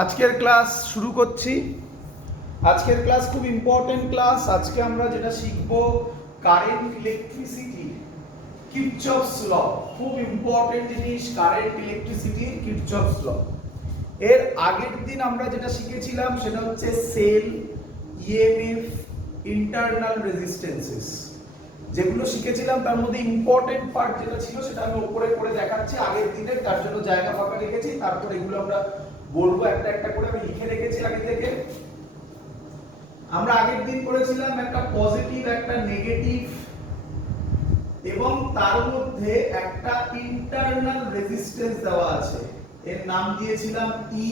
আজকের ক্লাস শুরু করছি। আজকের ক্লাস খুব ইম্পর্টেন্ট ক্লাস। আজকে আমরা যেটা শিখব কারেন্ট ইলেকট্রিসিটি কিরচফস ল। খুব ইম্পর্টেন্ট জিনিস কারেন্ট ইলেকট্রিসিটি কিরচফস ল। এর আগের দিন আমরা যেটা শিখেছিলাম সেটা হচ্ছে সেল, ইএমএফ, ইন্টারনাল রেজিস্ট্যান্সেস। যেগুলো শিখেছিলাম তার মধ্যে ইম্পর্টেন্ট পার্ট যেটা ছিল সেটা আমি উপরে করে দেখাচ্ছি আগের দিনের, তার জন্য জায়গা ফাঁকা রেখেছি। তারপর এগুলো আমরা বলবো একটা একটা করে, আমি লিখে রেখেছি আগে থেকে। আমরা আগের দিন করেছিলাম একটা পজিটিভ একটা নেগেটিভ এবং তার মধ্যে একটা ইন্টারনাল রেজিস্ট্যান্স দেওয়া আছে। এর নাম দিয়েছিলাম ই,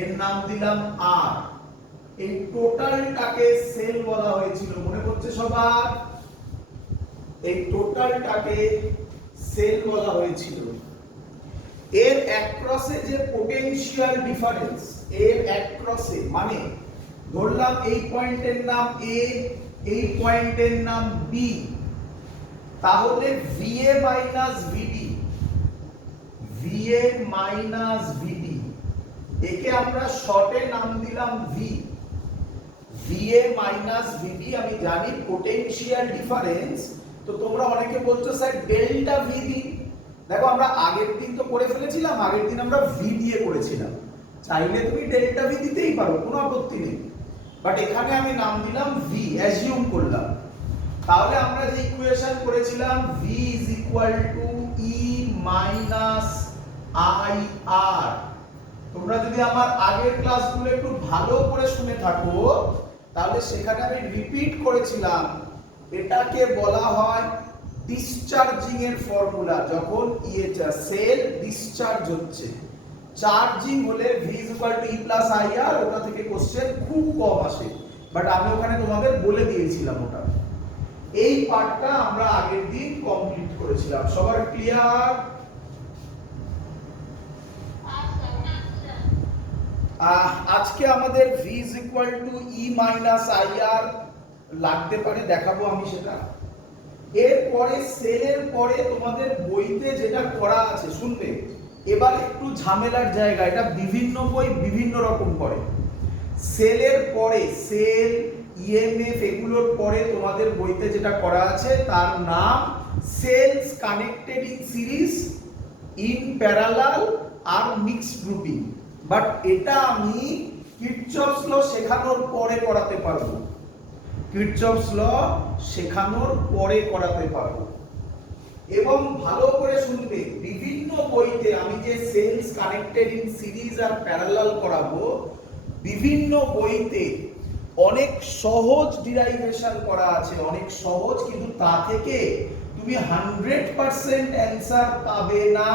এর নাম দিলাম আর। এই টোটালটাকে সেল বলা হয়েছিল, মনে পড়ছে সবার? এই টোটালটাকে সেল বলা হয়েছিল। এর অ্যাক্রসে যে পোটেনশিয়াল ডিফারেন্স, এর অ্যাক্রসে মানে ধরলাম এই পয়েন্টের নাম এ, এই পয়েন্টের নাম বি, তাহলে VA minus VD, VA minus VD, একে আমরা শর্টে নাম দিলাম V। VA মাইনাস VD আমি জানি পোটেনশিয়াল ডিফারেন্স। তো তোমরা অনেকে বলছো স্যার ডেল্টা VD। দেখো আমরা আগের দিন তো করে ফেলেছিলাম, আগের দিন আমরা V দিয়ে করেছিলাম। চাইলে তুমি ডেল্টা V দিতেই পারো, কোনো আপত্তি নেই, বাট এখানে আমি নাম দিলাম V, অ্যাজিউম করলাম। তাহলে আমরা যে ইকুয়েশন করেছিলাম V E মাইনাস IR, তোমরা যদি আমার আগের ক্লাসগুলো একটু ভালো করে শুনে থাকো তাহলে সেখানে আমি রিপিট করেছিলাম এটাকে বলা হয় ডিসচার্জিং এর ফর্মুলা। যখন সেল ডিসচার্জ হচ্ছে, চার্জিং হলে V E IR, ওটা থেকে কোশ্চেন খুব কম আসে, বাট আমি ওখানে তোমাদের বলে দিয়েছিলাম ওটা। এই পার্টটা আমরা আগের দিন কমপ্লিট করেছিলাম। সবার ক্লিয়ার? আজকে আমাদের V E মাইনাস IR লাগতে পারে, দেখাবো আমি সেটা। এরপরে সেলের পরে তোমাদের বইতে যেটা করা আছে শুনবে, এবার একটু ঝামেলার জায়গা, এটা বিভিন্ন বই বিভিন্ন রকম করে। সেলের পরে সেল, ইএমএফ এগুলোর পরে তোমাদের বইতে যেটা করা আছে তার নাম cells connected in series, in parallel আর মিক্সড গ্রুপিং। বাট এটা আমি কিরচফস ল শেখানোর পরে করাতে পারবো, কিরচফস ল শেখানোর পরে করাতে পারবো। এবং ভালো করে শুনবে, বিভিন্ন বইতে আমি যে সেলস কানেক্টেড ইন সিরিজ আর প্যারালাল করাবো, বিভিন্ন বইতে অনেক সহজ ডিরাইভেশন করা আছে, অনেক সহজ, কিন্তু তা থেকে তুমি 100% অ্যানসার পাবে না।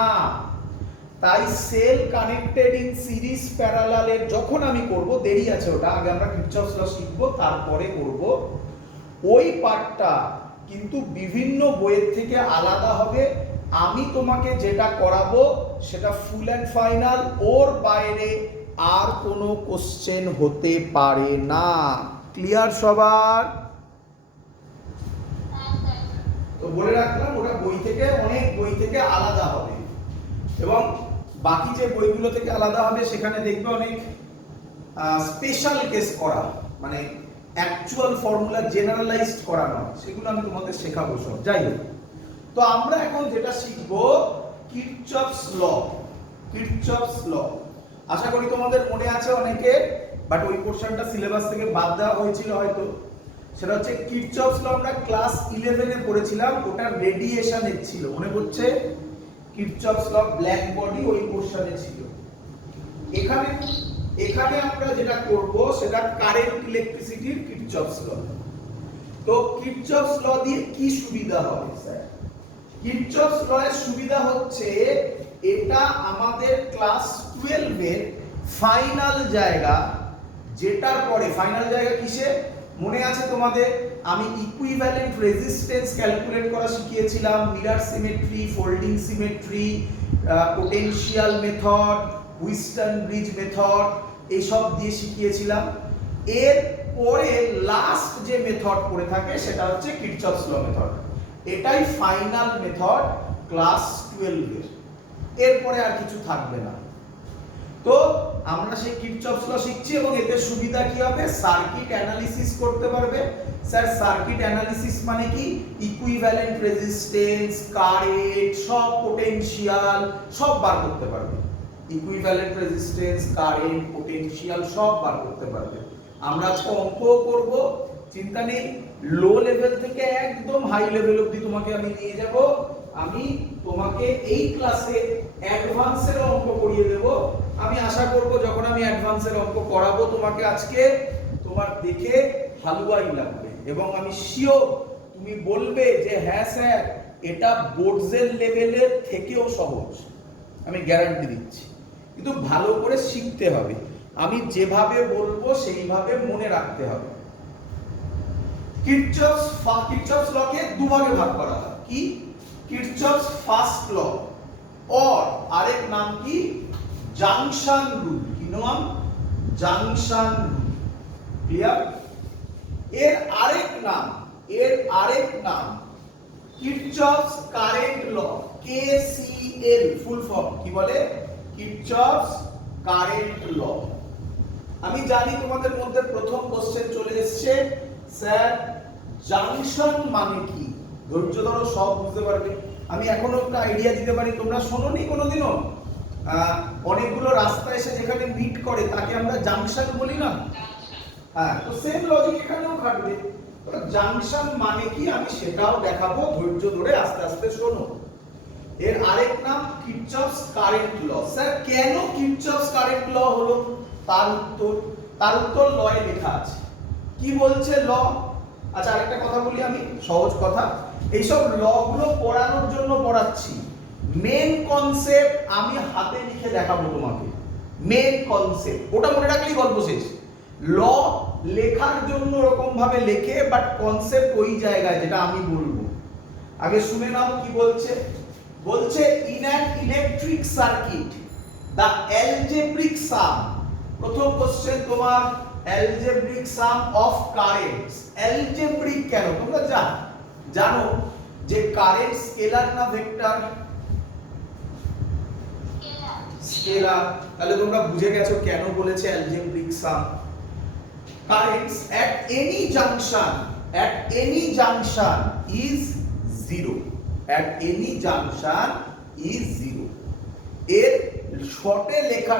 তাই সেল কানেক্টেড ইন সিরিজ প্যারালালের যখন আমি করব, দেরি আছে ওটা, আগে আমরা কিরচফস ল শিখব তারপরে করব। ওই পার্টটা কিন্তু বিভিন্ন বইয়ের থেকে আলাদা হবে। আমি তোমাকে যেটা করাবো সেটা ফুল অ্যান্ড ফাইনাল, ওর বাইরে আর কোনো কোশ্চেন হতে পারে না। ক্লিয়ার সবার? তো বলে রাখলাম ওটা বই থেকে, অনেক বই থেকে আলাদা হবে, এবং বাকি যে বইগুলো থেকে আলাদা হবে সেখানে দেখবে অনেক স্পেশাল কেস করা, মানে অ্যাকচুয়াল ফর্মুলা জেনারেলাইজড করা নয়, সেগুলো আমি তোমাদের শেখাবো সব। যাই হোক, তো আমরা এখন যেটা শিখবো কিরচফস ল। কিরচফস ল আশা করি তোমাদের মনে আছে অনেকে, বাট ওই পোরশনটা সিলেবাস থেকে বাদ দেওয়া হয়েছিল হয়তো। সেটা হচ্ছে কিরচফস ল আমরা ক্লাস 11 এ পড়েছিলাম, ওটা রেডিয়েশনের ছিল, মনে পড়ছে? কিরচফস ল ব্ল্যাক বডি ওই পোরশনে ছিল। এখানে আমরা যেটা করব সেটা কারেন্ট ইলেকট্রিসিটির কিরচফস ল। তো কিরচফস ল দিয়ে কি সুবিধা হবে স্যার? কিরচফস ল এর সুবিধা হচ্ছে এটা আমাদের ক্লাস 12 এর ফাইনাল জায়গা, যেটার পরে ফাইনাল জায়গা কিসে মনে আছে তোমাদের? আমি ইকুইভ্যালেন্ট রেজিস্ট্যান্স ক্যালকুলেট করা শিখিয়েছিলাম, mirror symmetry, folding symmetry, potential method, Wheatstone bridge method, এইসব দিয়ে শিখিয়েছিলাম। এর পরে লাস্ট যে মেথড পড়ে থাকে সেটা হচ্ছে কিরচফস ল মেথড। এটাই ফাইনাল মেথড ক্লাস 12 এর, এরপরে আর কিছু থাকবে না। তো আমরা সেই কিরচফস ল শিখছি এবং এতে সুবিধা কি হবে, সার্কিট অ্যানালিসিস করতে পারবে। স্যার সার্কিট অ্যানালিসিস মানে কি, ইকুইভ্যালেন্ট রেজিস্ট্যান্স, কারেন্ট, সব পোটেনশিয়াল সব বার করতে পারবে। ইকুইভ্যালেন্ট রেজিস্ট্যান্স, কারেন্ট, পোটেনশিয়াল সব বার করতে পারবে। আমরা আজকে অঙ্ক করব, চিন্তা নেই। লো লেভেল থেকে একদম হাই লেভেল অবধি তোমাকে আমি নিয়ে যাব। আমি তোমাকে এই ক্লাসে অ্যাডভান্সের অঙ্ক করিয়ে দেব। আমি আশা করব যখন আমি অ্যাডভান্সের অঙ্ক করাবো তোমাকে আজকে, তোমার দেখে হালুয়াই লাগবে এবং আমি শিওর তুমি বলবে যে হ্যাঁ স্যার এটা বোর্ডসের লেভেলের থেকেও সহজ, আমি গ্যারান্টি দিচ্ছি। কিন্তু ভালো করে শিখতে হবে, আমি যেভাবে বলবো সেইভাবে মনে রাখতে হবে। কিরচফস লকে দুভাগে ভাগ করা হয়, কি, কিরচফস ফার্স্ট ল और আরেক নাম কি, জাংশন রুল। কি নাম, জাংশন রুল। ক্লিয়ার? এর আরেক নাম Kirchhoff's current law, KCL full form কি বলে, কিরচফস কারেন্ট ল। আমি জানি তোমাদের মধ্যে প্রথম কোশ্চেন চলে এসেছে, স্যার জাংশন মানে কি? ধৈর্য ধরো, সব বুঝতে পারবে। আমি এখনো একটা আইডিয়া দিতে পারি, তোমরা শোনোনি কোনোদিনও অনেকগুলো রাস্তা এসে যেখানে মিট করে তাকে আমরা জাংশন বলি না? হ্যাঁ, তো সেম লজিক এখানেও খাটবে। তো জাংশন মানে কি আমি সেটাও দেখাবো, ধৈর্য ধরে আস্তে আস্তে শোনো। এর আরেক নাম কিরচফস কারেন্ট ল। স্যার কেন কিরচফস কারেন্ট ল হলো? তার উত্তর লয়ে লেখা আছে। কি বলছে ল? আচ্ছা আরেকটা কথা বলি আমি, সহজ কথা। এইসব ল গুলো পড়ানোর জন্য পড়াচ্ছি, মেন কনসেপ্ট আমি হাতে লিখে দেখাবো তোমাকে। মেন কনসেপ্ট ওটা মনে রাখলেই গল্প শেষ। ল লেখার জন্য ওরকম ভাবে লেখে, বাট কনসেপ্ট ওই জায়গায় যেটা আমি বলবো। আগে শুনে নাও কি বলছে। বলছে in an electric circuit the algebraic sum, প্রথম কোশ্চেন তোমার algebraic sum of currents. Algebraic কেন? তোমরা জানো যে কারেন্ট স্কেলার না ভেক্টর? স্কেলার। তাহলে তোমরা বুঝে গেছো কেন বলেছে algebraic sum. Currents at any junction is zero. At any junction is zero. এর শর্টে লেখা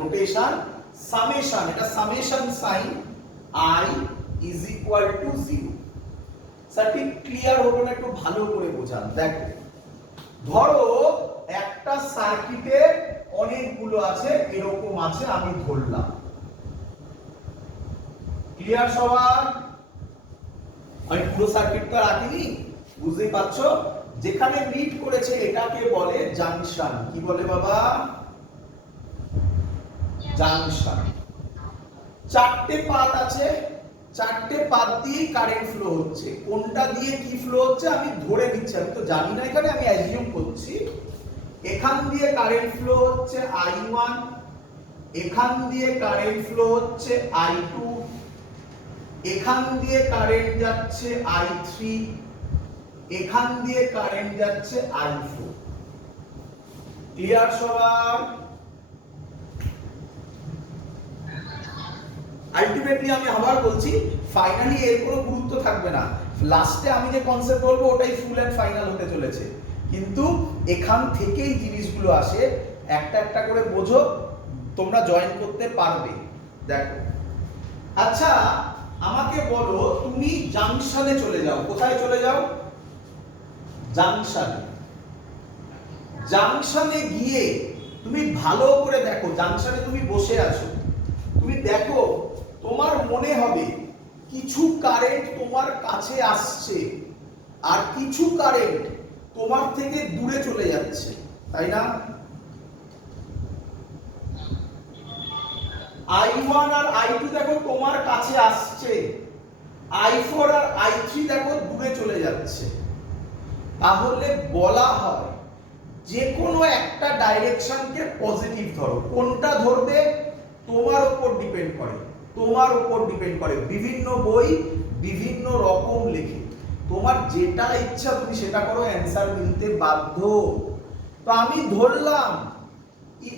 নোটেশন সামেশন, এটা summation sign I is equal to 0। Sir ঠিক ক্লিয়ার হলো না? একটু ভালো করে বোঝান। দেখো ধরো একটা সার্কিটে অনেকগুলো আছে, এরকম আছে আমি ধরলাম। ক্লিয়ার সবার? আমি পুরো সার্কিটটা রাখিনি, বুঝতেই পারছো? যেখানে মিট করেছে এটাকে বলে জাংশন। কি বলে বাবা? জাংশন। চারটে পাত আছে, চারটে পাত দিয়ে কারেন্ট ফ্লো হচ্ছে। কোনটা দিয়ে কি ফ্লো হচ্ছে আমি ধরে নিচ্ছি, আমি তো জানি না এখানে, আমি অ্যাজিউম করছি। এখান দিয়ে কারেন্ট ফ্লো হচ্ছে I1, এখান দিয়ে কারেন্ট ফ্লো হচ্ছে I2, এখান দিয়ে কারেন্ট যাচ্ছে I3, এখান দিয়ে কারেন্ট যাচ্ছে I4। ক্লিয়ার সবার? আলটিমেটলি আমি আবার বলছি, ফাইনালি এর কোনো গুরুত্ব থাকবে না। লাস্টে আমি যে কনসেপ্ট বলবো ওটাই ফুল এন্ড ফাইনাল হতে চলেছে, কিন্তু এখান থেকেই জিনিসগুলো আসে। একটা একটা করে বোঝো, তোমরা জয়েন করতে পারবে। দেখো আচ্ছা আমাকে বলো, তুমি জাংশনে চলে যাও। কোথায় চলে যাও? জাংশনে। জাংশনে গিয়ে তুমি ভালো করে দেখো, জাংশনে তুমি বসে আছো, তুমি দেখো তোমার মনে হবে কিছু কারেন্ট তোমার কাছে আসছে আর কিছু কারেন্ট তোমার থেকে দূরে চলে যাচ্ছে, তাই না? I1 আর I2 দেখো তোমার কাছে আসছে, I4 আর I3 দেখো দূরে চলে যাচ্ছে। তাহলে বলা হয় যে কোনো একটা ডাইরেকশনকে পজিটিভ ধরো। কোনটা ধরবে তোমার উপর ডিপেন্ড করে, তোমার উপর ডিপেন্ড করে। বিভিন্ন বই বিভিন্ন রকম লেখে, তোমার যেটা ইচ্ছা তুমি সেটা করো, অ্যানসার মিলতে বাধ্য। তো আমি ধরলাম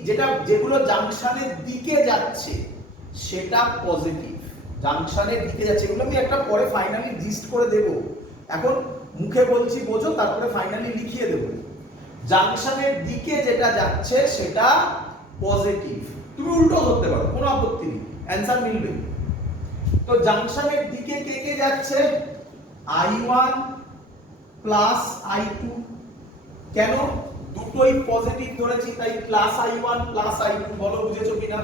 যেটা যেগুলো জাংশনের দিকে যাচ্ছে সেটা পজিটিভ। জাংশনের দিকে যাচ্ছে এগুলো আমি একটা পরে ফাইনালি লিস্ট করে দেব, এখন মুখে বলছি বোঝো, তারপরে ফাইনালি লিখিয়ে দেব। জাংশনের দিকে যেটা যাচ্ছে সেটা পজিটিভ, তুমি উল্টো ধরতে পারো, কোনো আপত্তি নেই, অ্যান্সার মিলবে। তো জাংশনের দিকে কে কে যাচ্ছে? I1 plus I2। কেন? দুটোই পজিটিভ ধরেছি তাই প্লাস I1 প্লাস I2। বলো বুঝেছো কিনা?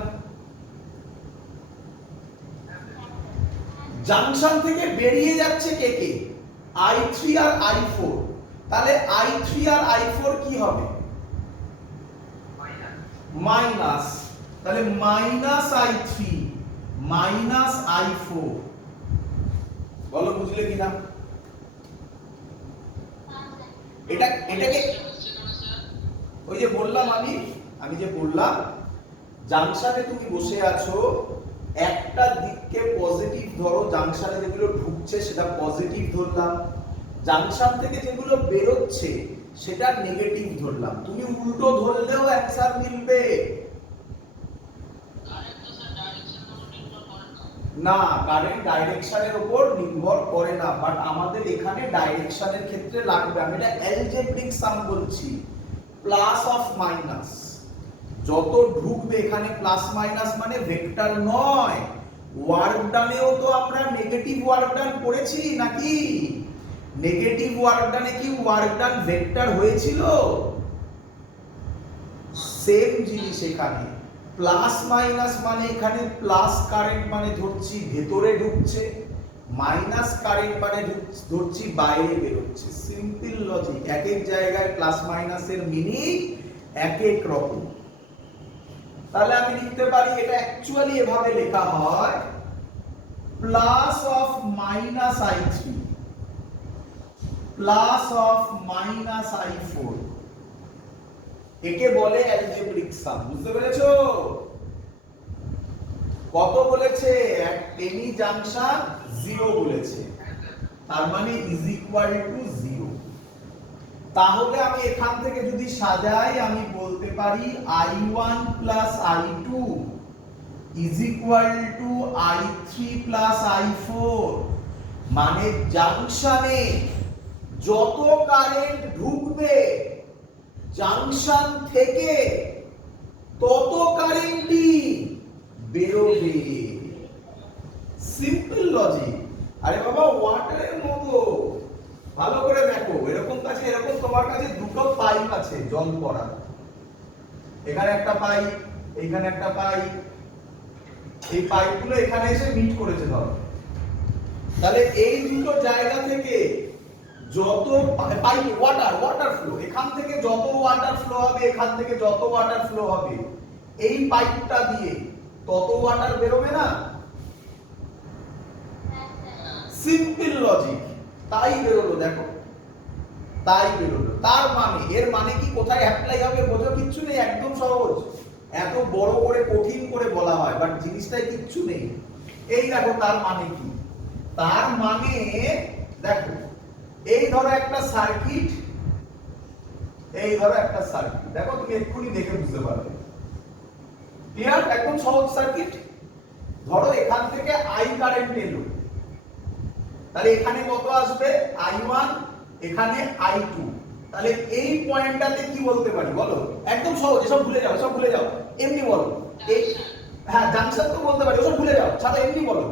জাংশন থেকে বেরিয়ে যাচ্ছে কে কে? I3 আর I4। তাহলে I3 আর I4 কি হবে? মাইনাস। তাহলে মাইনাস I3 মাইনাস I4। বলো বুঝলে কিনা? এটাকে ওই যে বললাম আমি যে বললাম জাংশনে তুমি বসে আছো, একটা দিককে পজিটিভ ধরো, জাংশনে যেগুলো ঢুকছে সেটা পজিটিভ ধরলাম, জাংশন থেকে যেগুলো বেরোচ্ছে সেটা নেগেটিভ ধরলাম। তুমি উল্টো ধরলেও অ্যানসার মিলবে না। কারেন্ট ডাইরেকশনের উপর নির্ভর করে না, বাট আমাদের এখানে ডাইরেকশনের ক্ষেত্রে লাগবে। আমি এটা অ্যালজেব্রিক সাম বলছি, প্লাস অফ মাইনাস যত ঢুকবে এখানে প্লাস মাইনাস মানে ভেক্টর নয়। ওয়ার্ক ডানেও তো আমরা নেগেটিভ ওয়ার্ক ডান করেছি নাকি? নেগেটিভ ওয়ার্ক ডানে কি ওয়ার্ক ডান ভেক্টর হয়েছিল? সেম জিনিস এখানে, প্লাস মাইনাস মানে এখানে প্লাস কারেন্ট মানে ধরছি ভেতরে ঢুকছে, মাইনাস কারেন্ট মানে ধরছি বাইরে বেরোচ্ছে। সিম্পল লজিক, এক এক জায়গায় প্লাস মাইনাসের মিনিং এক এক রকম। তাহলে আমি লিখতে পারি, এটা অ্যাকচুয়ালি এভাবে লেখা হয়, plus of minus I3 plus of minus I4। একে বলে অ্যালজেব্রিক সাম। বুঝতে পেরেছো? কত বলেছে? এনি জাংশন 0 বলেছে, তার মানে ইজ ইকুয়াল টু 0। তাহলে আমি এখান থেকে যদি সাজাই আমি বলতে পারি I1 plus I2 is equal two I3 plus I4। মানে জাংশনে যত কারেন্ট ঢুকবে জাংশন থেকে তত কারেন্টই বেরোবে। Simple logic. আরে বাবা ওয়াটারের মতো, ভালো করে দেখো, এরকম কাছে এরকম তোমার কাছে দুটো পাইপ আছে জল পড়া, এখানে একটা পাইপ, এখানে একটা পাইপ, এই পাইপগুলো এখানে এসে মিট করেছে ধরো। তাহলে এই দুটো জায়গা থেকে যত পাইপ ওয়াটার ফ্লো, এখান থেকে যত ওয়াটার ফ্লো হবে, এখান থেকে যত ওয়াটার ফ্লো হবে, এই পাইপটা দিয়ে তত ওয়াটার বেরোবে না? Simple logic. তাই বেরোলো, দেখো তাই বেরোলো। তার মানে এর মানে কি কোথায় অ্যাপ্লাই হবে বোঝো? কিচ্ছু নেই, একদম সহজ। এত বড় করে কঠিন করে বলা হয় বাট জিনিসটাই কিচ্ছু নেই। এই দেখো তার মানে কি? তার মানে দেখো, এই ধরো একটা সার্কিট, এই ধরো একটা সার্কিট, দেখো তুমি এক্ষুনি দেখে বুঝতে পারবে। ক্লিয়ার? একদম সহজ সার্কিট। ধরো এখান থেকে I কারেন্ট এলো, তাহলে এখানে কত আসবে? I1, এখানে I2। তাহলে এই পয়েন্টটাতে কি বলতে পারি বলো? একদম সহজ, এসব ভুলে যাও, সব ভুলে যাও, এমনি বলো। এই হ্যাঁ জাংশন তো বলতে পারি, ওসব ভুলে যাও, ছাড়া এমনি বলো।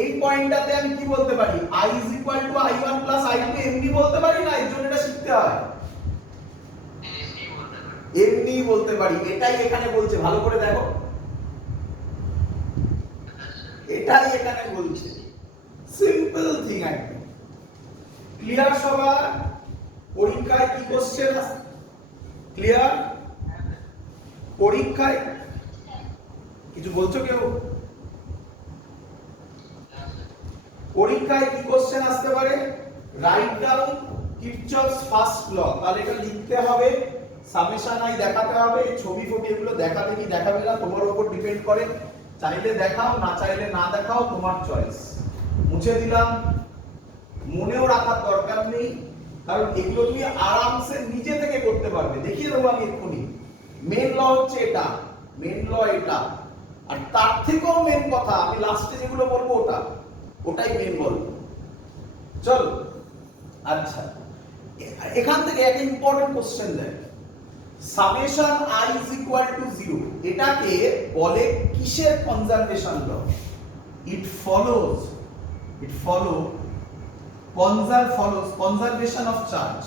এই পয়েন্টটাতে আমি কি বলতে পারি? I is equal to I1 plus I2 এমনি বলতে পারি না, এর জন্য এটা শিখতে হয়। এমনি বলতে পারি, এটাই এখানে বলছে, ভালো করে দেখো, এটাই এখানে বলছে। সিম্পল থিং একদম। ক্লিয়ার সবার? পরীক্ষায় কি কোশ্চেন আসে? ক্লিয়ার? পরীক্ষায় কিছু বলছো কেউ? পরীক্ষায় কি কোশ্চেন আসতে পারে? Write down Kirchhoff's first law. তাহলে এটা লিখতে হবে, সামেশন আই দেখাতে হবে, ছবি ফটো এগুলো দেখাবে কি দেখাবে না তোমার উপর ডিপেন্ড করে। চাইলে দেখাও, না চাইলে না দেখাও, তোমার চয়েস। মুছে দিলাম, মনেও রাখার দরকার নেই, কারণ এগুলো তুমি আরামসে নিজে থেকে করতে পারবে। দেখিয়ে দেবো আমি এক্ষুনি। মেন ল হচ্ছে এটা, মেন ল এটা, আর তার থেকেও মেন কথা আমি লাস্টে যেগুলো বলবো ওটাই মেন বলবো। চল আচ্ছা, এখান থেকে একটা ইম্পর্টেন্ট কোশ্চেন দেয়, summation i is equal to 0 এটাকে বলে কিসের conservation law? it follows conservation of charge,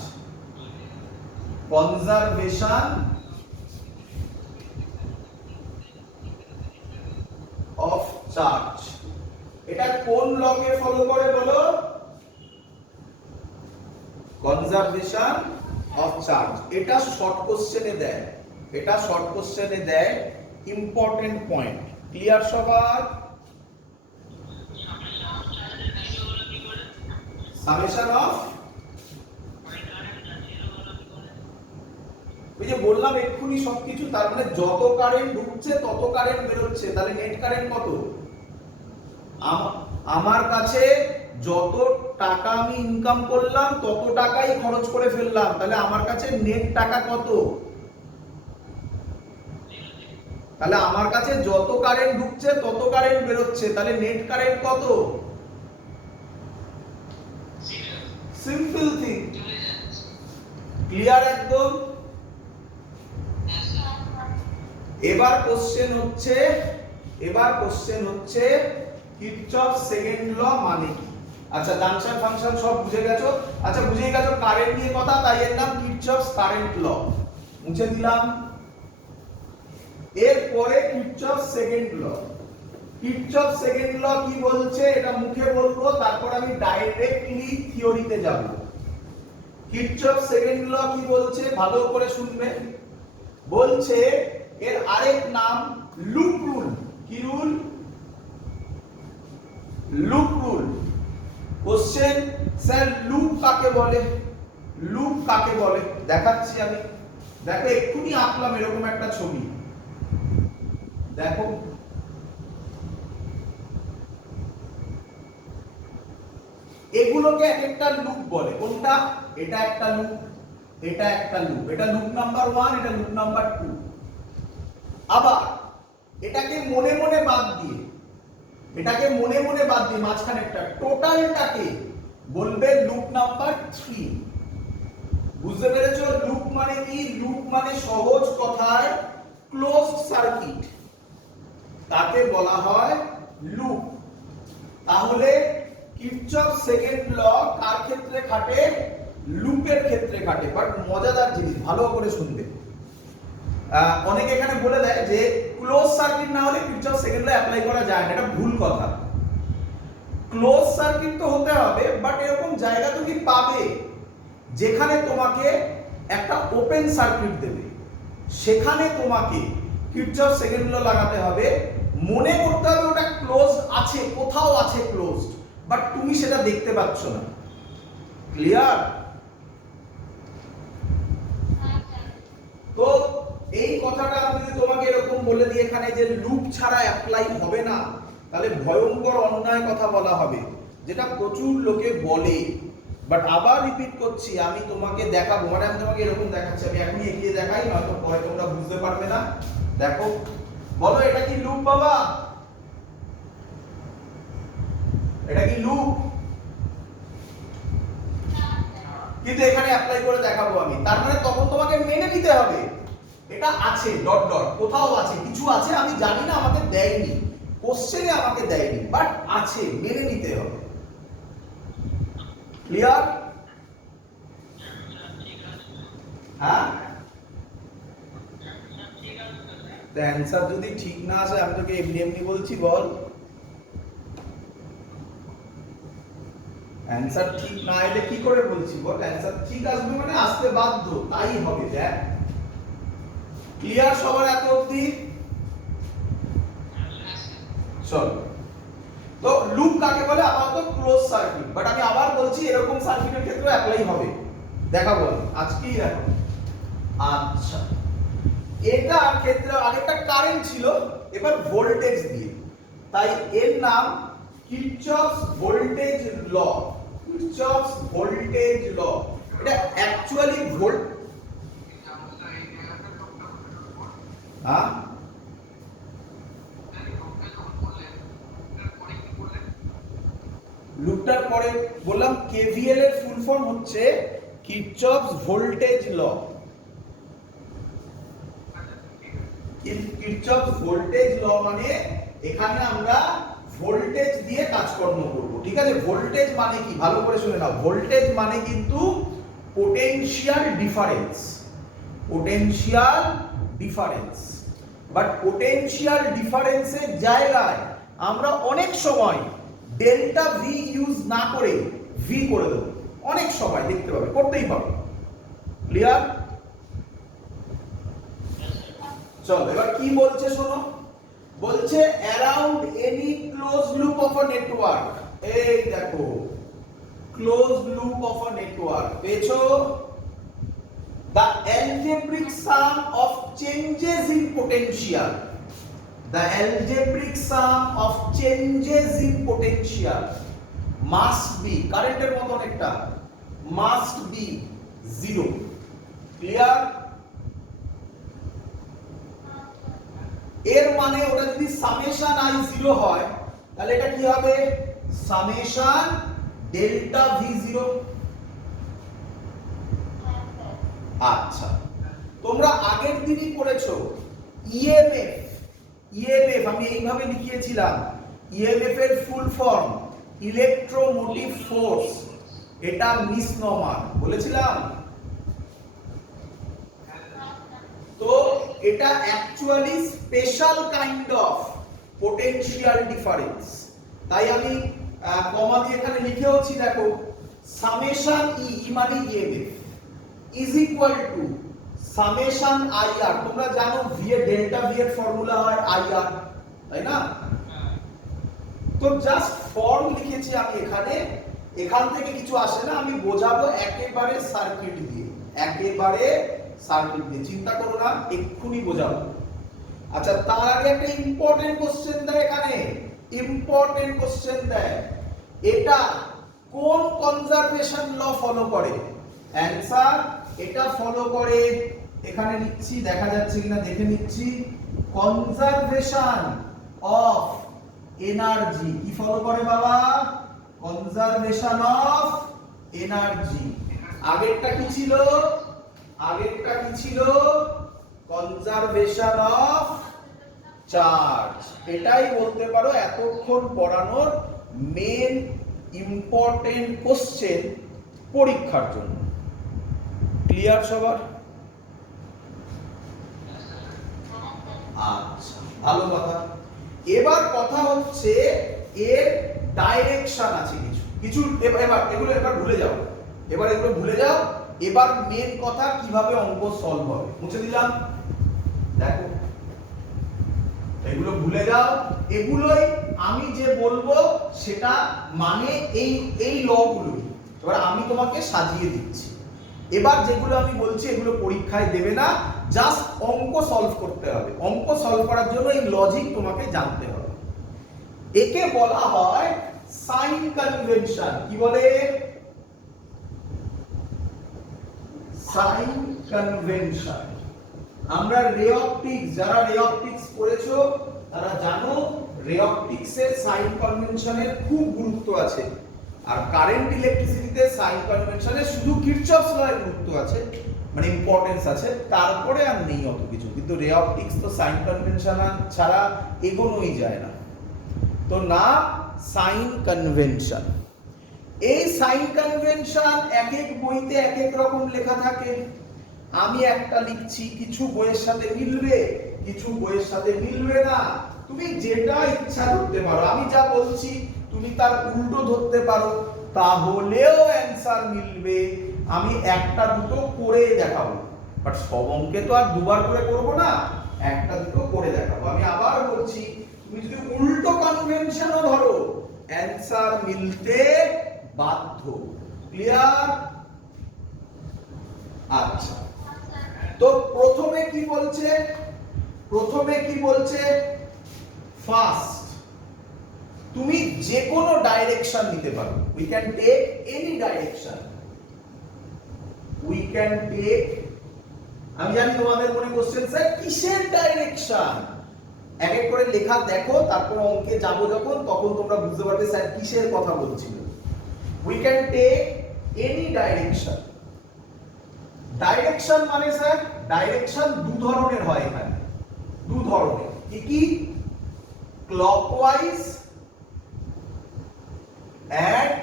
conservation of charge। এটা কোন লকে ফলো করে বলো? Conservation of charge. এটা শর্ট কোশ্চেনে দেয়, ইম্পর্টেন্ট পয়েন্ট। ক্লিয়ার সবার? সামেশন অফ, ওই যে বললাম এক্ষুনি সবকিছু, তার মানে যত কারেন্ট ঢুকছে তত কারেন্ট বেরোচ্ছে, তাহলে নেট কারেন্ট কত? আমার কাছে যত টাকা আমি ইনকাম করলাম তত টাকাই খরচ করে ফেললাম, তাহলে আমার কাছে নেট টাকা কত? তাহলে আমার কাছে যত কারেন্ট ঢুকছে তত কারেন্ট বেরোচ্ছে, তাহলে নেট কারেন্ট কত? Simple thing. ক্লিয়ার একদম? এবার কোশ্চেন হচ্ছে কিরচফ সেকেন্ড ল মানে কি? আচ্ছা, জাংশন ফাংশন সব বুঝে গেছো? আচ্ছা, বুঝেই গেছো কারেন্ট নিয়ে কথা, তাই এর নাম কিরচফ কারেন্ট ল, মুছে দিলাম। এরপরে কিরচফ সেকেন্ড ল। কিরচফ সেকেন্ড ল কি বলছে এটা মুখে বলবো, তারপর আমি ডাইরেক্টলি থিওরিতে যাব। কিরচফ সেকেন্ড ল কি বলছে ভালো করে শুনবে। বলছে এর আরেক নাম লুপ রুল। কি rule? Loop rule. Question, sir loop কাকে বলে? লুপ কাকে বলে দেখাচ্ছি আমি। দেখো এক্ষুনি আঁকলাম এরকম একটা ছবি, দেখো এগুলোকে এক একটা লুপ বলে। কোনটা? এটা একটা লুপ, এটা একটা লুপ, এটা লুপ নাম্বার 1, এটা লুপ নাম্বার 2। আবার এটাকে মনে মনে বাদ দিয়ে মাঝখানে একটা টোটালটাকে বলবে লুপ নাম্বার 3। বুঝতে পেরেছো? লুপ মানে কি? লুপ মানে সহজ কথায় ক্লোজড সার্কিট, তাকে বলা হয় লুপ। তাহলে কিরচফ সেকেন্ড ল কার ক্ষেত্রে খাটে? লুপের ক্ষেত্রে খাটে। বাট মজাদার জিনিস, ভালো করে শুনবে। অনেকে এখানে বলে দেয় যে ক্লোজ সার্কিট না হলে কিরচফ সেকেন্ড ল অ্যাপ্লাই করা যায় না, এটা ভুল কথা। ক্লোজ সার্কিট তো হতে হবে, বাট এরকম জায়গা তুমি পাবে যেখানে তোমাকে একটা ওপেন সার্কিট দেবে, সেখানে তোমাকে কিরচফ সেকেন্ড ল লাগাতে হবে। মনে করতে হবে ওটা ক্লোজ আছে, কোথাও আছে ক্লোজড, বাট তুমি সেটা দেখতে পাচ্ছ না। ক্লিয়ার? তো এই কথাটা আমি যদি তোমাকে এরকম বলে দিই এখানে যে লুপ ছাড়া অ্যাপ্লাই হবে না, তাহলে ভয়ঙ্কর অন্যায় কথা বলা হবে, যেটা প্রচুর লোকে বলে। বাট আবার রিপিট করছি, আমি তোমাকে দেখাবো, মানে আমি তোমাকে এরকম দেখাচ্ছি, আমি এখনই এগিয়ে দেখাই, নয়তো পরে তোমরা বুঝতে পারবে না। দেখো, বলো এটা কি লুপ বাবা? এটা কি লুপ? কিন্তু এখানে অ্যাপ্লাই করে দেখাবো আমি। তার মানে তখন তোমাকে মেনে নিতে হবে এটা আছে, ডট ডট কোথাও আছে, কিছু আছে, আমি জানি না, আমাকে দেয়নি, কোশ্চেনে আমাকে দেয়নি, বাট আছে, মেনে নিতে হবে। ক্লিয়ার? হ্যাঁ, তো অ্যানসার যদি ঠিক না আসে আমি তোকে এমনি এমনি বলছি, বল অ্যানসার ঠিক না এলে কি করে বলছি বল? অ্যানসার ঠিক আসবে মানে আসতে বাধ্য, তাই হবে। দেখ, ক্লিয়ার সবার এত অবধি? চল, তো লুপ কাকে বলে? আপাতত ক্লোজ সার্কিট, বাট আমি আবার বলছি এরকম সার্কিটের ক্ষেত্রে অ্যাপ্লাই হবে, দেখাবো আমি আজকেই, দেখো। আচ্ছা, এটার ক্ষেত্রে আগেরটা কারেন্ট ছিল, এবার ভোল্টেজ দিয়ে, তাই এর নাম কিরচফস ভোল্টেজ ল। কিরচফস ভোল্টেজ ল, এটা অ্যাকচুয়ালি হ্যাঁ, লুপটার পরে বললাম কেভিএল এর ফুল ফর্ম হচ্ছে কিরচফস ভোল্টেজ ল। কিরচফস ভোল্টেজ ল মানে এখানে আমরা ভোল্টেজ দিয়ে কাজকর্ম করব, ঠিক আছে? ভোল্টেজ মানে কি ভালো করে শুনে নাও। ভোল্টেজ মানে কিন্তু potential difference, potential difference. But potential ডিফারেন্সের জায়গায় আমরা অনেক সময় ডেল্টা ভি ইউজ না করে ভি করে দেবো, অনেক সময় দেখতে পাবে, করতেই পাবে। ক্লিয়ার? চল এবার কি বলছে শোনো। বলছে around any close loop of a network, এই দেখো close loop of a network পেয়েছো, the algebraic sum of changes in potential, the algebraic sum of changes in potential must be, কারেন্টের মতন একটা, must be 0। ক্লিয়ার? এর মানে ওটা যদি সামেশন i 0 হয় তাহলে এটা কি হবে? Summation delta V 0। আচ্ছা, তোমরা আগের দিনই পড়েছো ইএমএফ। ইএমএফ আমি এইভাবে লিখিয়েছিলাম, ইএমএফ এর ফুল ফর্ম ইলেকট্রোমোটিভ ফোর্স, এটা মিসনমার বলেছিলাম। তো এটা actually special kind of potential difference, তাই আমি কমা দিয়ে এখানে লিখেওছি, দেখো সামেশন ই মানে EMF is equal to summation IR। তোমরা জানো ভি এর ডেল্টা ভি এর ফর্মুলা হয় IR, তাই না? তো জাস্ট ফর্ম লিখেছি আমি এখানে, এখান থেকে কিছু আসে না, আমি বোঝাবো একেবারে সার্কিট দিয়ে, একেবারে সার্কিট দিয়ে, চিন্তা করো না, এক্ষুনি বোঝাবো। আচ্ছা, তার আগে একটা ইম্পর্টেন্ট কোশ্চেন দেয় এখানে, ইম্পর্টেন্ট কোশ্চেন দেয়, এটা কোন কনজারভেশন ল ফলো করে? অ্যানসার এটা ফলো করে, এখানে লিখছি, দেখা যাচ্ছে কিনা দেখে নিচ্ছি, কনজারভেশন অফ এনার্জি। কি ফলো করে বাবা? Conservation of energy. আগেরটা কি ছিল? আগেরটা কি ছিল? Conservation of charge. এটাই বলতে পারো এতক্ষণ পড়ানোর মেন ইম্পর্টেন্ট কোশ্চেন পরীক্ষার জন্য। ক্লিয়ার সবার? আচ্ছা, ভালো কথা। এবার কথা হচ্ছে এর ডাইরেকশন আছে কিছু কিছু, এবার এগুলো এবার ভুলে যাও, এবার এগুলো ভুলে যাও। এবার মেন কথা কিভাবে অঙ্ক সলভ হবে, মুছে দিলাম। দেখো এগুলো ভুলে যাও, এগুলোই আমি যে বলবো সেটা মানে এই লগুলো এবার আমি তোমাকে সাজিয়ে দিচ্ছি। এবার যেগুলো আমি বলছি এগুলো পরীক্ষায় দেবে না, জাস্ট অঙ্ক সলভ করতে হবে। অঙ্ক সলভ করার জন্য এই লজিক তোমাকে জানতে হবে। একে বলা হয় সাইন কনভেনশন। কি বলে? Sign convention. আমরা রে অপটিক্স, যারা রে অপটিক্স পড়েছো তারা জানো রে অপটিক্সের সাইন কনভেনশনের খুব গুরুত্ব আছে। আর কারেন্ট ইলেকট্রিসিটিতে সাইন কনভেনশনের শুধু কিরচফস ল এর গুরুত্ব আছে, মানে ইম্পর্টেন্স আছে, তারপরে আর নেই অত কিছু। কিন্তু রে অপটিক্স তো সাইন কনভেনশন ছাড়া এগোনোই যায় না। তো না, সাইন কনভেনশন। এই সাইন কনভেনশন এক এক বইতে এক এক রকম লেখা থাকে। আমি একটা লিখছি, কিছু বইয়ের সাথে মিলবে, কিছু বইয়ের সাথে মিলবে না। তুমি যেটা ইচ্ছা ধরতে পারো, আমি যা বলছি তুমি তার উল্টো ধরতে পারো, তাহলেও অ্যানসার মিলবে। আমি একটা দুটো করে দেখাবো, বাট সব অঙ্কে তো আর দুবার করে করব না, একটা দুটো করে দেখাবো। আমি আবার বলছি, তুমি যদি উল্টো কনভেনশনও ধরো অ্যানসার মিলতে বাধ্য। ক্লিয়ার? আচ্ছা, তো প্রথমে কি বলছে? প্রথমে কি বলছে? ফার্স্ট তুমি যে কোনো ডাইরেকশন নিতে পারো। We can take any direction, we can take আমি জানি তোমাদের মনে কোশ্চেন স্যার কিসের ডাইরেকশন, এক এক করে লেখা দেখো, তারপর অঙ্কে যাবো যখন তখন তোমরা বুঝতে পারবে স্যার কিসের কথা বলছিল। We can take any direction. Direction মানে স্যার ডাইরেকশন দু ধরনের হয় এখানে, দু ধরনের। কি কি? Clockwise and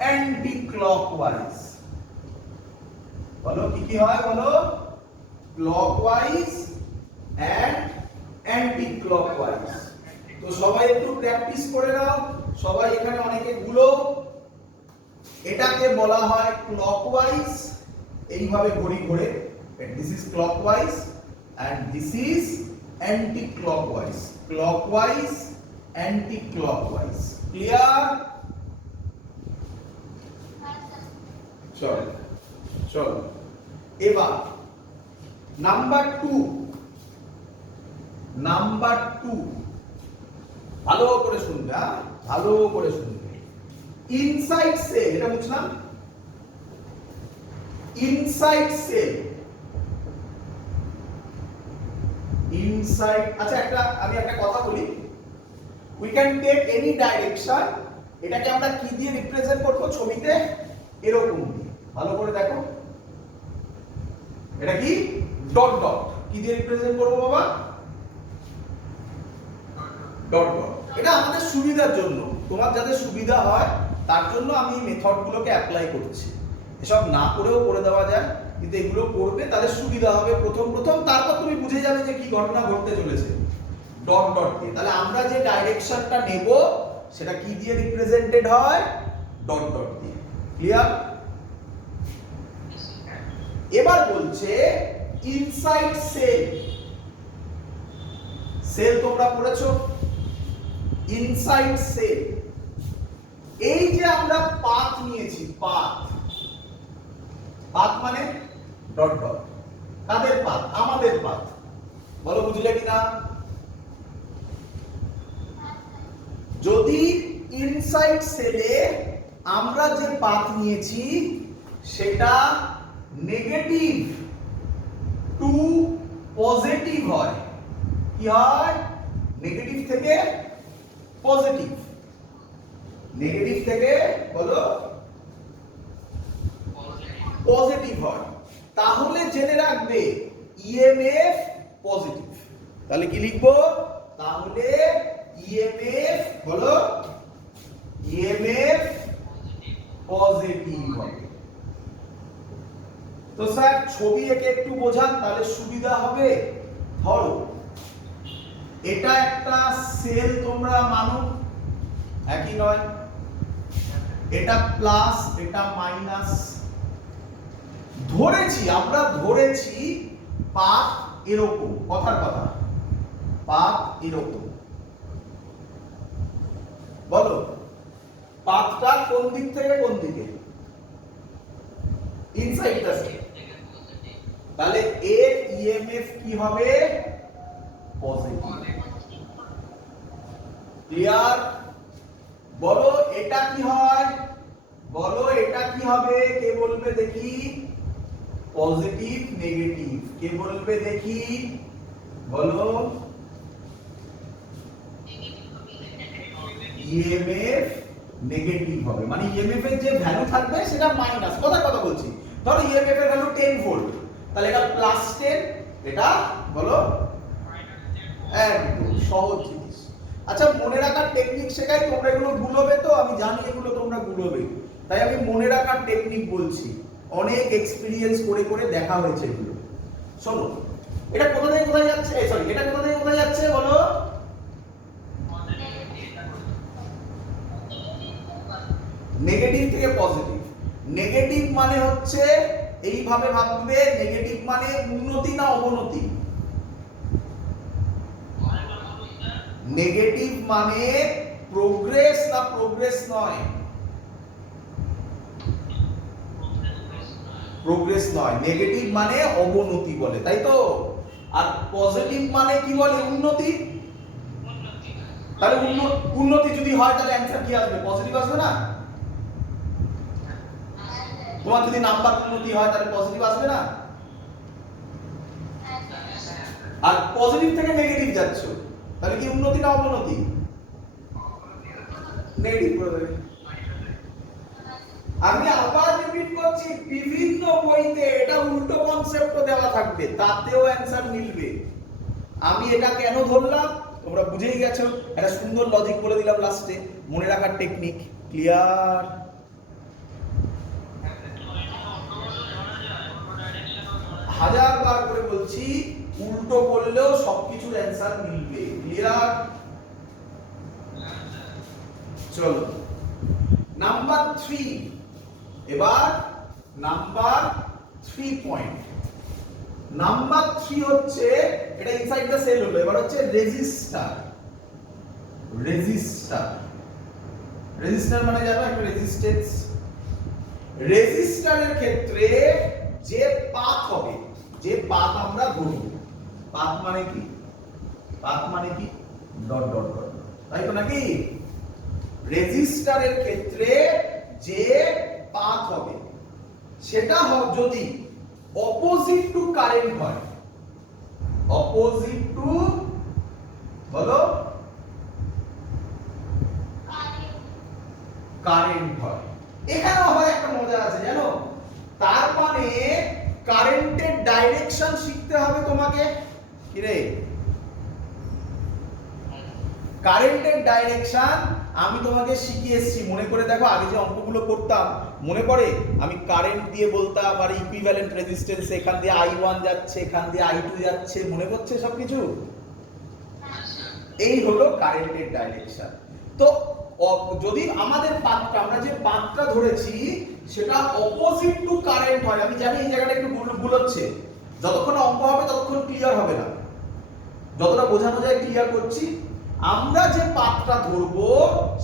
anticlockwise. বলো কি কি হয় বলো? Clockwise and anticlockwise. তো সবাই একটু প্র্যাকটিস করে নাও, সবাই এখানে অনেকে গুলো। এটাকে বলা হয় ক্লকওয়াইজ, এইভাবে ঘড়ি ঘোরে, this is clockwise and this is anticlockwise. Clockwise anticlockwise. Clear? চলো চলো এবার নাম্বার 2, নাম্বার 2 ভালো করে শুনবে, ভালো করে শুনবে। ইনসাইড সেল, এটা বুঝলাম। ইনসাইড সেল, ইনসাইড, আচ্ছা আমি একটা কথা বলি। We can take any direction, এটাকে আমরা কি দিয়ে রিপ্রেজেন্ট করব ছবিতে? এরকম। ভালো করে দেখো, এটা কি? Dot dot. কি দিয়ে রিপ্রেজেন্ট করব বাবা? Dot dot. এটা আমাদের সুবিধার জন্য, তোমার যাতে সুবিধা হয় তার জন্য আমি মেথডগুলোকে অ্যাপ্লাই করছি। এসব না করেও করে দেওয়া যায়, কিন্তু এগুলো করবে তাদের সুবিধা হবে প্রথম প্রথম, তারপর তুমি বুঝে যাবে যে কি ঘটনা ঘটতে চলেছে ডট ডট দিয়ে। তাহলে আমরা যে ডাইরেকশনটা নেব সেটা কি দিয়ে রিপ্রেজেন্টেড হয়? ডট ডট দিয়ে। ক্লিয়ার? এবার বলছে ইনসাইড সেল। সেল তোমরা পড়েছো? ইনসাইড সেল, এই যে আমরা পাথ নিয়েছি, পাথ, পাথ মানে ডট ডট। কাদের পাথ? আমাদের পাথ। বলো বুঝলে কিনা? যদি ইনসাইড সেলে আমরা যে পাথ নিয়েছি সেটা নেগেটিভ টু পজিটিভ হয়, কি হয়? নেগেটিভ থেকে পজিটিভ। নেগেটিভ থেকে বলো পজিটিভ হয়, তাহলে জেনে রাখবে ইএমএফ পজিটিভ। তাহলে কি লিখবো? তাহলে ইএমএফ বলো, ইএমএফ পজিটিভ হবে। তো স্যার ছবি এঁকে একটু বোঝান তাহলে সুবিধা হবে। ধরো এটা একটা সেল, তোমরা মানো একই নয়, এটা প্লাস এটা মাইনাস। ধরেছি, আমরা ধরেছি পাথ এরকম, কথার কথা, পাথ এরকম। বলো পাথটা কোন দিক থেকে কোন দিকে? Inside the cell. তাহলে এর ইএমএফ কি হবে? পজিটিভ। ক্লিয়ার? বলো এটা কি হয়? বলো এটা কি হবে? কে বলবে দেখি? Positive negative. কে বলবে দেখি? বলো ইএমএফ নেগেটিভ হবে, মানে ইএমএফ এর যে ভ্যালু থাকবে সেটা মাইনাস। কথা বলছি, ধরো ইএমএফ এর ভ্যালু 10 ভোল্ট, তাহলে এটা প্লাস 10, এটা বলো একদম সহজ জিনিস। আচ্ছা মনে রাখার টেকনিক শেখাই, তোমরা এগুলো ভুলবে তো, আমি জানি এগুলো তোমরা ভুলবে, তাই আমি মনে রাখার টেকনিক বলছি। অনেক এক্সপেরিয়েন্স করে করে দেখা হয়েছে এগুলো। শোনো এটা কোথা থেকে কোথায় যাচ্ছে? সরি, এটা কোথা থেকে কোথায় যাচ্ছে বলো? নেগেটিভ থেকে পজিটিভ। নেগেটিভ মানে হচ্ছে এইভাবে ভাববে, নেগেটিভ মানে উন্নতি না অবনতি? নেগেটিভ মানে প্রোগ্রেস না প্রোগ্রেস নয়? প্রোগ্রেস নয়, নেগেটিভ মানে অবনতি বলে, তাই তো? আর পজিটিভ মানে কি বলে? উন্নতি। তাহলে উন্নতি যদি হয় তাহলে অ্যানসার কি আসবে? পজিটিভ আসবে না? তোমার যদি নাম্বার উন্নতি হয় তাহলে পজিটিভ আসবে না? আর পজিটিভ থেকে নেগেটিভ যাচ্ছ, তাহলে কি উন্নতি না অবনতি? নেগেটিভ করে দেবে। আমি আবার রিপিট করছি, বিভিন্ন বইতে এটা উল্টো কনসেপ্টও দেওয়া থাকবে, তাতেও অ্যানসার মিলবে। আমি এটা কেন ধরলাম তোমরা বুঝেই গেছো, একটা সুন্দর লজিক বলে দিলাম লাস্টে, মনে রাখার টেকনিক। ক্লিয়ার? হাজারবার করে বলছি, উল্টো করলেও সবকিছুর অ্যানসার মিলবে। ক্লিয়ার? চলো নাম্বার 3, এবার নাম্বার 3 পয়েন্ট। নাম্বার 3 হচ্ছে, এটা ইনসাইড দ্য সেল হলো, এবার হচ্ছে রেজিস্টার। রেজিস্টার, রেজিস্টার মানে জানো একটা রেজিস্ট্যান্স। রেজিস্টারের ক্ষেত্রে যে পাথ হবে, যে পাথ আমরা ধরব, পাথ মানে কি? পাথ মানে কি? ডট ডট ডট, তাই তো নাকি? রেজিস্টারের ক্ষেত্রে যে পাথ হবে সেটা যদি অপোজিট টু কারেন্ট হয়, অপোজিট টু, বলো, কারেন্ট হয়। এখানে আবার একটা মজা আছে জানো, তার মানে কারেন্টের ডাইরেকশন শিখতে হবে তোমাকে। কি রে? কারেন্টের ডাইরেকশন আমি তোমাকে শিখিয়ে এসেছি, মনে করে দেখো। আগে যে অঙ্কগুলো করতাম মনে পড়ে, আমি কারেন্ট দিয়ে বলতাম আর ইকুইভ্যালেন্ট রেজিস্ট্যান্স, এখান দিয়ে I1 যাচ্ছে, এখান দিয়ে I2 যাচ্ছে, মনে পড়ছে সবকিছু? এই হলো কারেন্টের ডাইরেকশন। তো যদি আমাদের পাথটা, আমরা যে পাথটা ধরেছি সেটা অপোজিট টু কারেন্ট হয়, আমি জানি এই জায়গাটা একটু ভুল হচ্ছে, যতক্ষণ অঙ্ক হবে ততক্ষণ ক্লিয়ার হবে না, যতটা বোঝানো যায় ক্লিয়ার করছি। আমরা যে পাথটা ধরবো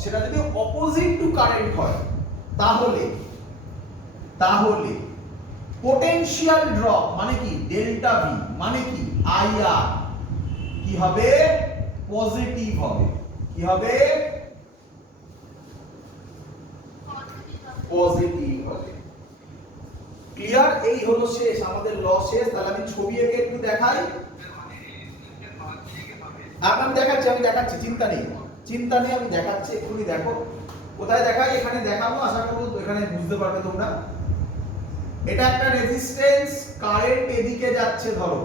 সেটা যদি অপোজিট টু কারেন্ট হয়, তাহলে তাহলে পোটেনশিয়াল ড্রপ মানে কি? ডেল্টা ভি মানে কি? আইআর কি হবে? পজিটিভ হবে। কি হবে? পজিটিভ হবে। ক্লিয়ার? এই হলো শেষ, আমাদের ল শেষ। তাহলে আমি ছবি এঁকে একটু দেখাই। আমি দেখাচ্ছি, চিন্তা নেই, আমি দেখাচ্ছি, এক্ষুনি দেখো। কোথায় দেখাই? এখানে দেখাবো, আশা করবো এখানে বুঝতে পারবে তোমরা। এটা একটা রেজিস্ট্যান্স, কারেন্ট এদিকে যাচ্ছে ধরো।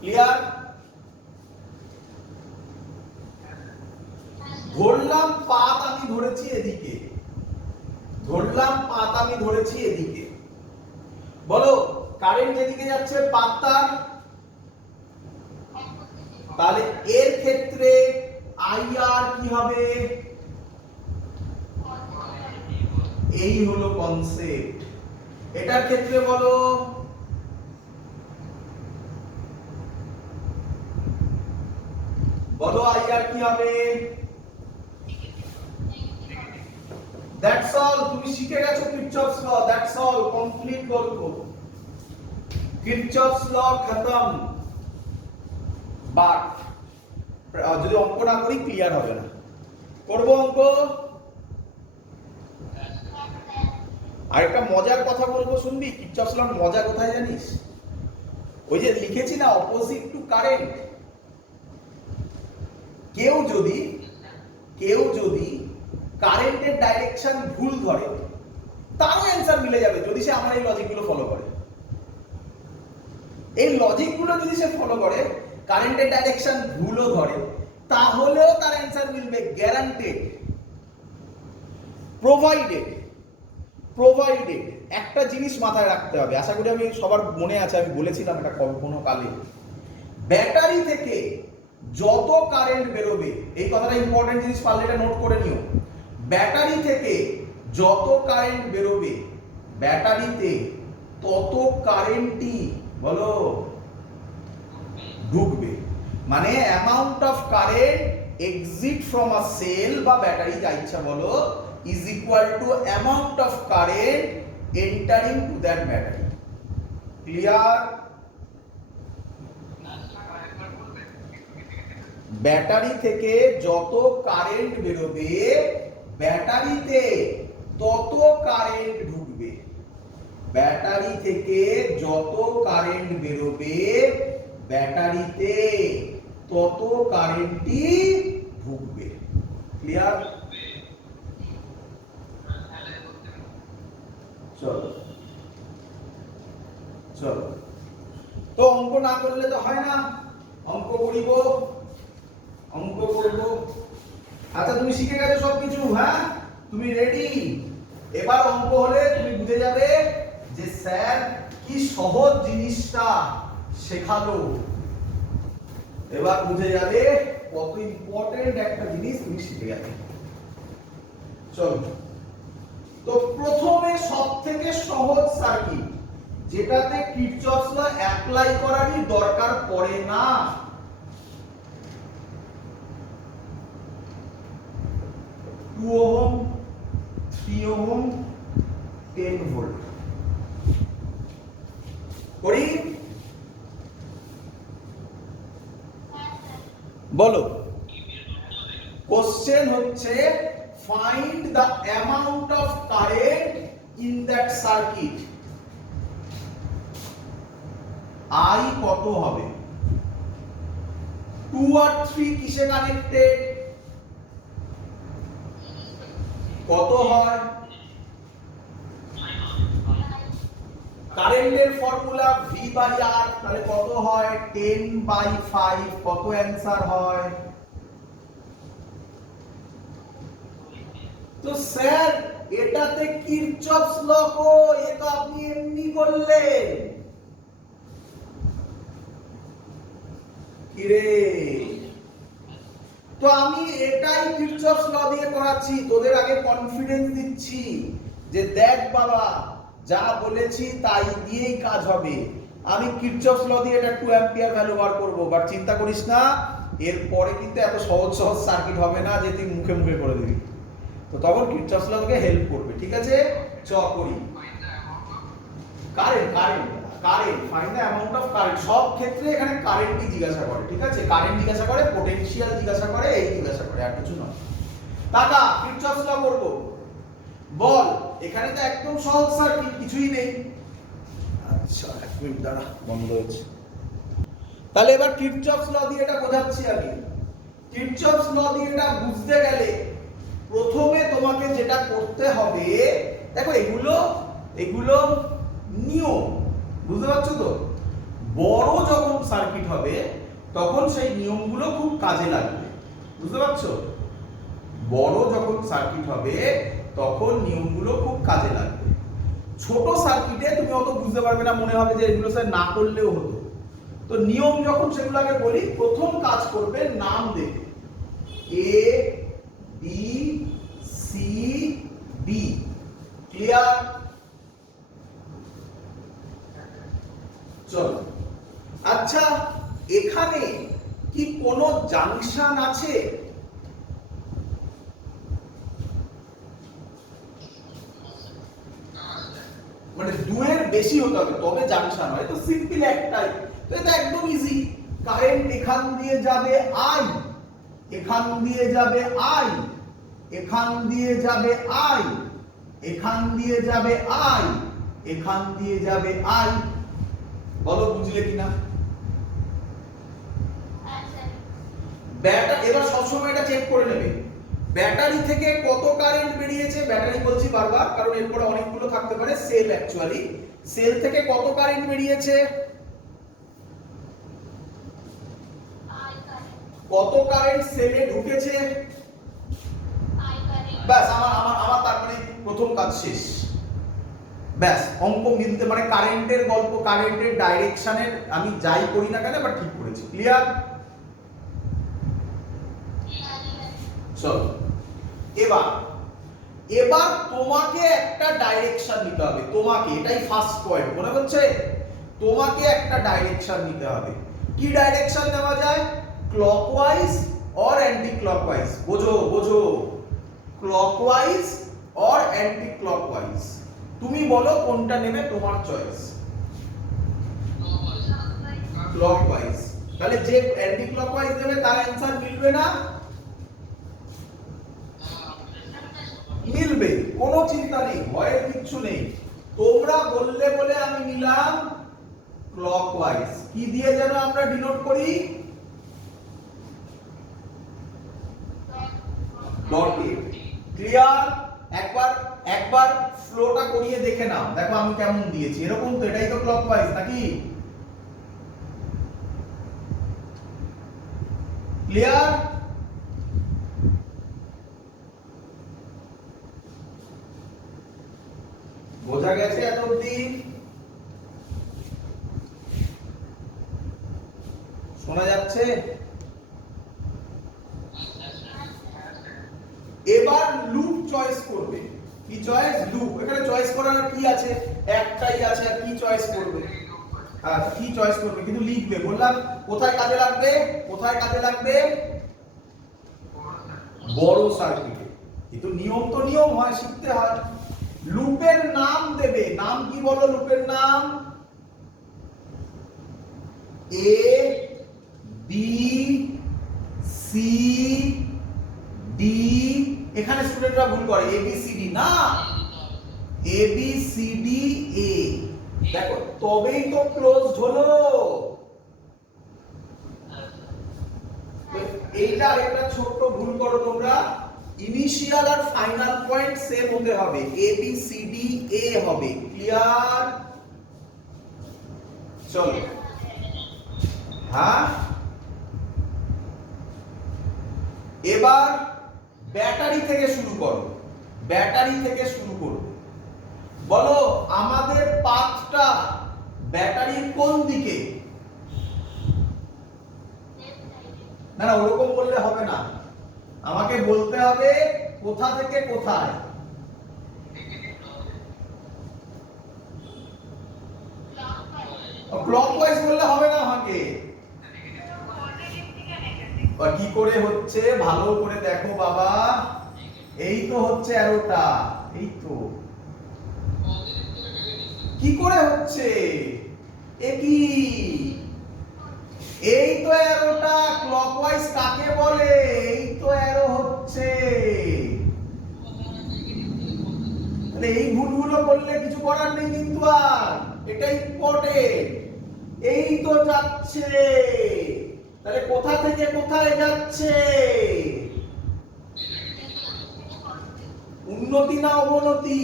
ক্লিয়ার? ধরলাম পাত আমি ধরেছি এদিকে, ধরলাম পাত আমি ধরেছি এদিকে। বলো কারেন্ট এদিকে যাচ্ছে পাতার, তাহলে এর ক্ষেত্রে আইআর কি হবে? এই হলো কনসেপ্ট। এটার ক্ষেত্রে বলো, বলো আইআর কি হবে? That's all. তুমি শিখে গেছো কিরচফস ল, দ্যাটস অল, কমপ্লিট গল্প। কিরচফস ল খতম। বাট যদি অঙ্ক না করি ক্লিয়ার হবে না। করবো অঙ্ক? আর একটা মজার কথা বলবো, শুনবি? কিরচফস লর মজা কোথায় জানিস? ওই যে লিখেছি না অপোজিট টু কারেন্ট, কেউ যদি কারেন্টের ডাইরেকশন ভুল ধরে তারও অ্যান্সার মিলে যাবে, যদি সে আমার এই লজিকগুলো ফলো করে। এই লজিকগুলো যদি সে ফলো করে, কারেন্টের ডাইরেকশন ভুলও ধরে, তাহলেও তার অ্যান্সার মিলবে, গ্যারান্টেড। প্রোভাইডেড একটা জিনিস মাথায় রাখতে হবে, আশা করি আমি সবার মনে আছে, আমি বলেছিলাম এটা কোনো কালে, ব্যাটারি থেকে যত কারেন্ট বেরোবে, এই কথাটা ইম্পর্টেন্ট জিনিস, পারলে এটা নোট করে নিও। ব্যাটারি থেকে যত কারেন্ট বেরোবে, ব্যাটারিতে তত কারেন্টই, বলো, ঢুকবে। মানে amount of current exit from a cell বা ব্যাটারি, যা ইচ্ছা বলো, is equal to amount of current entering to that battery. Clear? Battery থেকে যত কারেন্ট বেরোবে, ব্যাটারিতে তত কারেন্ট ঢুকবে। ব্যাটারি থেকে যত কারেন্ট বেরোবে, ব্যাটারিতে তত কারেন্টই ঢুকবে। ক্লিয়ার? চলো চলো, তো অঙ্ক না করলে তো হয় না, অঙ্ক করিব, অঙ্ক করব। আচ্ছা তুমি শিখে গেছো সবকিছু? হ্যাঁ, তুমি রেডি? এবার অঙ্ক হলে তুমি বুঝে যাবে যে স্যার কি সহজ জিনিসটা শেখালো। এবার বুঝে যাবে কত ইম্পর্টেন্ট একটা জিনিস তুমি শিখে গেলে। চলো, তো প্রথমে সবথেকে সহজ সার্কিট যেটাতে কিরচফস ল অ্যাপ্লাই করারই দরকার পড়ে না, 2 ওহম, 3 ওহম, 10 ভোল্ট। করি? বলো, কোশ্চেন হচ্ছে find the amount of current in that circuit. I কত হবে? 2 আর 3 কিসে কানেক্টেড? কত হয়? কারেন্টের ফর্মুলা V বাই R, তাহলে কত হয়? 10/5। কত অ্যানসার হয়? তো স্যার এটাতে কিরচফস ল কো, এটা আপনি এমনি বললেন। কিরে, তো আমি এটাই কিরচফস ল দিয়ে করাচ্ছি, তোদের আগে কনফিডেন্স দিচ্ছি যে দেখ বাবা যা বলেছি তাই দিয়েই কাজ হবে। আমি কিরচফস ল দিয়ে এটা 2 অ্যাম্পিয়ার ভ্যালু বার করব, বাট চিন্তা করিস না এরপরে কিন্তু এত সহজ সহজ সার্কিট হবে না যে তুই মুখে মুখে করে দিবি, তো তখন কিরচফস ল তোকে হেল্প করবে। ঠিক আছে, চ করি। Current current current find the amount of current, সব ক্ষেত্রে এখানে কারেন্টই জিজ্ঞাসা করে। ঠিক আছে, কারেন্ট জিজ্ঞাসা করে, পটেনশিয়াল জিজ্ঞাসা করে, এই জিজ্ঞাসা করে, আর কিছু নয়। টাকা কিরচফস ল করব, বল। এখানে তো একদম সহজ সার্কিট, কিছুই নেই। আচ্ছা এক মিনিট দাঁড়া, বন্ধ হয়েছে। তাহলে এবার কিরচফস ল দিয়ে এটা বোঝাচ্ছি আমি। কিরচফস ল দিয়ে এটা বুঝতে গেলে প্রথমে তোমাকে যেটা করতে হবে, দেখো এগুলো এগুলো নিয়ম, বুঝতে পারছো তো? বড় যখন সার্কিট হবে তখন সেই নিয়মগুলো খুব কাজে লাগবে, বুঝতে পারছো? বড় যখন সার্কিট হবে তখন নিয়মগুলো খুব কাজে লাগবে। ছোট সার্কিটে তুমি অত বুঝতে পারবে না, মনে হবে যে এগুলো স্যার না করলেও হতো। তো নিয়ম যখন সেগুলো আগে বলি, প্রথম কাজ করবে নাম দেবে, এ বি সি ডি। ক্লিয়ার? চলো, আচ্ছা এখানে কি কোনো জাংশন আছে? মানে 2 এর বেশি হতে হবে তবে জাংশন হয়, তো সিম্পল একটাই, তো এটা একদম ইজি। কারেন্ট এখান দিয়ে যাবে I, এখান দিয়ে যাবে I, এখান দিয়ে যাবে I, এখান দিয়ে যাবে I, এখান দিয়ে যাবে I। বলো বুঝলে কিনা? ব্যাটারি এবার সবসময় এটা চেক করে নেবে, ব্যাটারি থেকে কত কারেন্ট বেরিয়েছে। ব্যাটারি বলছি বারবার কারণ এরপরে অনেকগুলো থাকতে পারে, সেল অ্যাকচুয়ালি। সেল থেকে কত কারেন্ট বেরিয়েছে? কত কারেন্ট সেলে ঢুকেছে? ব্যাস, আমার তার মানে প্রথম কাজ শেষ। ব্যাস, অঙ্ক মিলতে মানে কারেন্টের গল্প, কারেন্টের ডাইরেকশনের আমি যাই করি না কেন এবার ঠিক করেছি। ক্লিয়ার? চলো, এবার তোমাকে একটা ডাইরেকশন নিতে হবে। তোমাকে, এটাই ফার্স্ট পয়েন্ট, মনে হচ্ছে? তোমাকে একটা ডাইরেকশন নিতে হবে। কি ডাইরেকশন নেওয়া যায়? Clockwise or anti clockwise. বোঝো বোঝো, ক্লকওয়াইজ অর অ্যান্টি ক্লকওয়াইজ। তুমি বলো কোনটা নেবে, তোমার চয়েস। ক্লকওয়াইজ। তাহলে যে অ্যান্টি ক্লকওয়াইজ নেবে তার অ্যানসার মিলবে না? মিলবে, কোনো চিন্তা নেই, ভয়ের কিচ্ছু নেই। তোমরা বললে বলে আমি নিলাম ক্লকওয়াইজ। কি দিয়ে যেন আমরা ডিনোট করি? ডটেড। ক্লিয়ার? একবার একবার ফ্লোটা করিয়ে দেখে নাও, দেখো আমি কেমন দিয়েছি। এরকম তো, এটাই তো ক্লকওয়াইজ নাকি? ক্লিয়ার? বোঝা গেছে এত অবধি? শোনা যাচ্ছে? এবার লুপ চয়েস করবে। কি চয়েস? লুপ। এখানে চয়েস করার কি আছে? একটাই আছে, আর কি চয়েস করবে? আচ্ছা, কি চয়েস করবে কিন্তু লিখবে। বললাম কোথায় কাজে লাগবে? কোথায় কাজে লাগবে? বড় সার্কিটে। কিন্তু নিয়ম তো নিয়ম হয়, শিখতে হয়। লুপের নাম দেবে। নাম কি বলো? লুপের নাম এ বি সি ডি। এখানে স্টুডেন্টরা ভুল করে, এ বি সি ডি না, এ বি সি ডি এ। দেখো তবেই তো ক্লোজড হলো। এইটা একটা ছোট্ট ভুল করো তোমরা। ইনিশিয়াল আর ফাইনাল পয়েন্ট সেম হতে হবে, এ বি সি ডি এ হবে। ক্লিয়ার? চলো, হ্যাঁ। এবার ব্যাটারি থেকে শুরু করো। ব্যাটারি থেকে শুরু করো। বলো আমাদের পাথটা ব্যাটারির কোন দিকে? না না, ওরকম বললে হবে না, আমাকে বলতে হবে কোথা থেকে কোথায়। ক্লকওয়াইজ বললে হবে না আমাকে। কি করে হচ্ছে ভালো করে দেখো বাবা। এই তো হচ্ছে অ্যারোটা, এই তো। কি করে হচ্ছে? এ কি? এই তো অ্যারোটা। ক্লকওয়াইজ কাকে বলে? এই তো অ্যারো হচ্ছে। তাহলে এই ভুলগুলো করলে কিছু করার নেই কিন্তু আর, এটা ইম্পর্টেন্ট। এই তো যাচ্ছে। তাহলে কোথা থেকে কোথায় যাচ্ছে? উন্নতি না অবনতি?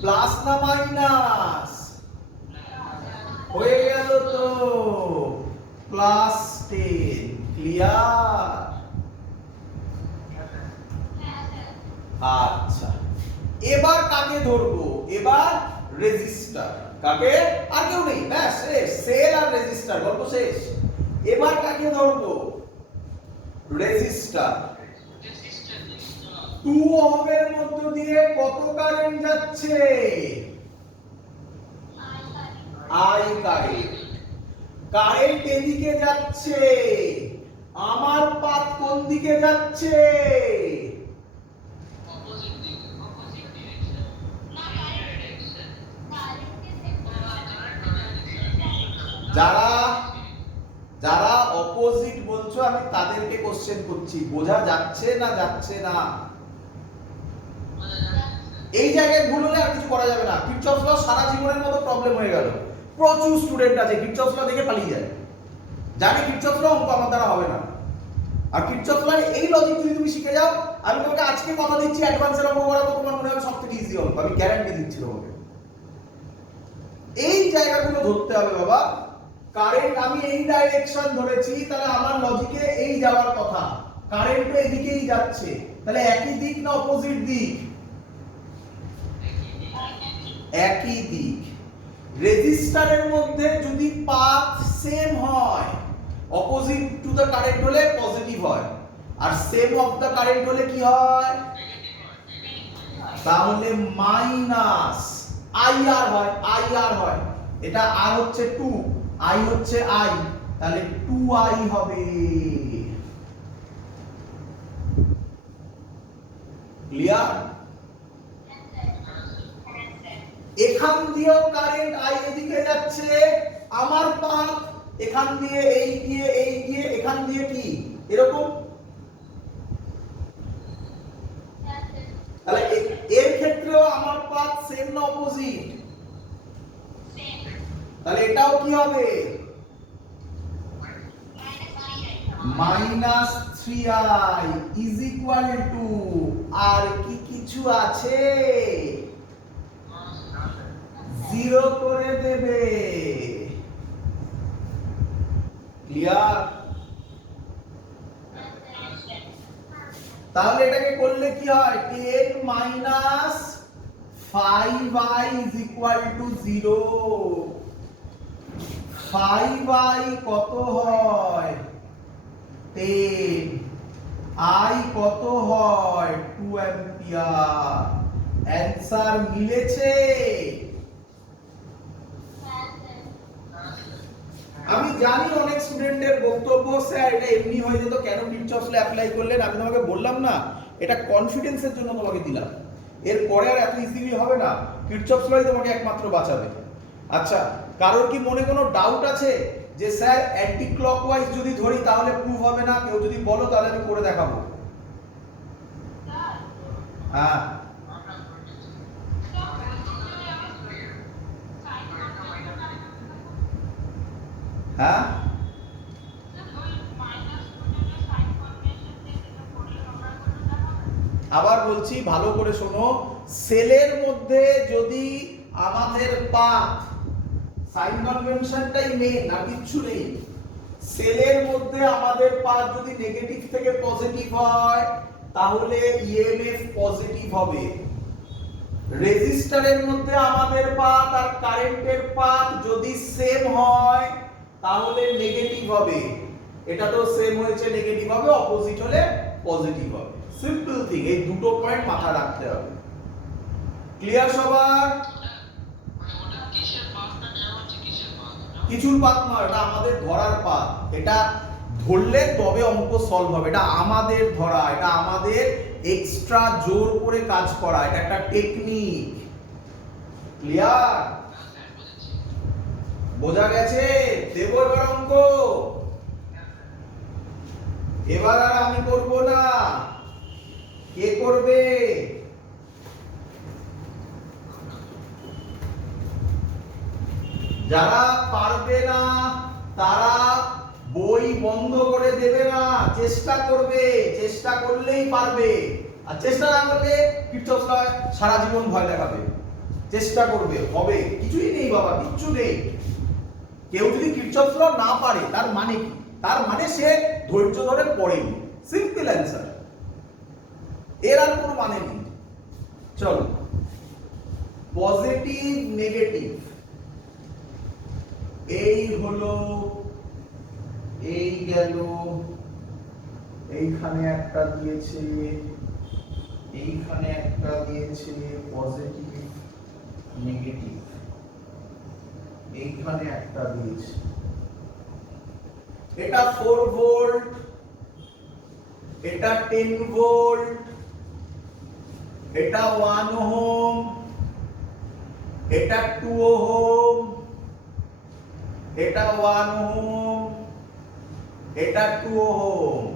প্লাস না মাইনাস? হয়ে গেল তো, প্লাস 10। ক্লিয়ার? আচ্ছা, এবার কাকে ধরবো? এবার রেজিস্টার। কাকে? আর কেউ নেই, ব্যাস শেষ। সেল আর রেজিস্টার, গল্প শেষ। এবার কাকে ধরবো? রেজিস্টার। 2 ওহমের মধ্য দিয়ে কত কারেন্ট যাচ্ছে? I current. কারেন্ট এদিকে যাচ্ছে, আমার পাথ কোন দিকে যাচ্ছে? যারা যারা অপোজিট বলছো আমি তাদেরকে কোশ্চেন করছি, বোঝা যাচ্ছে না যাচ্ছে না? এই জায়গায় ভুল হলে আর কিছু করা যাবে না। কিরচফস ল সারা জীবনের মতো প্রবলেম হয়ে গেল। প্রচুর স্টুডেন্ট আছে কিরচফস ল দেখে পালিয়ে যায়, জানে কিরচফস ল অঙ্ক আমার দ্বারা হবে না। আর কিরচফস ল এই লজিক যদি তুমি শিখে যাও, আমি তোমাকে আজকে কথা দিচ্ছি অ্যাডভান্সের অঙ্ক করাবো, তোমার মনে হবে সবথেকে ইজি অঙ্ক, আমি গ্যারান্টি দিচ্ছি তোমাকে। এই জায়গাগুলো ধরতে হবে বাবা। কারেন্ট আমি এই ডাইরেকশন ধরেছি, তাহলে আমার লজিকে এই যাওয়ার কথা। কারেন্ট তো এদিকেই যাচ্ছে, তাহলে একই দিক না অপোজিট দিক? একই দিক। রেজিস্টারের মধ্যে যদি পাথ সেম হয়, অপোজিট টু দ্য কারেন্ট হলে পজিটিভ হয়, আর সেম অফ দ্য কারেন্ট হলে কি হয়? তাহলে মাইনাস আইআর হয়, আইআর হয়। এটা আর হচ্ছে 2, আই হচ্ছে আই, তাহলে 2i হবে। ক্লিয়ার? এখান দিয়েও কারেন্ট আই এদিকে যাচ্ছে, আমার পাথ এখান দিয়ে এই দিয়ে এই দিয়ে এখান দিয়ে কি এরকম? তাহলে এর ক্ষেত্রেও আমার পাথ সেম না opposite? Minus 3i is equal to, আর কি কিছু আছে? 0 করে দেবে। ক্লিয়ার? তাহলে এটাকে করলে কি হয়? 10 minus 5i is equal two 0। 5i কত হয়? 10। i কত হয়? 2 অ্যাম্পিয়ার। অ্যানসার মিলেছে? আমি জানি অনেক স্টুডেন্টের বক্তব্য, স্যার এটা এমনি হয়ে যেত, কেন কিরচফস ল অ্যাপ্লাই করলেন? আমি তোমাকে বললাম না, এটা কনফিডেন্সের জন্য তোমাকে দিলাম। এর পরে আর এত ইজিলি হবে না, কিরচফস লই তোমাকে একমাত্র বাঁচাবে। আচ্ছা, কারোর কি মনে কোনো ডাউট আছে যে স্যার অ্যান্টি ক্লকওয়াইজ যদি ধরি তাহলে প্রুভ হবে না? কেউ যদি বলো তাহলে আমি করে দেখাবো। হ্যাঁ, হ্যাঁ, আবার বলছি ভালো করে শোনো, সেলের মধ্যে যদি আমাদের পাথ, সাইন কনভেনশনটাই মেন, আর কিচ্ছু নেই। সেলের মধ্যে আমাদের পাথ যদি নেগেটিভ থেকে পজিটিভ হয় তাহলে ইএমএফ পজিটিভ হবে। রেজিস্টারের মধ্যে আমাদের পাথ আর কারেন্টের পাথ যদি সেম হয় তাহলে নেগেটিভ হবে। এটা তো সেম হয়েছে, নেগেটিভ হবে, অপোজিট হলে পজিটিভ হবে। সিম্পল থিং, এই দুটো পয়েন্ট মাথায় রাখতে হবে। ক্লিয়ার সবার? কিছুর পাথ নয়, এটা আমাদের ধরার পাথ। এটা ধরলে তবে অঙ্ক সলভ হবে। এটা আমাদের ধরা, এটা আমাদের এক্সট্রা জোর করে কাজ করা, এটা একটা টেকনিক। ক্লিয়ার? বোঝা গেছে? দেব এবার অঙ্ক। এবার আর আমি করব না, কে করবে? যারা পারবে না তারা বই বন্ধ করে দেবে না, চেষ্টা করবে, চেষ্টা করলেই পারবে। আর চেষ্টা না করলে কিরচফস ল সারা জীবন ভয় দেখাবে। চেষ্টা করবে, হবে। কিছুই নেই বাবা, কিচ্ছু নেই। কেউ যদি কিরচফস ল না পারে তার মানে কি? তার মানে সে ধৈর্য ধরে পড়েনি। সিম্পল অ্যান্সার, এর আর কোনো মানে নেই। চলো, পজিটিভ নেগেটিভ এই হলো, এই গেল, এইখানে একটা দিয়েছে, এইখানে একটা দিয়েছে, পজিটিভ নেগেটিভ, এইখানে একটা দিয়েছে। এটা 4 ভোল্ট, এটা 10 ভোল্ট, এটা 1 ওহম, এটা 2 ওহম, এটা 1 ওহম, এটা 2 ওহম।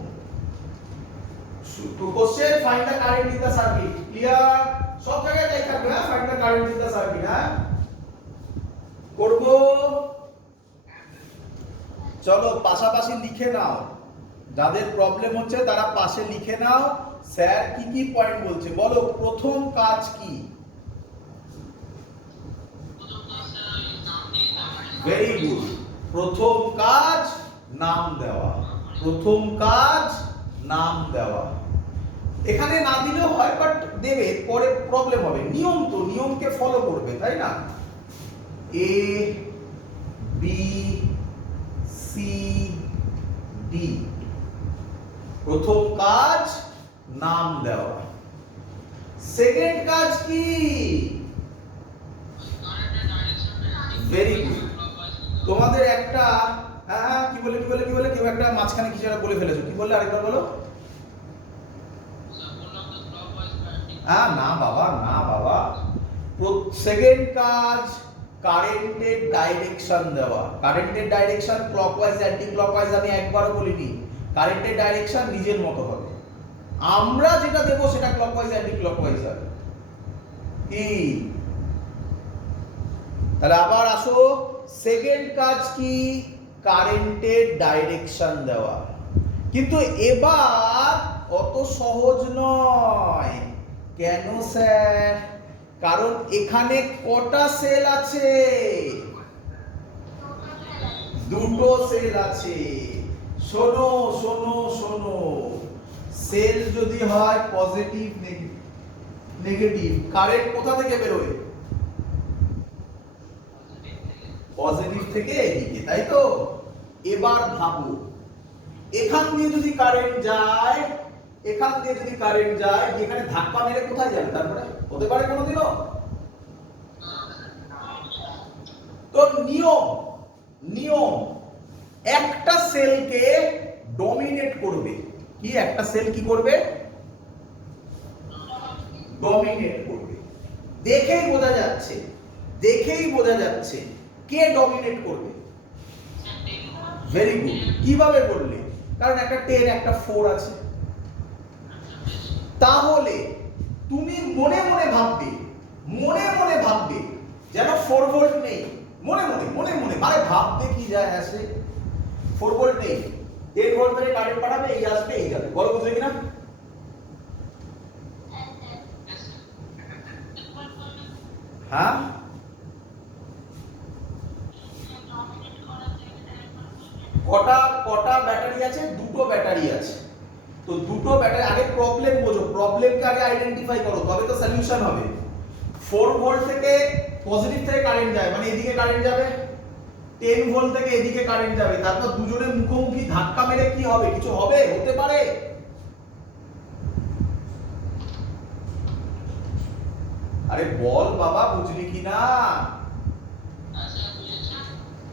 তো question find the current in the circuit. Clear? সব জায়গায় তাই থাকবে। হ্যাঁ, find the current in the circuit. হ্যাঁ, করব। চলো পাশাপাশি লিখে নাও, যাদের প্রবলেম হচ্ছে তারা পাশে লিখে নাও। স্যার কি কি পয়েন্ট বলছে বলো। প্রথম কাজ কি? Very good. প্রথম কাজ নাম দেওয়া। প্রথম কাজ নাম দেওয়া। এখানে না দিলেও হয়, বাট দেবে, পরে প্রবলেম হবে। নিয়ম তো, নিয়মকে ফলো করবে, তাই না? এ বি সি ডি, প্রথম কাজ নাম দেওয়া। সেকেন্ড কাজ কি? Very good. তোমাদের একটা, হ্যাঁ কি বলে কি বলে কি বলে, কেউ একটা মাঝখানে কিছু একটা বলে ফেলেছো, কি বললে আরেকবার বলো। না বাবা, না বাবা। সেকেন্ড কাজ কারেন্টের ডাইরেকশন দেওয়া। কারেন্টের ডাইরেকশন ক্লকওয়াইজ অ্যান্টি ক্লকওয়াইজ আমি একবারও বলিনি। কারেন্টের ডাইরেকশন নিজের মতো হবে। আমরা যেটা দেব সেটা ক্লকওয়াইজ অ্যান্টি ক্লকওয়াইজ হবে। কি? তাহলে আবার আসো, সেকেন্ড কাজ কি? কারেন্টের ডাইরেকশন দেওয়া। কিন্তু এবার অত সহজ নয়। কেন স্যার? কারণ এখানে কটা সেল আছে? দুটো সেল আছে। শোনো শোনো শোনো, সেল যদি হয় পজিটিভ নেগেটিভ, কারেন্ট কোথা থেকে বেরোয়? পজিটিভ থেকে এদিকে, তাই তো? এবার ভাবো, এখান দিয়ে যদি কারেন্ট যায়, এখান দিয়ে যদি কারেন্ট যায়, এখানে ধাক্কা মেরে কোথায় যাবে? তারপরে হতে পারে কোনোদিনও? তো নিয়ম নিয়ম একটা সেলকে ডমিনেট করবে। কি একটা সেল কি করবে? ডমিনেট করবে। দেখেই বোঝা যাচ্ছে, দেখেই বোঝা যাচ্ছে কে ডমিনেট করবে। Very good. কিভাবে বললে? কারণ একটা 10 একটা 4 আছে। তাহলে তুমি মনে মনে ভাববে, মনে মনে ভাববে যেন 4 ভোল্ট নেই। মনে মনে মনে মনে মানে ভাবতে কি যায় আসে, 4 ভোল্ট নেই, 10 ভোল্ট থেকে কারেন্ট পাঠাবে, এই আসবে এই যাবে। বলো বুঝলে কিনা? হ্যাঁ, কটা কটা ব্যাটারি আছে? দুটো ব্যাটারি আছে। তো দুটো ব্যাটারি, আগে প্রবলেম বোঝো, প্রবলেমকে আগে আইডেন্টিফাই করো, তবে তো সলিউশন হবে। 4 ভোল্ট থেকে পজিটিভ থেকে কারেন্ট যায়, মানে এদিকে কারেন্ট যাবে। 10 ভোল্ট থেকে এদিকে কারেন্ট যাবে। তারপর দুজনের মুখোমুখি ধাক্কা মেরে কি হবে? কিছু হবে? হতে পারে। আরে বল বাবা, বুঝলি কিনা?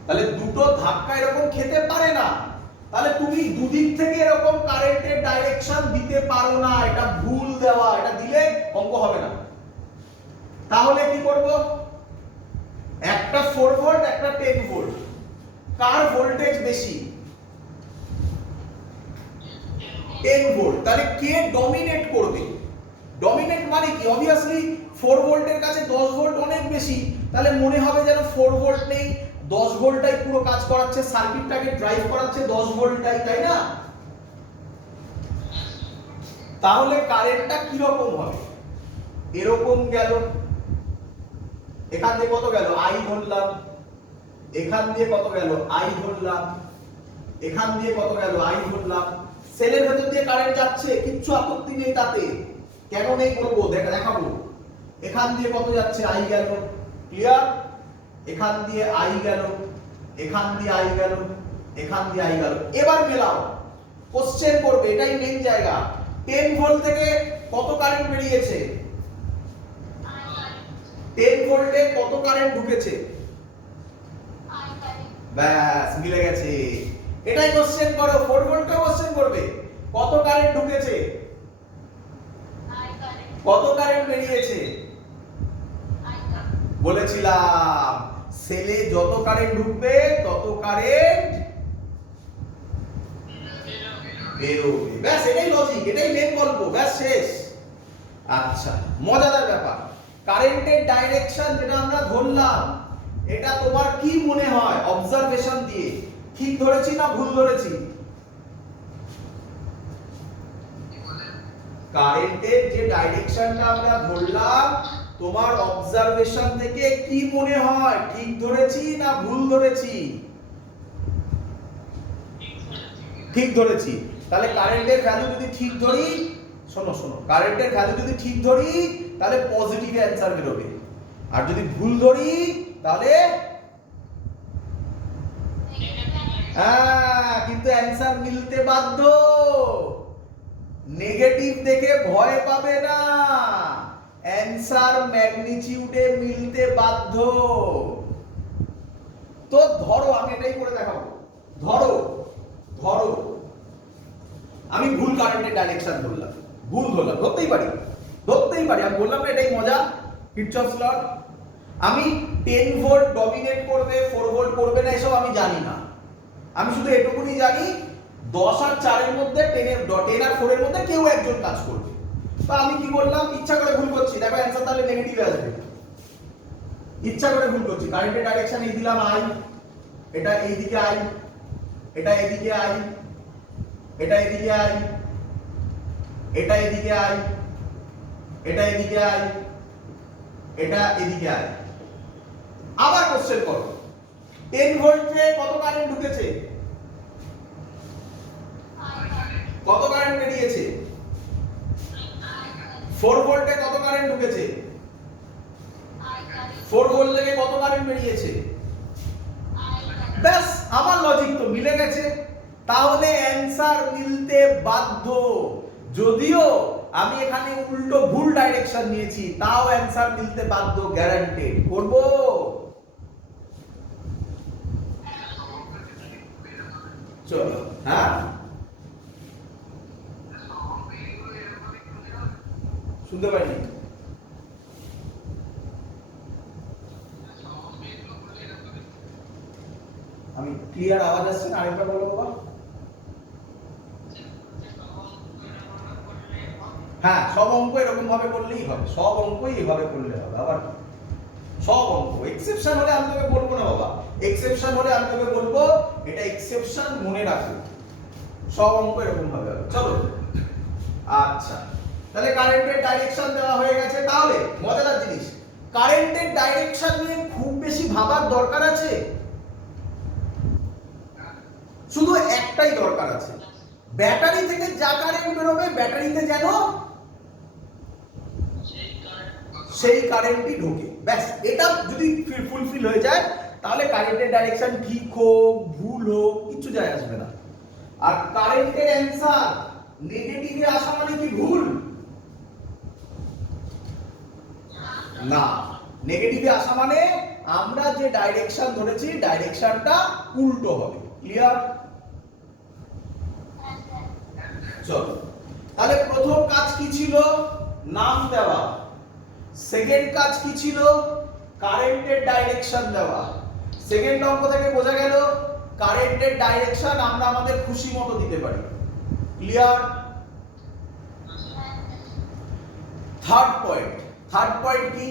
তাহলে দুটো ধাক্কা এরকম খেতে পারে না। তাহলে তুমি দুদিক থেকে এরকম কারেন্টের ডাইরেকশন দিতে পারো না, এটা ভুল দেওয়া, এটা দিলে অঙ্ক হবে না। তাহলে কি করব? একটা 4 ভোল্ট একটা 10 ভোল্ট, কার ভোল্টেজ বেশি? 10 ভোল্ট। তাহলে কে ডমিনেট করবে? ডমিনেট মানে কি? অবভিয়াসলি 4 ভোল্টের কাছে 10 ভোল্ট অনেক বেশি, তাহলে মনে হবে যেন 4 ভোল্ট নেই, 10 ভোল্টটাই পুরো কাজ করাচ্ছে, সার্কিটটাকে ড্রাইভ করাচ্ছে 10 ভোল্টটাই, তাই না? তাহলে কারেন্টটা কি রকম হবে? এরকম গেল, এখান দিয়ে কত গেল? আই ধরলাম। এখান দিয়ে কত গেল? আই ধরলাম। এখান দিয়ে কত গেল? আই ধরলাম। সেলের ভেতর দিয়ে কারেন্ট যাচ্ছে, কিচ্ছু আপত্তি নেই তাতে। কেন নেই বলবো, দেখাবো। এখান দিয়ে কত যাচ্ছে? আই গেল। ক্লিয়ার? এখান দিয়ে আই গেল, এখান দিয়ে আই গেল, এখান দিয়ে আই গেল। এবার মেলাও, কোশ্চেন করবে, এটাই মেইন জায়গা। 10 ভোল্ট থেকে কত কারেন্ট বেরিয়েছে? 10 ভোল্টে কত কারেন্ট ঢুকেছে? ব্যাস, মিলে গেছে। এটাই কোশ্চেন করো। 4 ভোল্টে কোশ্চেন করবে, কত কারেন্ট ঢুকেছে, কত কারেন্ট বেরিয়েছে? বলেছিলাম সেলে যত কারেন্ট ঢুকবে তত কারেন্ট বেরোবে। ব্যাস, এটাই লজিক, এটাই মেন গল্প, ব্যাস শেষ। আচ্ছা, মজাদার ব্যাপার, কারেন্টের ডাইরেকশন যেটা আমরা ধরলাম, এটা তোমার কি মনে হয় অবজারভেশন দিয়ে ঠিক ধরেছি না ভুল ধরেছি? কারেন্টের যে ডাইরেকশনটা আমরা ধরলাম, তোমার অবজারভেশন থেকে কি মনে হয় ঠিক ধরেছি না ভুল ধরেছি? ঠিক ধরেছি। তাহলে কারেন্টের ভ্যালু যদি ঠিক ধরি, শোনো শোনো, কারেন্টের ভ্যালু যদি ঠিক ধরি তাহলে পজিটিভ অ্যানসার বেরোবে, আর যদি ভুল ধরি তাহলে হ্যাঁ, কিন্তু অ্যানসার মিলতে বাধ্য। নেগেটিভ দেখে ভয় পাবে না, অ্যানসার ম্যাগনিটিউডে মিলতে বাধ্য। তো ধরো, আমি এটাই করে দেখাবো। ধরো ধরো আমি ভুল কারেন্টের ডাইরেকশন ধরলাম, ভুল ধরলাম, ধরতেই পারি, ধরতেই পারি। আমি বললাম না এটাই মজা, কিরচফস ল। আমি 10 ভোল্ট ডমিনেট করবে, 4 ভোল্ট করবে না, এসব আমি জানি না। আমি শুধু এটুকুনি জানি 10 আর 4 এর মধ্যে 10 আর 4 এর মধ্যে কেউ একজন কাজ করবে। তো আমি কি বললাম? ইচ্ছা করে ভুল করছি, দেখো অ্যানসার তাহলে নেগেটিভ আসবে। ইচ্ছা করে ভুল করছি, কারেন্টের ডাইরেকশন এই দিলাম আই, এটা এইদিকে আই, এটা এইদিকে আই, এটা এদিকে আই, এটা এদিকে আই, এটা এদিকে আই, এটা এদিকে আই। আবার কোশ্চেন করো, 10 ভোল্টে কত কারেন্ট ঢুকেছে, কত কারেন্ট বেরিয়েছে? 4 ভোল্টে কত কারেন্ট ঢুকেছে? 4 ভোল্ট থেকে কত কারেন্ট বেরিয়েছে? ব্যাস, আমার লজিক তো মিলে গেছে। তাহলে অ্যানসার মিলতে বাধ্য। যদিও আমি এখানে উল্টো ভুল ডাইরেকশন নিয়েছি, তাও অ্যানসার মিলতে বাধ্য, গ্যারান্টেড। করব? চলো, হ্যাঁ শুনতে পাইনি। আমি ক্লিয়ার আওয়াজ আসছে না? আরেকবার বলো বাবা। হ্যাঁ, সব অঙ্ক এরকম ভাবে করলেই হবে, সব অঙ্কই এভাবে করলে হবে। আবার সব অঙ্ক, এক্সেপশন হলে আমি তোকে বলবো না বাবা, এক্সেপশন হলে আমি তোকে বলবো এটা এক্সেপশন, মনে রাখো। সব অঙ্ক এরকম ভাবে হবে। চলো, আচ্ছা, তাহলে কারেন্টের ডাইরেকশন দেওয়া হয়ে গেছে। তাহলে মজাদার জিনিস, কারেন্টের ডাইরেকশন নিয়ে খুব বেশি ভাবার দরকার আছে? শুধু একটাই দরকার আছে, ব্যাটারি থেকে যা কারেন্ট বেরোবে ব্যাটারিতে যেন সেই কারেন্টই ঢোকে। ব্যাস, এটা যদি ফুলফিল হয়ে যায় তাহলে কারেন্টের ডাইরেকশন ঠিক হোক ভুল হোক কিছু যায় আসবে না। আর কারেন্টের অ্যানসার নেগেটিভে আসা মানে কি ভুল? না, নেগেটিভে আসা মানে আমরা যে ডাইরেকশন ধরেছি ডাইরেকশনটা উল্টো হবে। ক্লিয়ার? চলো, তাহলে প্রথম কাজ কি ছিল? নাম দেওয়া। সেকেন্ড কাজ কি ছিল? কারেন্টের ডাইরেকশন দেওয়া। সেকেন্ড অঙ্ক থেকে বোঝা গেল কারেন্টের ডাইরেকশন আমরা আমাদের খুশি মতো দিতে পারি। ক্লিয়ার? থার্ড পয়েন্ট কি?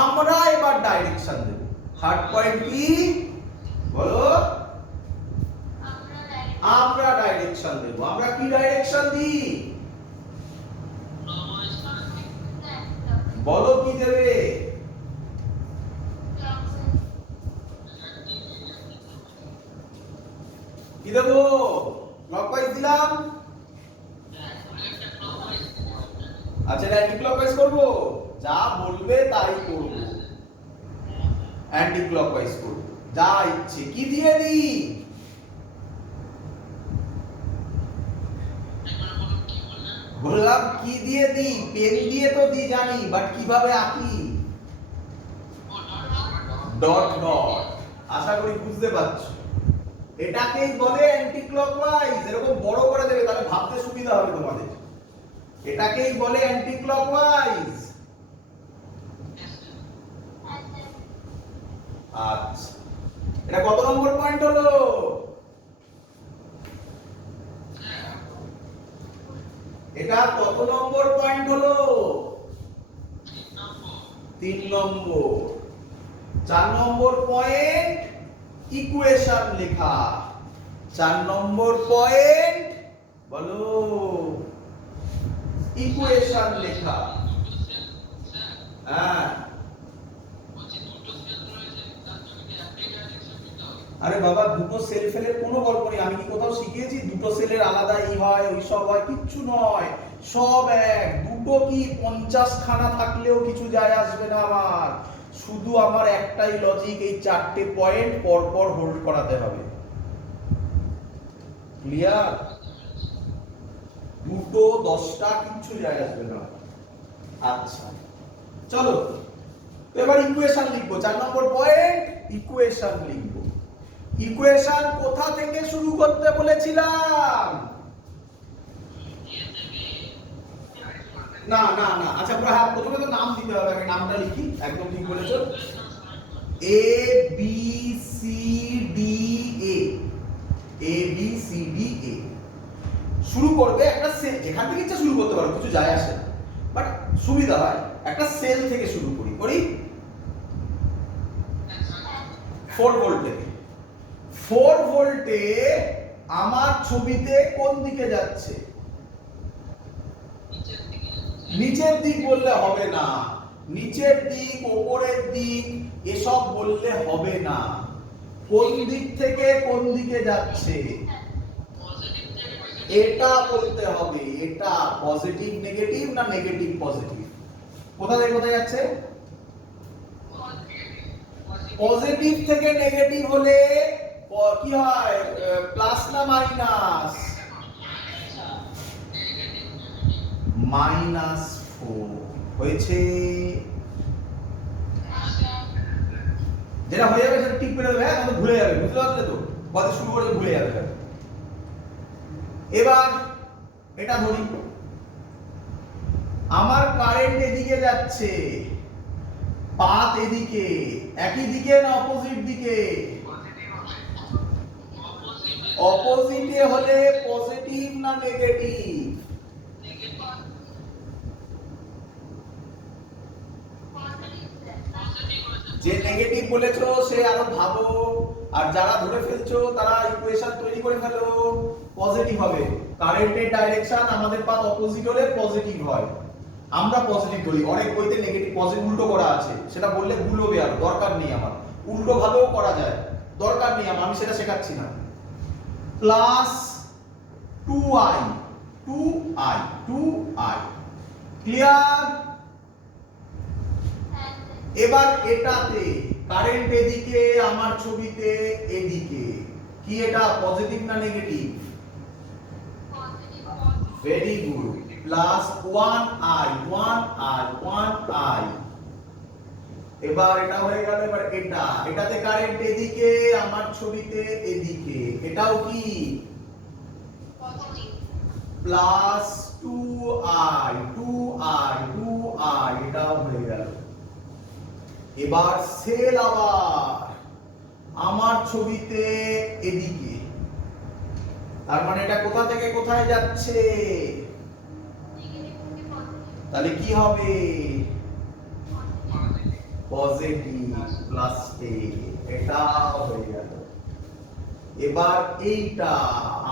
আমরা এবার ডাইরেকশন দেব। থার্ড পয়েন্ট কি বলো? আমরা ডাইরেকশন দেব। আমরা কি ডাইরেকশন দিই বলো? কি দেবে? কি দেবো? ক্লকওয়াইজ দিলাম। আচ্ছা, অ্যান্টি ক্লকওয়াইজ করব? যা বলবে তাই করব। অ্যান্টি ক্লকওয়াইজ করব, যা ইচ্ছে। কি দিয়ে দিই? বললাম কি দিয়ে দিই? পেন দিয়ে তো দিই জানি, বাট কিভাবে আঁকি? Dot dot. আশা করি বুঝতে পারছো। এটাকেই বলে অ্যান্টি ক্লকওয়াইজ। এরকম বড় করে দেবে, তাহলে ভাবতে সুবিধা হবে তোমাদের। এটাকেই বলে অ্যান্টি ক্লকওয়াইজ। আচ্ছা, এটা কত নম্বর পয়েন্ট হলো? এটা কত নম্বর পয়েন্ট হলো? 3 নম্বর। 4 নম্বর পয়েন্ট ইকুয়েশন লেখা। 4 নম্বর পয়েন্ট বলো ইকুয়েশন লেখা। হ্যাঁ, আরে বাবা, দুটো সেল ফেলের কোনো গল্প নেই। আমি কি কোথাও শিখিয়েছি দুটো সেলের আলাদা ই হয় ওই সব হয়? কিচ্ছু নয়, সব এক। দুটো কি 50 খানা থাকলেও কিছু যায় আসবে না আমার। শুধু আমার একটাই লজিক, এই 4টে পয়েন্ট পর পর হোল্ড করাতে হবে। ক্লিয়ার? দুটো 10টা কিচ্ছু যায় আসবে না। আচ্ছা, চলো এবার ইকুয়েশন লিখবো। 4 নম্বর পয়েন্ট ইকুয়েশন লিখবো। ইকুয়েশন কোথা থেকে শুরু করতে বলেছিলাম? না না না, আচ্ছা হ্যাঁ, প্রথমে তো নাম দিতে হবে। আমি নামটা লিখি। একদম ঠিক বলেছো। A B C D A. A B C D A শুরু করবে একটা সেল। যেখান থেকে ইচ্ছা শুরু করতে পারো, কিছু যায় আসে না, বাট সুবিধা হয় একটা সেল থেকে শুরু করি 4 ভোল্ট থেকে। 4 ভোল্টে আমার ছবিতে কোন দিকে যাচ্ছে? নিচের দিক বললে হবে না, নিচের দিক, উপরের দিক এসব বললে হবে না। কোন দিক থেকে কোন দিকে যাচ্ছে এটা বলতে হবে। এটা পজিটিভ নেগেটিভ না নেগেটিভ পজিটিভ? কোথা থেকে কোথায় যাচ্ছে? পজিটিভ থেকে নেগেটিভ হলে কি হয়, প্লাস না মাইনাস? -4 হয়েছে। যেটা হয়ে যাবে সেটা টিক করে দেবে, হ্যাঁ, তো ভুলে যাবে, বুঝতে পারলে তো? কথা শুরু করে ভুলে যাবে। এবার এটা ধরি, আমার কারেন্ট এদিকে যাচ্ছে, পাথ এদিকে, একই দিকে না অপোজিট দিকে? অপোজিটে হলে পজিটিভ না নেগেটিভ? যে নেগেটিভ বলেছো সে আরো ভাবো, আর যারা ধরে ফেলছো তারা ইকুয়েশন তৈরি করে ফেলো। পজিটিভ হবে, কারেন্টের ডাইরেকশন আমাদের পাথ অপোজিট হলে পজিটিভ হয়। আমরা পজিটিভ ধরি, অনেক বইতে নেগেটিভ পজিটিভ উল্টো করা আছে, সেটা বললে ভুল হবে, আর দরকার নেই আমার। উল্টো ভাবেও করা যায়, দরকার নেই আমার, আমি সেটা শেখাচ্ছি না। Plus 2i 2i 2i clear? এবার এটাতে কারেন্ট এদিকে, আমার ছবিতে এদিকে, কি এটা পজিটিভ না negative? Very good, plus 1i 1i 1i। এবার এটা হয়ে গেল। এবার এটা, এটাতে কারেন্ট এদিকে, আমার ছবিতে এদিকে, এটাও কি positive, plus 2i 2i 2i, এটাও হয়ে গেল। এবার সেল আবার আমার ছবিতে এদিকে, তার মানে এটা কোথা থেকে কোথায় যাচ্ছে? তাহলে কি হবে? পজিটিভ, প্লাস a, এটা হয়ে গেল। এবার এইটা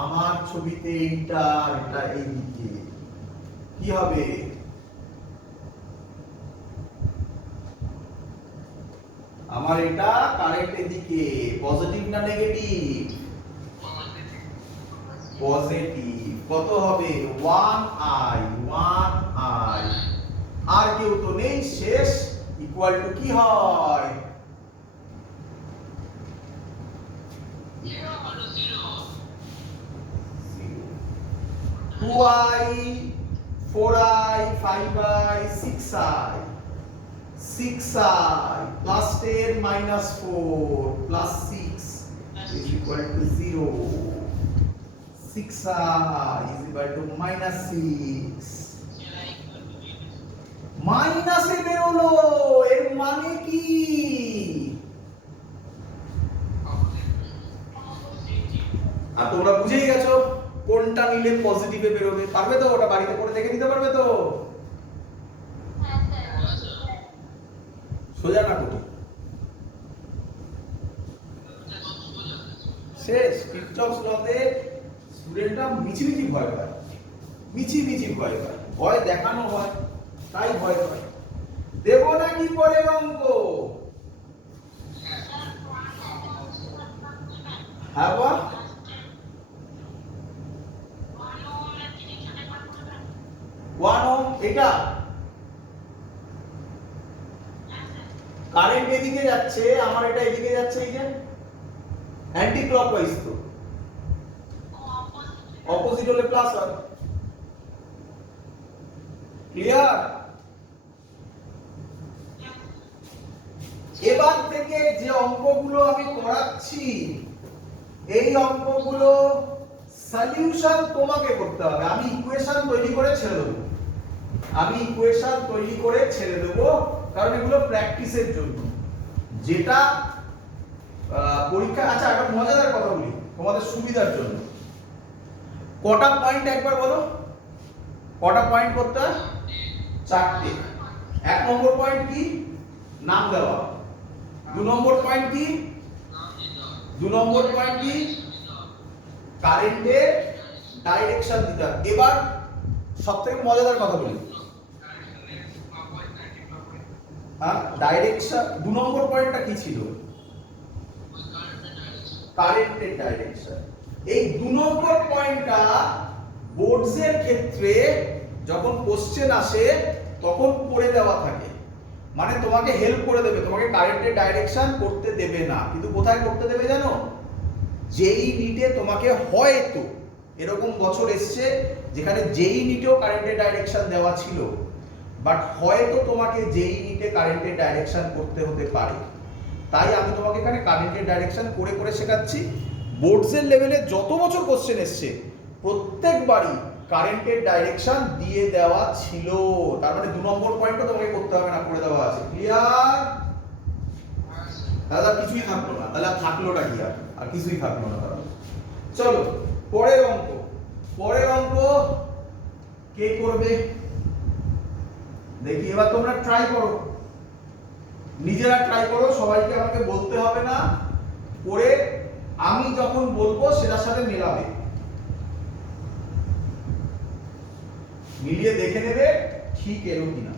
আমার ছবিতে, এইটা, এটা এইদিকে, কি হবে? আমার এটা কারেন্ট এদিকে, পজিটিভ না নেগেটিভ? পজিটিভ। কত হবে? 1i 1i, আর কেউ তো নেই, শেষ। ইকুয়াল টু কি হয়? 2i 4i 5i 6i 6i plus 10 minus 4 plus 6 is equal to 0. 6i is equal to minus 6. মাইনাসে বেরোলো, এর মানে কি? আর তোমরা বুঝেই গেছো কোনটা নিলে পজিটিভে বেরোবে। পারবে তো? ওটা বাড়িতে পড়ে দেখে নিতে পারবে তো? সোজা না কত? শেষ। কিরচফস লতে স্টুডেন্টরা মিছিমিছি ভয় পায়, মিছিমিছি ভয় পায়, ভয় দেখানো হয় তাই ভয় পায়। দেব না কি করে অঙ্ক? হ্যাঁ বা? ওয়ান ওহম, এটা কারেন্ট এদিকে যাচ্ছে, আমার এটা এদিকে যাচ্ছে, এই যে অ্যান্টি ক্লকওয়াইজ, তো অপোজিট হলে প্লাস হয়। ক্লিয়ার? এবার থেকে যে অঙ্কগুলো আমি করাচ্ছি, এই অঙ্কগুলো সলিউশন তোমাকে করতে হবে। আমি ইকুয়েশন তৈরি করে ছেড়ে দেবো, আমি ইকুয়েশন তৈরি করে ছেড়ে দেবো, কারণ এগুলো প্র্যাকটিসের জন্য। যেটা পরীক্ষা, আচ্ছা একটা মজাদার কথা বলি তোমাদের সুবিধার জন্য। কটা পয়েন্ট একবার বলো, কটা পয়েন্ট করতে হয়? 4টে। 1 নম্বর পয়েন্ট কি? নাম দেওয়া। 2 নম্বর পয়েন্ট কি? 2 নম্বর পয়েন্ট কি? কারেন্টের ডাইরেকশন দিতে হবে। এবার সবথেকে মজাদার কথা বলি, ডাইরেকশন 2 নম্বর পয়েন্টটা কি ছিল? কারেন্টের ডাইরেকশন। এই 2 নম্বর পয়েন্টটা বোর্ডসের ক্ষেত্রে যখন কোশ্চেন আসে তখন করে দেওয়া থাকে, মানে তোমাকে হেল্প করে দেবে, তোমাকে কারেন্টের ডাইরেকশন করতে দেবে না, কিন্তু কোথায় করতে দেবে জানো? যেই নিটে তোমাকে হয়তো এরকম বছর এসছে যেখানে যেই নিটেও কারেন্টের ডাইরেকশন দেওয়া ছিল, বাট হয়তো তোমাকে যেই নিটে কারেন্টের ডাইরেকশন করতে হতে পারে, তাই আমি তোমাকে এখানে কারেন্টের ডাইরেকশন করে করে শেখাচ্ছি। বোর্ডসের লেভেলে যত বছর কোশ্চেন এসছে প্রত্যেকবারই কারেন্টের ডাইরেকশন দিয়ে দেওয়া ছিল, তার মানে 2 নম্বর পয়েন্টও তোমাকে করতে হবে না, করে দেওয়া আছে। ক্লিয়ার? তাহলে কিছুই থাকলো না, তাহলে থাকলোটা কি? আর কিছুই থাকলো না। তাহলে চলো পরের অঙ্ক। পরের অঙ্ক কে করবে দেখি, এবার তোমরা ট্রাই করো, নিজেরা ট্রাই করো, সবাইকে আমাকে বলতে হবে না, করে আমি যখন বলবো সেটার সাথে মেলাবে, মিলিয়ে দেখে নেবে ঠিক এলো কিনা।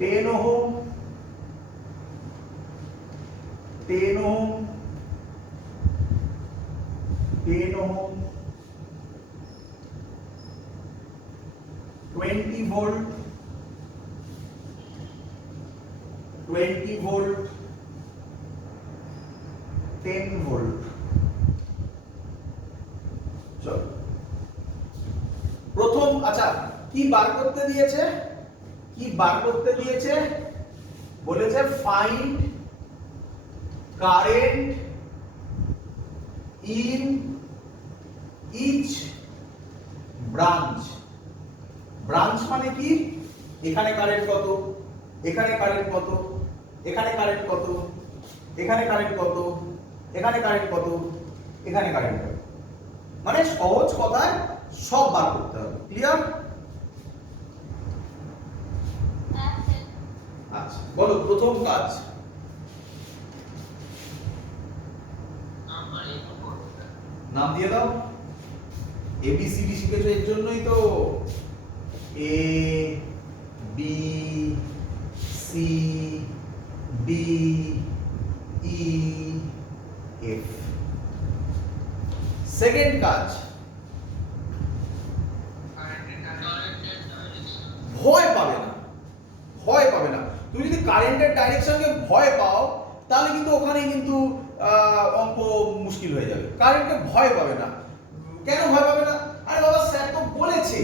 टेन ओम 10 ओम 10 ओम 20 वोल्ट 20 वोल्ट 10 वोल्ट। चलो প্রথম, আচ্ছা কি বার করতে দিয়েছে? কি বার করতে দিয়েছে? বলেছে find current in each branch. Branch মানে কি? এখানে কারেন্ট কত, এখানে কারেন্ট কত, এখানে কারেন্ট কত, এখানে কারেন্ট কত, এখানে কারেন্ট কত, এখানে কারেন্ট কত, মানে সহজ কথায় সব বার করতে হবে। ক্লিয়ার? আচ্ছা বলো প্রথম কাজ। নাম দিয়ে দাও। এবিসিডি শিখেছো এর জন্যই তো, A B C D E F. Second কাজ, ভয় পাবে না, ভয় পাবে না। তুমি যদি কারেন্টের ডাইরেকশনকে ভয় পাও তাহলে কিন্তু ওখানে কিন্তু অঙ্ক মুশকিল হয়ে যাবে। কারেন্টকে ভয় পাবে না। কেন ভয় পাবে না? আরে বাবা স্যার তো বলেছে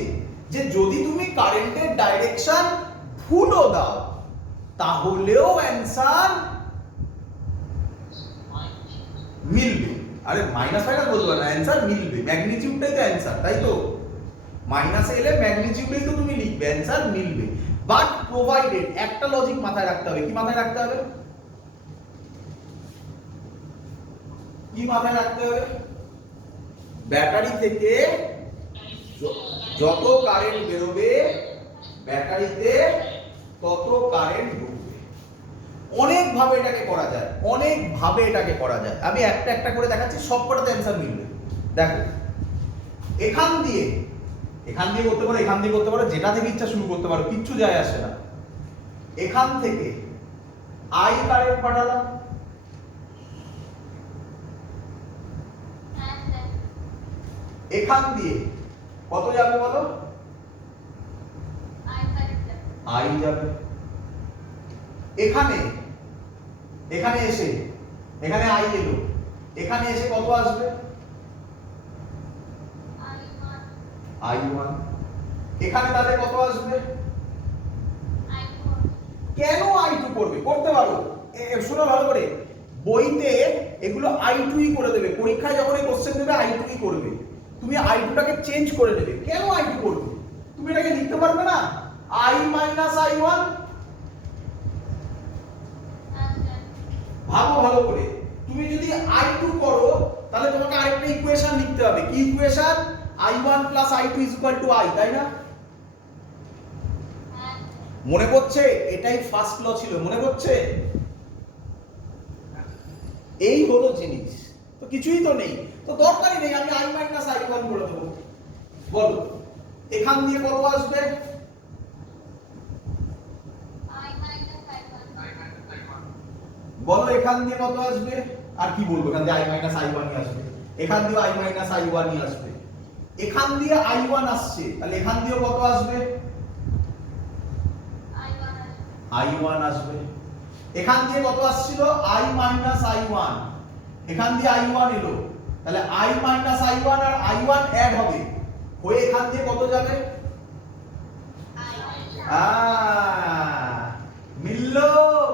যে যদি তুমি কারেন্টের ডাইরেকশন ভুলও দাও তাহলেও অ্যানসার মিলবে। আরে মাইনাস ফাইনাস বলতে পারো না, অ্যানসার মিলবে, ম্যাগনিটিউডটাই তো অ্যানসার, তাই তো? মাইনাসে এলে ম্যাগনিটিউডেই তো তুমি লিখবে, অ্যানসার মিলবে। বাট প্রোভাইডেড একটা লজিক মাথায় রাখতে হবে। কি মাথায় রাখতে হবে? কি মাথায় রাখতে হবে? ব্যাটারি থেকে যত কারেন্ট বেরোবে ব্যাটারিতে তত কারেন্ট ঢুকবে। অনেক ভাবে এটাকে করা যায়, অনেক ভাবে এটাকে করা যায়। আমি একটা একটা করে দেখাচ্ছি, সবকটাতে অ্যানসার মিলবে। দেখো এখান দিয়ে করতে পারো, এখান দিয়ে করতে পারো, যেটা থেকে ইচ্ছা শুরু করতে পারো, কিচ্ছু যায় আসে না। এখান থেকে আই কারেন্ট পাঠালাম, এখান দিয়ে কত যাবে বলো? আই যাবে। এখানে এসে এখানে আই এলো, এখানে এসে কত আসবে? I1। এখানে তাহলে কত আসবে? কেন I2 করবে? করতে পারো, শোনো ভালো করে, বইতে এগুলো I2ই করে দেবে, পরীক্ষায় যখন এই কোশ্চেন দেবে I2ই করবে। তুমি I2টাকে চেঞ্জ করে নেবে। কেন I2 করবে? তুমি এটাকে লিখতে পারবে না I মাইনাস I1। ভাবো ভালো করে, তুমি যদি I2 করো তাহলে তোমাকে আরেকটা ইকুয়েশন লিখতে হবে। কি equation? I1 plus I2 is equal to I, তাই না? মনে পড়ছে? এটাই ফার্স্ট ল ছিল, মনে পড়ছে? এই হলো জিনিস। তো কিছুই তো নেই, তো দরকারই নেই, আমি i মাইনাস i1 করে দেবো। বলো এখান দিয়ে কত আসবে? বলো এখান দিয়ে কত আসবে? আর কি বলবো, এখান দিয়ে i মাইনাস i1 আসবে, এখান দিয়ে i মাইনাস i1 আসবে, এখান দিয়ে i1 আসছে, তাহলে এখান দিয়েও কত আসবে? i1 আসবে। এখান দিয়ে কত আসছিল? i মাইনাস i1, এখান দিয়ে i1 এলো, তাহলে i minus i1 R i1 add হবে হয়ে এখান দিয়ে কত যাবে? মিললো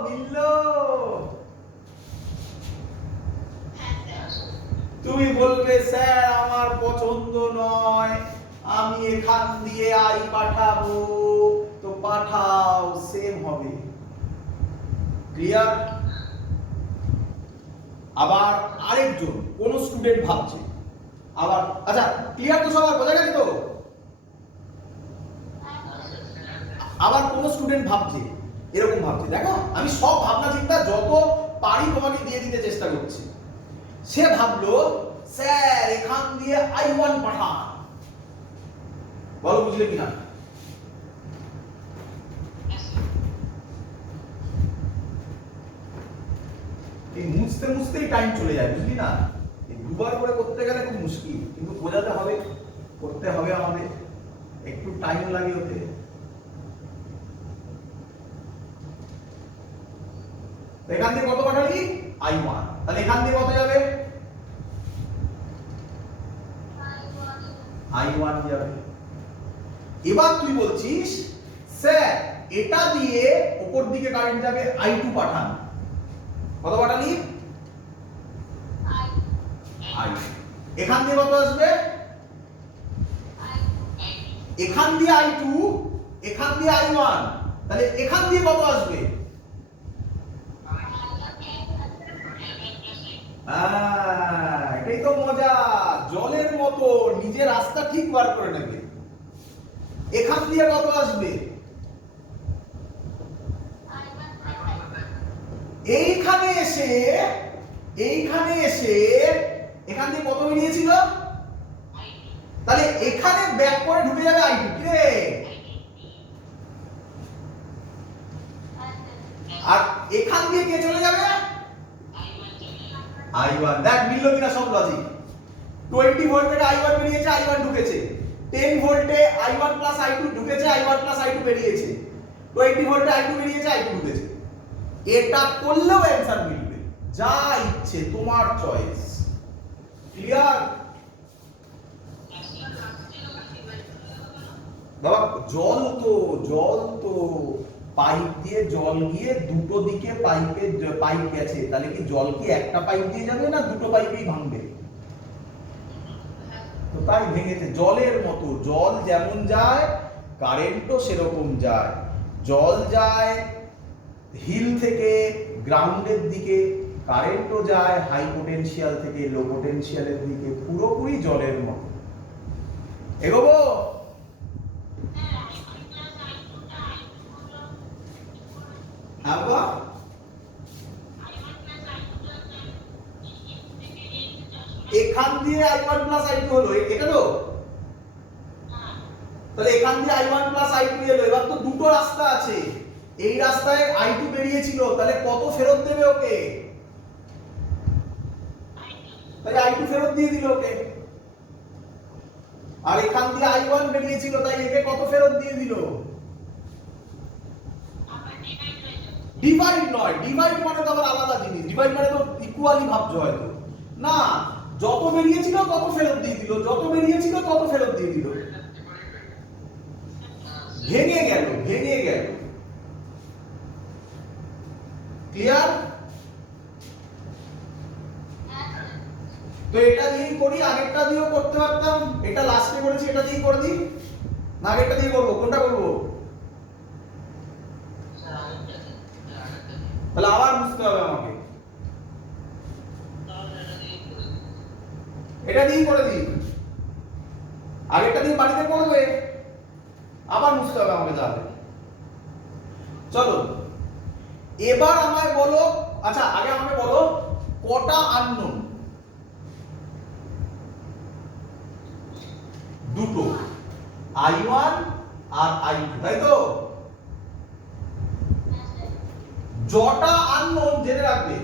মিললো। তুমি বলবে স্যার আমার পছন্দ নয়, আমি এখান দিয়ে i পাঠাবো, তো পাঠাও, সেম হবে। ক্লিয়ার? আবার আরেকজন কোন স্টুডেন্ট ভাবছে, আবার আচ্ছা ক্লিয়ার তো সবার, বোঝা গেছে তো? আবার কোন স্টুডেন্ট ভাবছে, এরকম ভাবছে, দেখো আমি সব ভাবনা চিন্তা যত পারি তোমাকে দিয়ে দিতে চেষ্টা করছি। সে ভাবলো স্যার এখান দিয়ে i1 পাঠান, বলো বুঝলে কিনা? এই মুছতে মুছতেই টাইম চলে যায়, বুঝলি না? এই দুবার করে করতে গেলে খুব মুশকিল, কিন্তু বোঝাতে হবে, করতে হবে, আমাদের একটু টাইম লাগে ওতে। এখান থেকে কত পাঠালি? i1, তাহলে এখান থেকে কত যাবে? i1 যাবে। এবার তুই বলছিস স্যার এটা দিয়ে উপর দিকে কারেন্ট যাবে, i2 পাঠান, কত পাঠালি? i, এখান দিয়ে কত আসবে? এখান দিয়ে i2, এখান দিয়ে i1, তাহলে এখান দিয়ে কত আসবে? এটাই তো মজা, জলের মতো নিজের রাস্তা ঠিক বার করে নেবে। এখান দিয়ে কত আসবে? এইখানে এসে এখান দিয়ে কত বেরিয়েছিল? তাহলে এখানে ব্যাক করে ঢুকে যাবে i2, কি রে? আর এখান দিয়ে কে চলে যাবে? i1। দেখ মিললো কিনা সব লজিক? 20 ভোল্টে i1 বেরিয়েছে, i1 ঢুকেছে, 10 ভোল্টে i1 প্লাস i2 ঢুকেছে, i1 প্লাস i2 বেরিয়েছে, 20 ভোল্টে i2 বেরিয়েছে, i2 ঢুকেছে। এটা করলেও অ্যানসার মিলবে, যা ইচ্ছে তোমার চয়েস। ক্লিয়ার? বাবা জল তো পাইপ দিয়ে জল গিয়ে দুটো দিকে পাইপ গেছে, তাহলে কি জল কি একটা পাইপ দিয়ে যাবে না দুটো পাইপেই ভাঙবে? তো তাই ভেঙেছে। জলের মতো, জল যেমন যায় কারেন্টও সেরকম যায়। জল যায় হিল থেকে গ্রাউন্ডের দিকে, কারেন্টও যায় হাই পোটেনশিয়াল থেকে লো পোটেনশিয়ালের দিকে, পুরোপুরি জলের মতো। এগোবো? আবার এখান দিয়ে i1 প্লাস i2 হলো, এটা তো, তাহলে এখান দিয়ে i1 প্লাস i2 এলো। এবার তো দুটো রাস্তা আছে, এই রাস্তায় i2 বেরিয়েছিল, তাহলে কত ফেরত দেবে ওকে? তাহলে i2 ফেরত দিয়ে দিল ওকে। আর এখান দিয়ে i1 বেরিয়েছিল, তাই একে কত ফেরত দিয়ে দিল? ডিভাইড নয়, ডিভাইড মানে তো আবার আলাদা জিনিস। ডিভাইড মানে তো ইকুয়ালি ভাবছো হয়তো না, যত বেরিয়েছিল তত ফেরত দিয়ে দিল, যত বেরিয়েছিল তত ফেরত দিয়ে দিল, ভেঙে গেল। ক্লিয়ার? তো এটা দিয়েই করি, আগেরটা দিয়েও করতে পারতাম, এটা লাস্টে করেছি, এটা দিয়েই করে দিই না আগেরটা দিয়ে করবো? কোনটা করবো? তাহলে আবার বুঝতে হবে আমাকে, এটা দিয়েই করে দিই, আগেরটা দিয়ে বাড়িতে করবে, আবার বুঝতে হবে আমাকে। তাহলে চলো এবার আমায় বলো, আচ্ছা আগে আমাকে বলো কটা আননোন? দুটো, I1 আর I2, তাই তো? যটা আননোন জেনে রাখবে,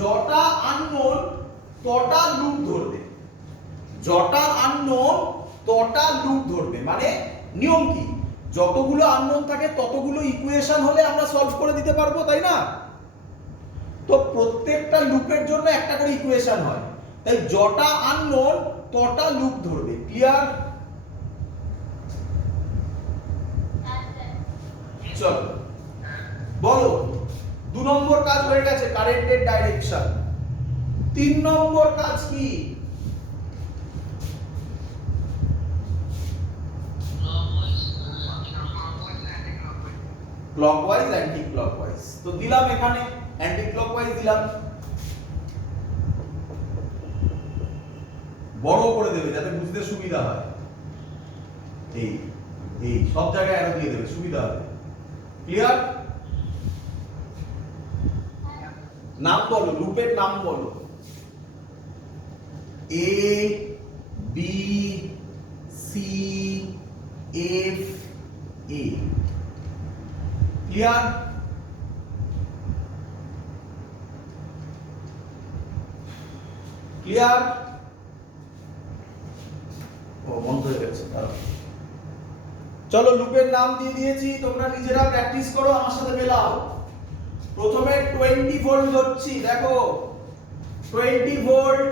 যটা আননোন তটা লুপ ধরবে, যটা আননোন তটা লুপ ধরবে। মানে নিয়ম কি, যতগুলো আননোন থাকে ততগুলো ইকুয়েশন হলে আমরা সলভ করে দিতে পারবো, তাই না? তো প্রত্যেকটা লুপের জন্য একটা করে ইকুয়েশন হয়, তাই যটা আননোন তটা লুপ ধরবে। ক্লিয়ার? চলো বলো, 2 নম্বর কাজ হয়ে গেছে, কারেন্টের ডাইরেকশন। 3 নম্বর কাজ কি? Clockwise anticlockwise. তো দিলাম এখানে অ্যান্টি ক্লকওয়াইজ দিলাম, বড় করে দেবে যাতে বুঝতে সুবিধা হয়। এই এই সব জায়গায় অ্যারো দিয়ে দেবে, সুবিধা হবে। ক্লিয়ার? নাম বলো, লুপের নাম বলো। A B C F A. Clear? Clear? ও বন্ধ হয়ে গেছে। চলো লুপের নাম দিয়ে দিয়েছি, তোমরা নিজেরা প্র্যাকটিস করো, আমার সাথে মেলাও। প্রথমে 20 ভোল্ট ধরছি, দেখো 20 ভোল্ট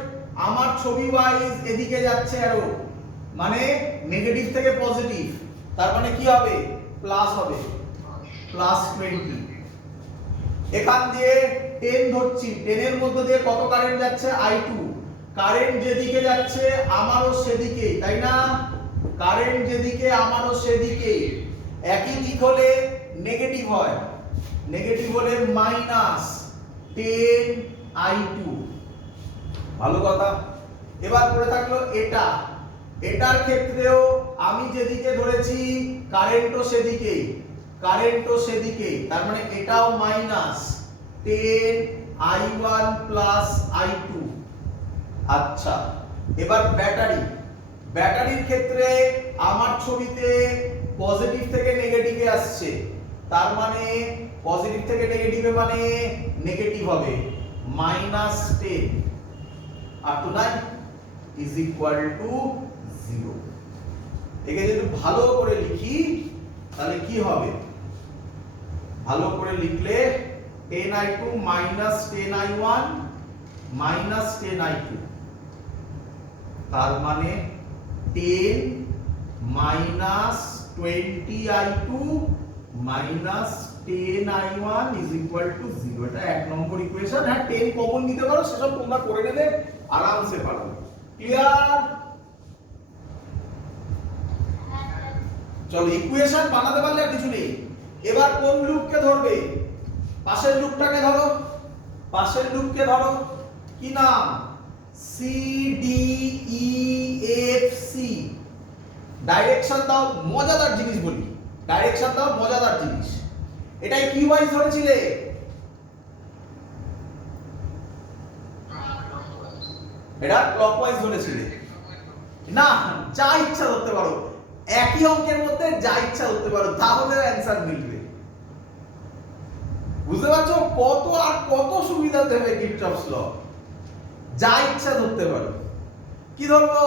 আমার ছবি ওয়াইজ এদিকে যাচ্ছে অ্যারো, মানে নেগেটিভ থেকে পজিটিভ, তার মানে কি হবে? প্লাস হবে, প্লাস 20। এখান দিয়ে 10 ধরছি, 10 এর মধ্যে দিয়ে কত কারেন্ট যাচ্ছে? I2। কারেন্ট যেদিকে যাচ্ছে আমারও সেদিকে, তাই না? কারেন্ট যেদিকে আমারও সেদিকে। একই দিক হলে নেগেটিভ হয়, নেগেটিভ হলে মাইনাস 10 I2। ভালো কথা। এবার পড়ে থাকলো এটা, এটার ক্ষেত্রেও আমি যেদিকে ধরেছি কারেন্টও সেদিকে, কারেন্টও সেদিকে, তার মানে এটাও মাইনাস 10 I1 প্লাস I2। আচ্ছা এবার ব্যাটারি, ব্যাটারির ক্ষেত্রে আমার ছবিতে পজিটিভ থেকে নেগেটিভে আসছে, তার মানে পজিটিভ থেকে নেগেটিভে মানে নেগেটিভ হবে মাইনাস 10 আর তো নাই ইজ ইকুয়াল টু 0। একে যদি ভালো করে লিখি তাহলে কি হবে? ভালো করে লিখলে 10I2 minus 10I1 minus 10I2, তার মানে 10 minus 20I2 minus 10I1 is equal two 0। এটা 1 নম্বর ইকুয়েশন। হ্যাঁ 10 কমন নিতে পারো, সেসব তোমরা করে নেবে, আরামসে পারবে। ক্লিয়ার? চলো ইকুয়েশন বানাতে পারলে আর কিছু নেই। এবার কোন লুপকে ধরবে? পাশের লুপটাকে ধরো, পাশের লুপকে ধরো। কি নাম? C D E F C. Direction দাও, মজাদার জিনিস বলি, ডাইরেকশন দাও মজাদার জিনিস। এটাই কি ওয়াইজ ধরেছিলে? এটা ক্লকওয়াইজ ধরেছিলে না? যা ইচ্ছা ধরতে পারো, একই অঙ্কের মধ্যে যা ইচ্ছা ধরতে পারো, তাহলে অ্যানসার মিলবে। বুঝতে পারছো কত আর কত সুবিধা দেবে কিরচফস ল? যা ইচ্ছা ধরতে পারো। কি ধরবো?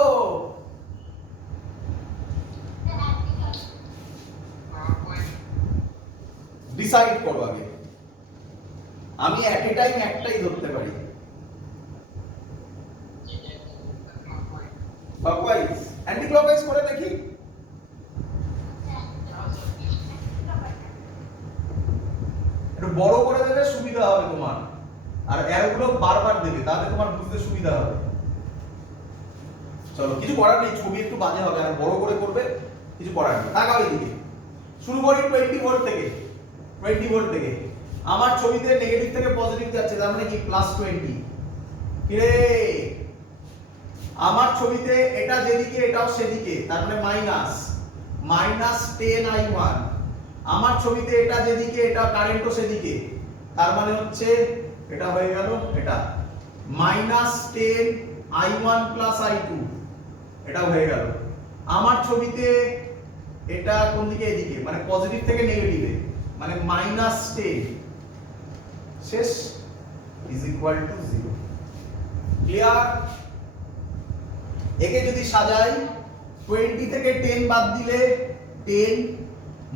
ডিসাইড করো আগে। আমি এট এ টাইম একটাই ধরতে পারি। ক্লকওয়াইজ, অ্যান্টি ক্লকওয়াইজ করে দেখি। একটু বড় করে দেবে, সুবিধা হবে তোমার, আর অ্যারোগুলো বারবার দেবে, তাহলে তোমার বুঝতে সুবিধা হবে। চলো কিছু করার নেই, ছবি একটু বাজে হবে, আর বড় করে করবে, কিছু করার নেই। তাকাও এইদিকে, শুরু করি 20 ভোল্ট থেকে। 20 ভোল্ট থেকে আমার ছবিতে নেগেটিভ থেকে পজিটিভ যাচ্ছে, তার মানে কি প্লাস 20। কি রে, আমার ছবিতে এটা যেদিকে এটাও সেদিকে, তার মানে মাইনাস 10I1 আমার ছবিতে এটা যেদিকে, এটা কারেন্টও সেদিকে, তার মানে হচ্ছে এটা হয়ে গেল এটা -10 I1 + I2, এটা হয়ে গেল। আমার ছবিতে এটা কোন দিকে, এদিকে, মানে পজিটিভ থেকে নেগেটিভে, মানে -10 শেষ ইজ ইকুয়াল টু 0। ক্লিয়ার? একে যদি সাজাই 20 থেকে 10 বাদ দিলে 10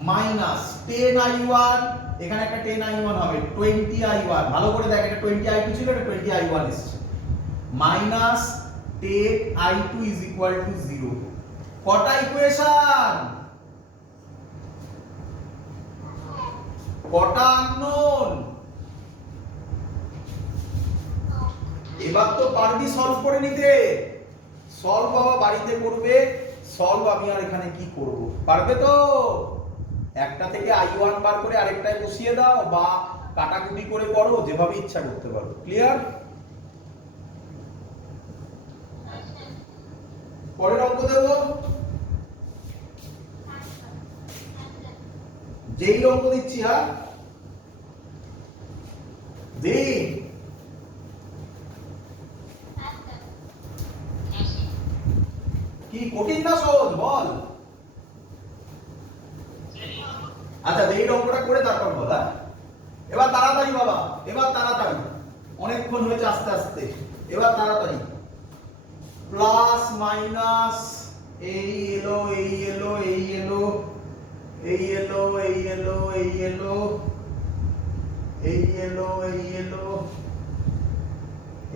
-10 I1, এখানে একটা 10 I1 হবে, 20 I1। ভালো করে দেখ, এটা 20 I2 ছিল, এটা 20 I1 এসেছে। -10 I2 ইজ ইকুয়াল টু 0। কটা ইকুয়েশন? কটা আননোন? এবার তো পারবি সলভ করে নিতে। সলভ বাবা বাড়িতে করবে, সলভ আমি আর এখানে কি করব, পারবে তো? একটা থেকে I1 বার করে আরেকটায় বসিয়ে দাও, বা কাটাকুটি করে করো, যেভাবে ইচ্ছা করতে পারো। ক্লিয়ার? পরের অঙ্ক দেব। যেই অঙ্ক দিচ্ছি, হ্যাঁ দি কি কঠিন না সহজ বল? আচ্ছা এই অঙ্কটা করে তারপর বল। এবার তাড়াতাড়ি বাবা, এবার তাড়াতাড়ি, অনেকক্ষণ হয়েছে আস্তে আস্তে, এবার তাড়াতাড়ি। প্লাস মাইনাস, এই এলো, এই এলো, এই এলো, এই এলো, এই এলো, এই এলো, এই এলো, এই এলো,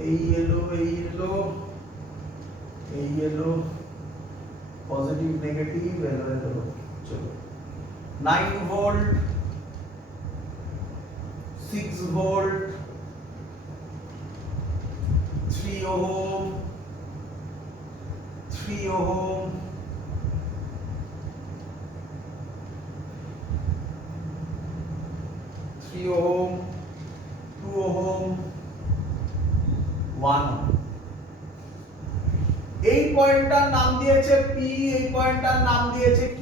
এই এলো, এই এলো, এই এলো, পজিটিভ নেগেটিভ এলো এলো। চলো 9 volt, 6 volt, 3 ohm, 3 ohm, 3 ohm, 2 ohm, 1 ohm. এই পয়েন্টটার নাম দিয়েছে P, এই পয়েন্টটার নাম দিয়েছে Q।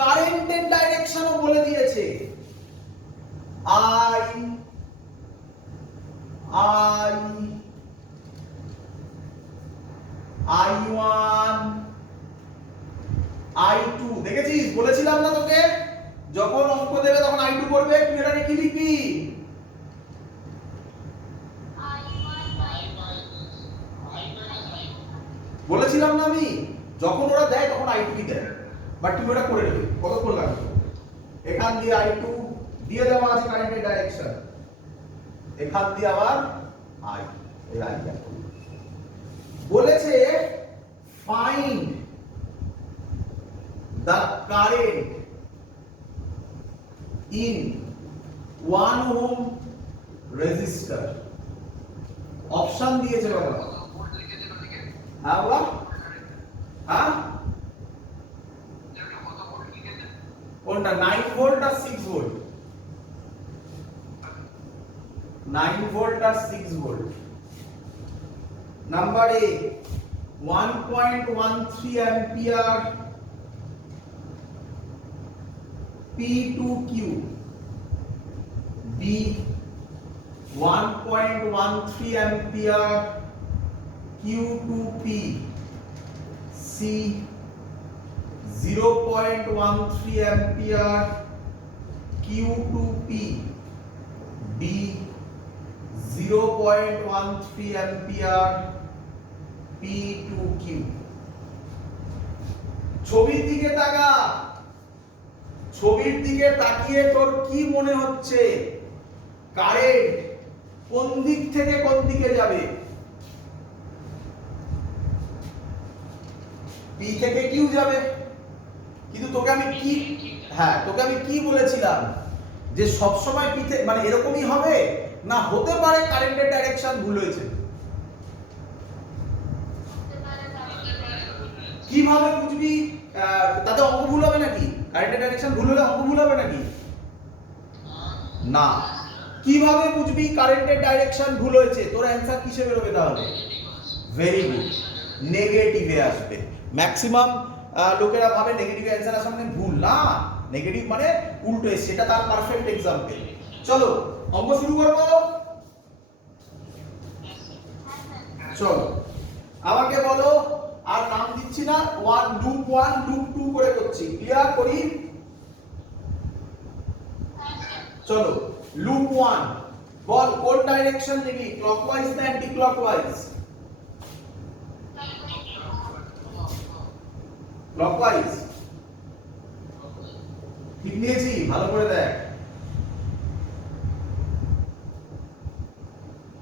কারেন্টের ডাইরেকশনও বলে দিয়েছে, I, I1, I2। দেখেছিস, বলেছিলাম না তোকে, যখন অঙ্ক দেবে তখন I2 করবে, তুই এটা কি লিখবি? বলেছিলাম না আমি, যখন ওরা দেয় তখন I2 দেয়, বাট তুমি ওটা করে নেবে। কতক্ষণ লাগবে? এখান দিয়ে I2 দিয়ে দেওয়া আছে কারেন্টের ডাইরেকশন, এখান দিয়ে আবার I, এই I বলেছে find the current in 1 ohm resistor. Option দিয়েছে বাবা। হ্যাঁ বাবা, হ্যাঁ কোনটা, 9 ভোল্ট আর 6 ভোল্ট? 9 ভোল্ট আর 6 volt. Number A 1.13 ampere P2Q, B 1.13 ampere Q2P, C 0.13 ampere Q2P, D 0.13 ampere P2Q। ছবির দিকে তাকা, ছবির দিকে তাকিয়ে তোর কি মনে হচ্ছে কারেন্ট কোন দিক থেকে কোন দিকে যাবে? P থেকে Q যাবে। কিন্তু তোকে আমি কি, হ্যাঁ তোকে আমি কি বলেছিলাম যে সব সময় P থেকে, মানে এরকমই হবে না, হতে পারে কারেন্টের ডাইরেকশন ভুল হয়েছে। কিভাবে বুঝবি? তাতে অঙ্ক ভুল হবে নাকি? কারেন্টের ডাইরেকশন ভুল হলে অঙ্ক ভুল হবে নাকি? না। কিভাবে বুঝবি কারেন্টের ডাইরেকশন ভুল হয়েছে? তোর অ্যানসার কিসে বেরোবে তাহলে? ভেরি গুড, নেগেটিভে আসবে। ম্যাক্সিমাম লোকেরা ভাবে নেগেটিভ অ্যানসার আসলে ভুল না, নেগেটিভ মানে উল্টো এসছে, এটা তার পারফেক্ট এক্সাম্পল। চলো অঙ্ক শুরু করবো। চলো আমাকে বলো, আর নাম দিচ্ছি না, লুপ 1 লুপ 2 করে করছি, ক্লিয়ার করি। চলো লুপ 1 বল কোন ডাইরেকশন নিবি, ক্লকওয়াইজ না অ্যান্টি ক্লকওয়াইজ? ক্লকওয়াইজ। ঠিক নিয়েছি, ভালো করে দেখ,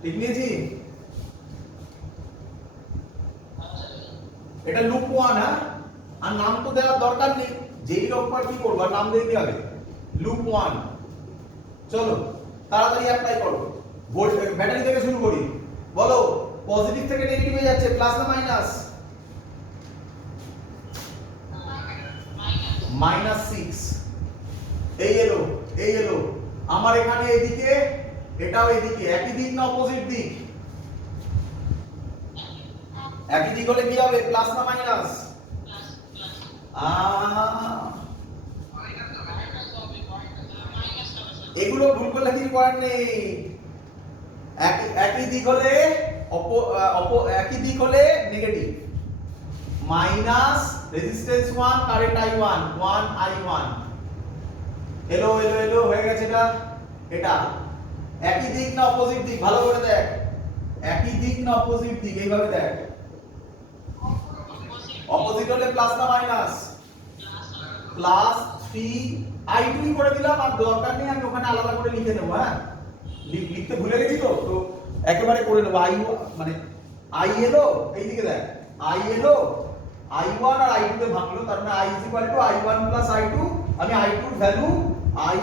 ঠিক নিয়েছি। এটা লুপ 1, হ্যাঁ, আর নাম তো দেওয়ার দরকার নেই, যেই রকম কি করব নাম দিয়ে দিতে হবে, লুপ 1। চলো তাড়াতাড়ি অ্যাপ্লাই করো, ব্যাটারি থেকে শুরু করি। বলো পজিটিভ থেকে নেগেটিভে যাচ্ছে, প্লাস না মাইনাস? -6। এই এলো, এই এলো, আমার এখানে এদিকে, এটাও এদিকে, একই দিক না অপোজিট দিক? একই দিক হলে কি হবে, প্লাস না মাইনাস? এগুলো ভুল করলে কি পয়েন্ট নেই, একই দিক হলে একই দিক হলে negative, minus resistance 1 current I1 1I1 এলো এলো এলো হয়ে গেছে। এটা এটা একই দিক না অপোজিট দিক, ভালো করে দেখ, একই দিক না অপোজিট দিক, এইভাবে দেখ। অপোজিট হলে প্লাস না মাইনাস? প্লাস 3I2 করে দিলাম, আর দরকার নেই আমি ওখানে আলাদা করে লিখে নেব, হ্যাঁ লিখতে ভুলে গেছি তো একেবারে করে নেব। মানে I এলো, এইদিকে দেখ, I এলো, I1 আর I2 তে ভাঙলো, তার মানে I I1 I2, আমি I2 এর ভ্যালু I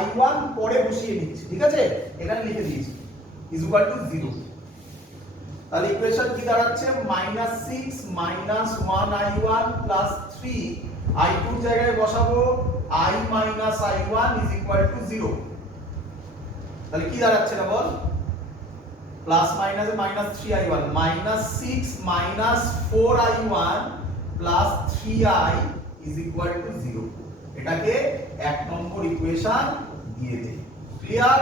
I1 পরে বসিয়ে নিচ্ছি, ঠিক আছে, এখানে লিখে দিয়েছি = 0। তাহলে ইকুয়েশন কি দাঁড়াচ্ছে, -6 -1I1 3I2 এর জায়গায় বসাবো I I1 0। তাহলে কি দাঁড়াচ্ছে না বল, প্লাস মাইনাসে -3I1, -6 -4I1 3I 0। এটাকে 1 নম্বর ইকুয়েশন দিয়ে দে, ক্লিয়ার?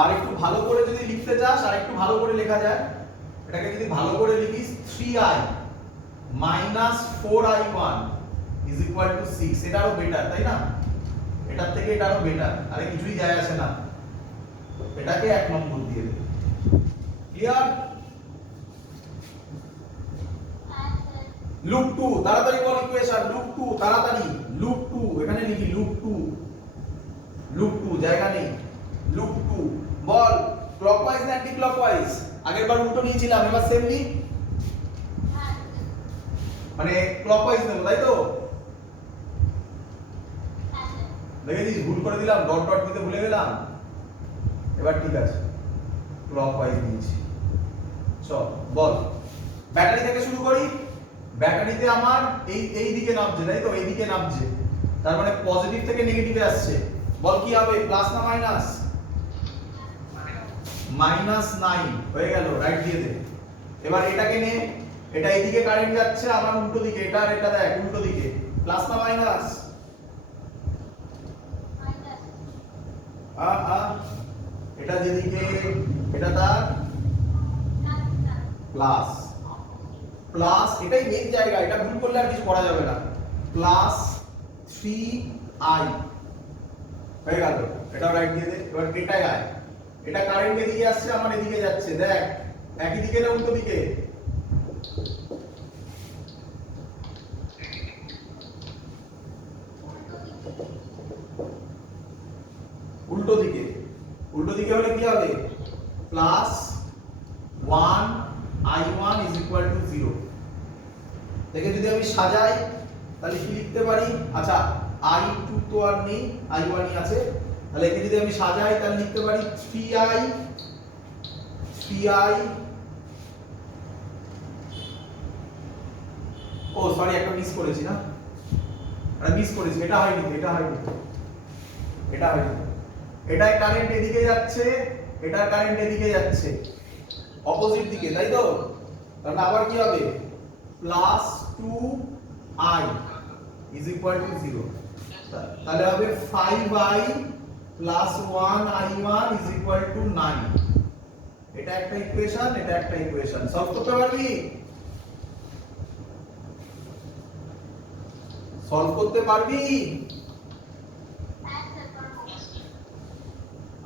আর একটু ভালো করে যদি লিখতে চাস, আর একটু ভালো করে লেখা যায়, এটাকে যদি ভালো করে লিখিস 3I -4I1 6, এটা আরো বেটার, তাই না? এটার থেকে এটা আরো বেটার, আরে কিছুই যায় আসে না, এটাকে 1 নম্বর দিয়ে দে, ক্লিয়ার? লুপ 2 তাড়াতাড়ি বল ইকুয়েশন, লুপ 2 তাড়াতাড়ি, লুপ 2 এখানে লিখি, লুপ 2 জায়গা নেই, লুপ 2 বল ক্লকওয়াইজ না অ্যান্টি ক্লকওয়াইজ? আগের বার উল্টো নিয়েছিলাম, এবার সেম নি, মানে ক্লকওয়াইজ নেব, তাই তো? দেখে দিস ভুল করে দিলাম, ডট ডট দিতে ভুলে গেলাম, এবার ঠিক আছে, ক্লকওয়াইজ নিয়েছি। চল বল ব্যাটারি থেকে শুরু করি। ব্যাটারিতে আমার এই দিকে নামছে, তাই তো, এই দিকে নামছে, তার মানে পজিটিভ থেকে নেগেটিভে আসছে। বল কি হবে, প্লাস না মাইনাস? -9 হয়ে গেল, রাইট দিয়ে দে। এবার এটাকে নে, এটা এইদিকে কারেন্ট যাচ্ছে, আমার উল্টো দিকে, এটা আর এটা দেখ উল্টো দিকে, প্লাস না মাইনাস? এটা যেদিকে, এটা তার প্লাস, প্লাস এটাই মেইন জায়গা, এটা ভুল করলে আর কিছু করা যাবে না, প্লাস 3I হয়ে গেল, এটা রাইট দিয়ে দে। এবার এটাই আয়, এটা কারেন্ট এদিকে আসছে, আমার এদিকে যাচ্ছে, দেখ একই দিকে না উল্টো দিকে? উল্টো দিকে, উল্টো দিকে হলে কি হবে, প্লাস 1I1 0। দেখে যদি আমি সাজাই তাহলে কি লিখতে পারি, আচ্ছা I2 তো আর নেই, I1 ই আছে, তাহলে একে যদি আমি সাজাই তাহলে লিখতে পারি 3I ও সরি একটা মিস করেছি, না এটা মিস করেছি, এটা হয়নি, এটা হয়নি, এটা হয়নি, এটাই কারেন্ট এদিকে যাচ্ছে, এটার কারেন্ট এদিকে যাচ্ছে, অপোজিট দিকে, তাই তো? তাহলে আবার কি হবে, plus 2i is equal two 0। তাহলে হবে 5i plus 1i1 is equal two 9। এটা একটা ইকুয়েশন, এটা একটা ইকুয়েশন। সলভ করতে পারবি? সলভ করতে পারবি?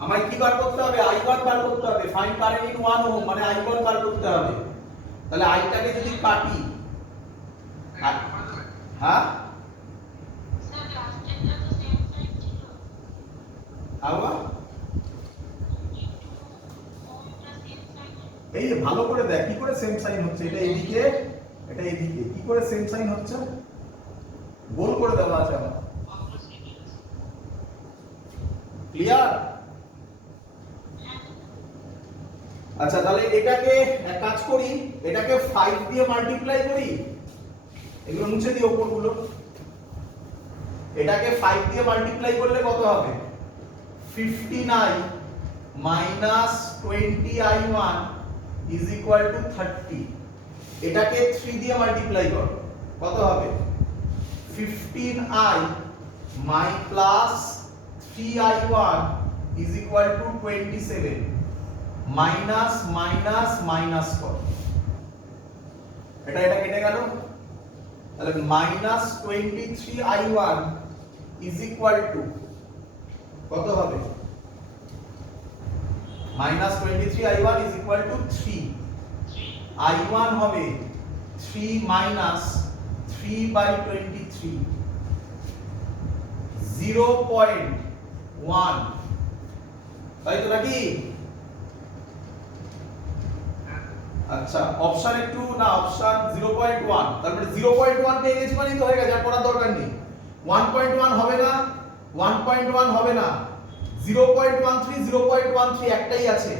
আমায় কি বার করতে হবে? i1 বার করতে হবে। ফাইন্ড কারেন্ট ইন 1 ওহম মানে i1 বার করতে হবে। তাহলে i টাকে যদি কাটি, হ্যাঁ আবার এই যে ভালো করে দেখ কি করে সেম সাইন হচ্ছে। এটা এদিকে, এটা এদিকে, কি করে সেম সাইন হচ্ছে? গোল করে দেওয়া আছে আমার। ক্লিয়ার? আচ্ছা তাহলে এটাকে এক কাজ করি, এটাকে 5 দিয়ে মাল্টিপ্লাই করি। এগুলো মুছে দিই উপরগুলো। এটাকে 5 দিয়ে মাল্টিপ্লাই করলে কত হবে? 59 minus 20i1 is equal two 30। এটাকে 3 দিয়ে মাল্টিপ্লাই করো, কত হবে? 15i my plus 3i1 is equal two 27। Minus minus minus করো, এটা এটা কেটে গেল। তাহলে minus 23i1 is equal two কত হবে? Minus 23i1 is equal two 3। i1 হবে 3 মাইনাস 3/23 0.1, তাই তো নাকি? আচ্ছা অপশন একটু না, অপশন 0.1, তারপরে 0.1 পেয়ে গেছি মানে তো হয়ে গেছে, আর পড়ার দরকার নেই। 1.1 হবে না, 1.1 হবে না, 0.13 0.13 একটাই আছে।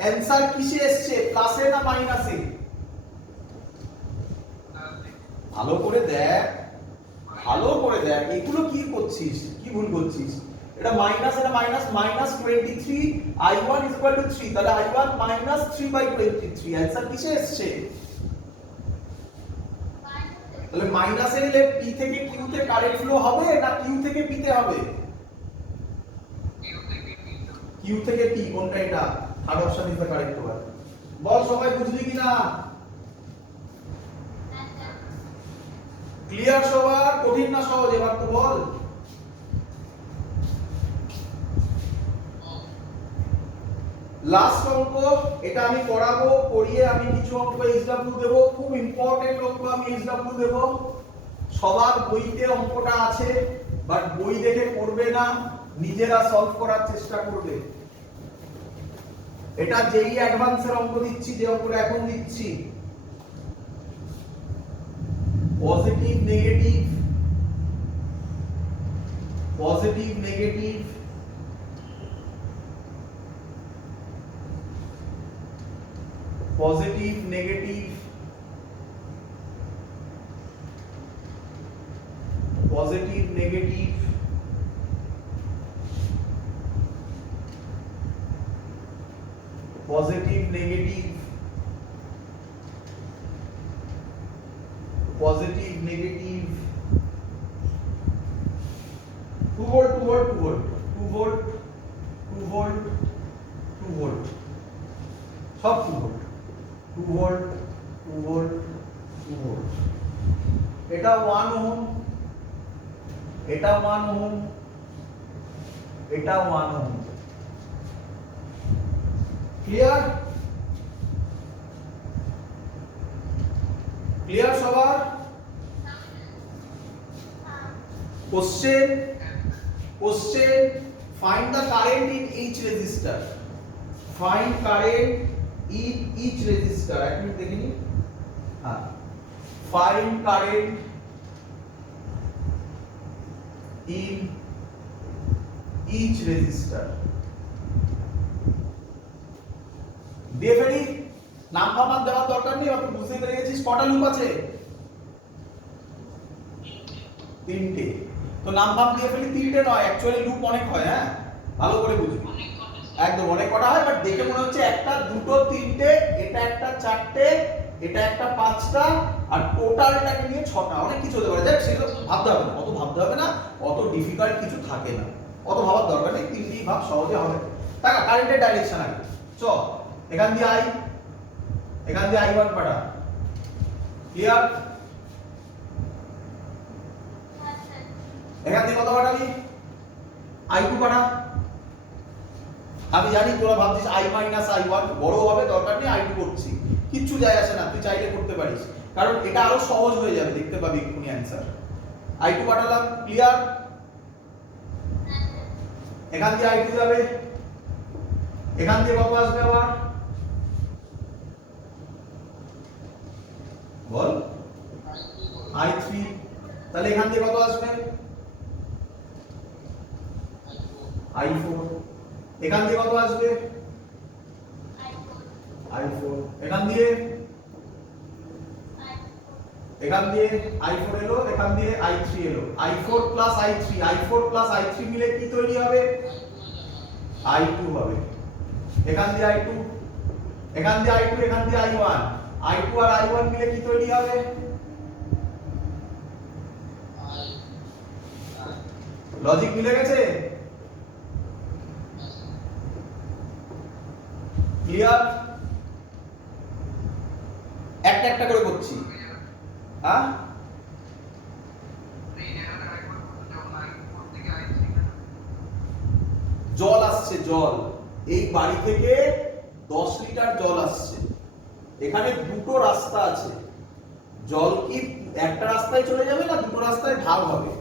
অ্যানসার কিসে এসেছে? প্লাসে না মাইনাসে? ভালো করে দেখ, ভালো করে দেখ, এগুলো কি করছিস, কি ভুল করছিস? এটা মাইনাস, এটা minus, minus 23 i1 is equal to 3, তাহলে i1 minus 3/23। অ্যানসার কিসে এসেছে? তাহলে মাইনাসে এলে p থেকে q তে কারেন্ট ফ্লো হবে না q থেকে p তে হবে? q থেকে p, কোনটা? এটা third option is the correct one. বল সবাই বুঝলি কিনা? ক্লিয়ার সবার? কঠিন না সহজ এবার তো বল। লাস্ট অঙ্ক, এটা আমি করাবো, করিয়ে আমি কিছু অঙ্ক এইচডব্লিউ দেব, খুব ইম্পর্টেন্ট অঙ্ক আমি এইচডব্লিউ দেব। সবার বইতে অঙ্কটা আছে, বাট বই দেখে করবে না, নিজেরা সলভ করার চেষ্টা করবে। এটা যেই অ্যাডভান্সের অঙ্ক দিচ্ছি, যে অঙ্কটা এখন দিচ্ছি, positive negative, positive negative, positive negative, positive negative, positive negative, positive negative, 2 volt 2 volt 2 volt 2 volt 2 volt 2 volt, সব 2 ভোল্ট 2 ভোল্ট 2 ভোল্ট 2 ভোল্ট। এটা 1 ওহম, এটা 1 ওহম, এটা 1 ওহম। ক্লিয়ার? ক্লিয়ার সবার? Question, question, find the current in each resistor. Find current in each resistor. এক minute দেখে নি। হ্যাঁ, find current in each resistor. দিয়ে ফেলি, নাম ফাম দেওয়ার দরকার নেই, আপনি বুঝতে পেরে গেছিস। কটা লুপ আছে? 3টে। তো নাম ফাম দিয়ে ফেলি, 3টে নয়, অ্যাকচুয়ালি লুপ অনেক হয়। হ্যাঁ, ভালো করে বুঝবি, একদম অনেক কটা হয়, বাট দেখে মনে হচ্ছে একটা, দুটো, তিনটে, এটা একটা, চারটে, এটা একটা 5টা, আর টোটালটাকে নিয়ে 6টা, অনেক কিছু হতে পারে। দেখ সেগুলো ভাবতে হবে না, অত ভাবতে হবে না, অত ডিফিকাল্ট কিছু থাকে না, অত ভাবার দরকার নেই, তিনটি ভাব সহজে হবে। টাকা কারেন্টের ডাইরেকশন আগে চ, এখান দিয়ে আই, এখান দিয়ে I1 পাঠা, ক্লিয়ার? এখান দিয়ে কত পাঠাবি? I2 পাঠা। আমি জানি তোরা ভাবছিস I মাইনাস I1 বড় হবে, দরকার নেই, I2 করছি, কিচ্ছু যায় আসে না, তুই চাইলে করতে পারিস, কারণ এটা আরো সহজ হয়ে যাবে, দেখতে পাবি এক্ষুনি অ্যান্সার। I2 পাঠালাম, ক্লিয়ার? এখান দিয়ে I2 যাবে, এখান দিয়ে কত আসবে আবার বল? I3, তাহলে এখান দিয়ে কত আসবে? I4, এখান দিয়ে কত আসবে? I4, এখান দিয়ে I4 এলো, এখান দিয়ে I3 এলো, I4 plus I3, I4 plus I3 মিলে কি তৈরি হবে? I2 হবে। এখান দিয়ে I2, এখান দিয়ে I2, এখান দিয়ে I1, I2 আর I1 মিলে কি তৈরি হবে? লজিক মিলে গেছে? ক্লিয়ার? একটা একটা করে করছি, হ্যাঁ? জল আসছে, জল এই বাড়ি থেকে 10 লিটার জল আসছে, এখানে দুটো রাস্তা আছে, জল কি একটা রাস্তায় চলে যাবে না দুটো রাস্তায় ভাগ হবে?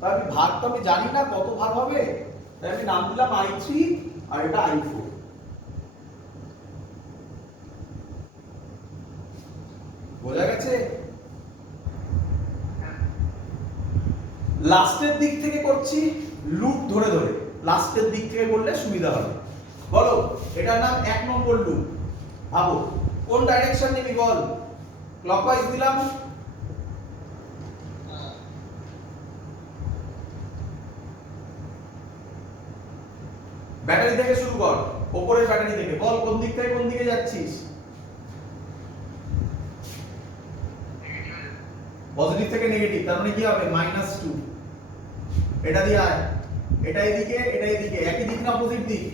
তাহলে ভাগ তো আমি জানি না কত ভাগ হবে, তাই আমি নাম দিলাম I3 আর এটা I4। বোঝা গেছে? লাস্টের দিক থেকে করছি, লুপ ধরে ধরে লাস্টের দিক থেকে করলে সুবিধা হবে। বলো এটার নাম 1 নম্বর লুপ। ভাবো কোন ডাইরেকশন নিবি বল? ক্লকওয়াইজ দিলাম, ব্যাটারি থেকে শুরু কর, উপরের ব্যাটারি থেকে বল কোন দিক থেকে কোন দিকে যাচ্ছিস? পজিটিভ থেকে নেগেটিভ, তার মানে কি হবে? -2। এটা দিয়ে আয়, এটা এদিকে এটা এদিকে, একই দিক না অপোজিট দিক?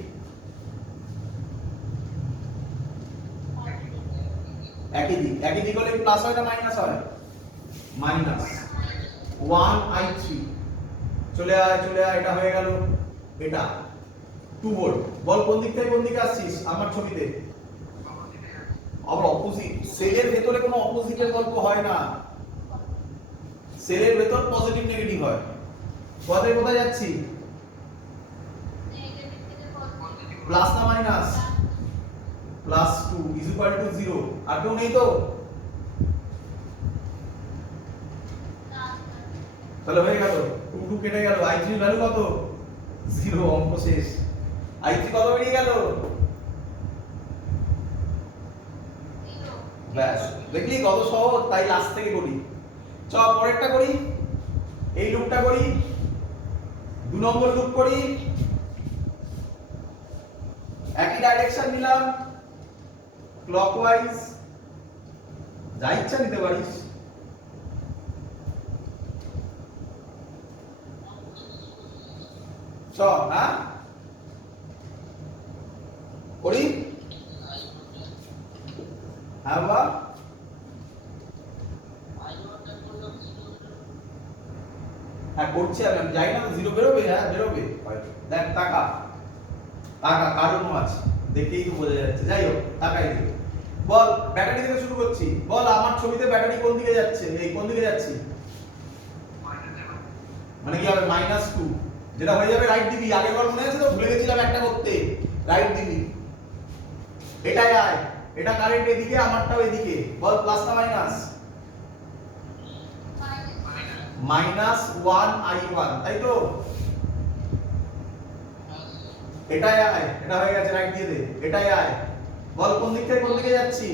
একই দিক, একই দিক হলে প্লাস হয় না মাইনাস হয়? -1I3। চলে আয় চলে আয়, এটা হয়ে গেল, এটা 2 ভোল্ট। বল কোন দিক থেকে কোন দিকে আসছিস আমার ছবিতে? আবার অপোজিট। সেলের ভেতরে কোনো অপোজিটের গল্প হয় না, সেলের ভেতর পজিটিভ নেগেটিভ হয়। কোথায় কোথায় যাচ্ছি? প্লাস না মাইনাস? +2 = 0। আর কেউ নেই তো? তাহলে হয়ে গেল, 2 কেটে গেল, I3 এর ভ্যালু কত? 0, অঙ্ক শেষ। I3 কত বেরিয়ে গেল? ব্যাস, দেখলি কত সহজ, তাই লাস্ট থেকে করি। চল পরেরটা করি, এই লুপটা করি, 2 নম্বর লুপ করি, একই ডাইরেকশন নিলাম, ক্লকওয়াইজ, যা ইচ্ছা নিতে পারিস। চল হ্যাঁ করি, হ্যাঁ বা হ্যাঁ করছি আমি যাই না, 0 বেরোবে? হ্যাঁ বেরোবে। দেখ টাকা টাকা কারণ আছে, দেখেই তো বোঝা যাচ্ছে। যাই হোক টাকাই দিই। বল ব্যাটারি থেকে শুরু করছি, বল আমার ছবিতে ব্যাটারি কোন দিকে যাচ্ছে? এই কোন দিকে যাচ্ছে? মানে কি হবে? -2, যেটা হয়ে যাবে রাইট দিবি। আগের বার মনে আছে তো, ভুলে গেছিলাম একটা করতে, রাইট দিবি। এটাই আয়, এটা কারেন্ট এদিকে, আমারটাও এদিকে। বল প্লাস না মাইনাস? -1I1, তাই তো? এটাই আয়, এটা হয়ে গেছে, রাইট দিয়ে দে। এটাই আয়, বল কোন দিক থেকে কোন দিকে যাচ্ছি?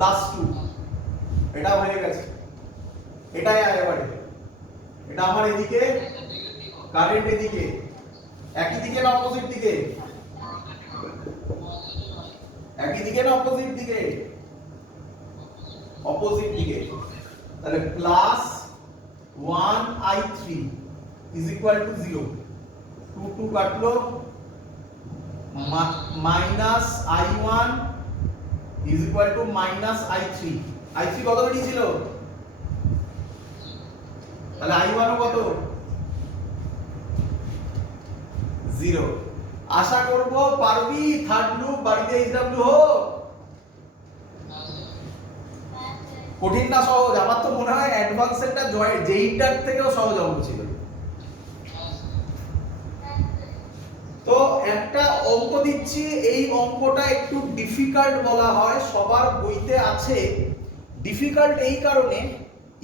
+2, এটা হয়ে গেছে। এটাই আয় এবারে, এটা আমার এদিকে, কারেন্ট এদিকে, একই দিকে না অপোজিট দিকে? একই দিকে না অপোজিট দিকে? অপোজিট দিকে। তাহলে plus 1i3 is equal two 0। 2 2 কাটলো, minus i1 is equal two minus i3। i3 কত বেরিয়েছিল? তাহলে i1 ও কত? 0। আশা করব পারবি থার্ড লুপ বাড়িতে এইচডব্লিউ হোক। কঠিন না সহজ? আমার তো মনে হয় অ্যাডভান্স এরটা জেইটার থেকেও সহজ অঙ্ক ছিল। তো একটা অঙ্ক দিচ্ছি, এই অঙ্কটা একটু ডিফিকাল্ট বলা হয়, সবার বইতে আছে। ডিফিকাল্ট এই কারণে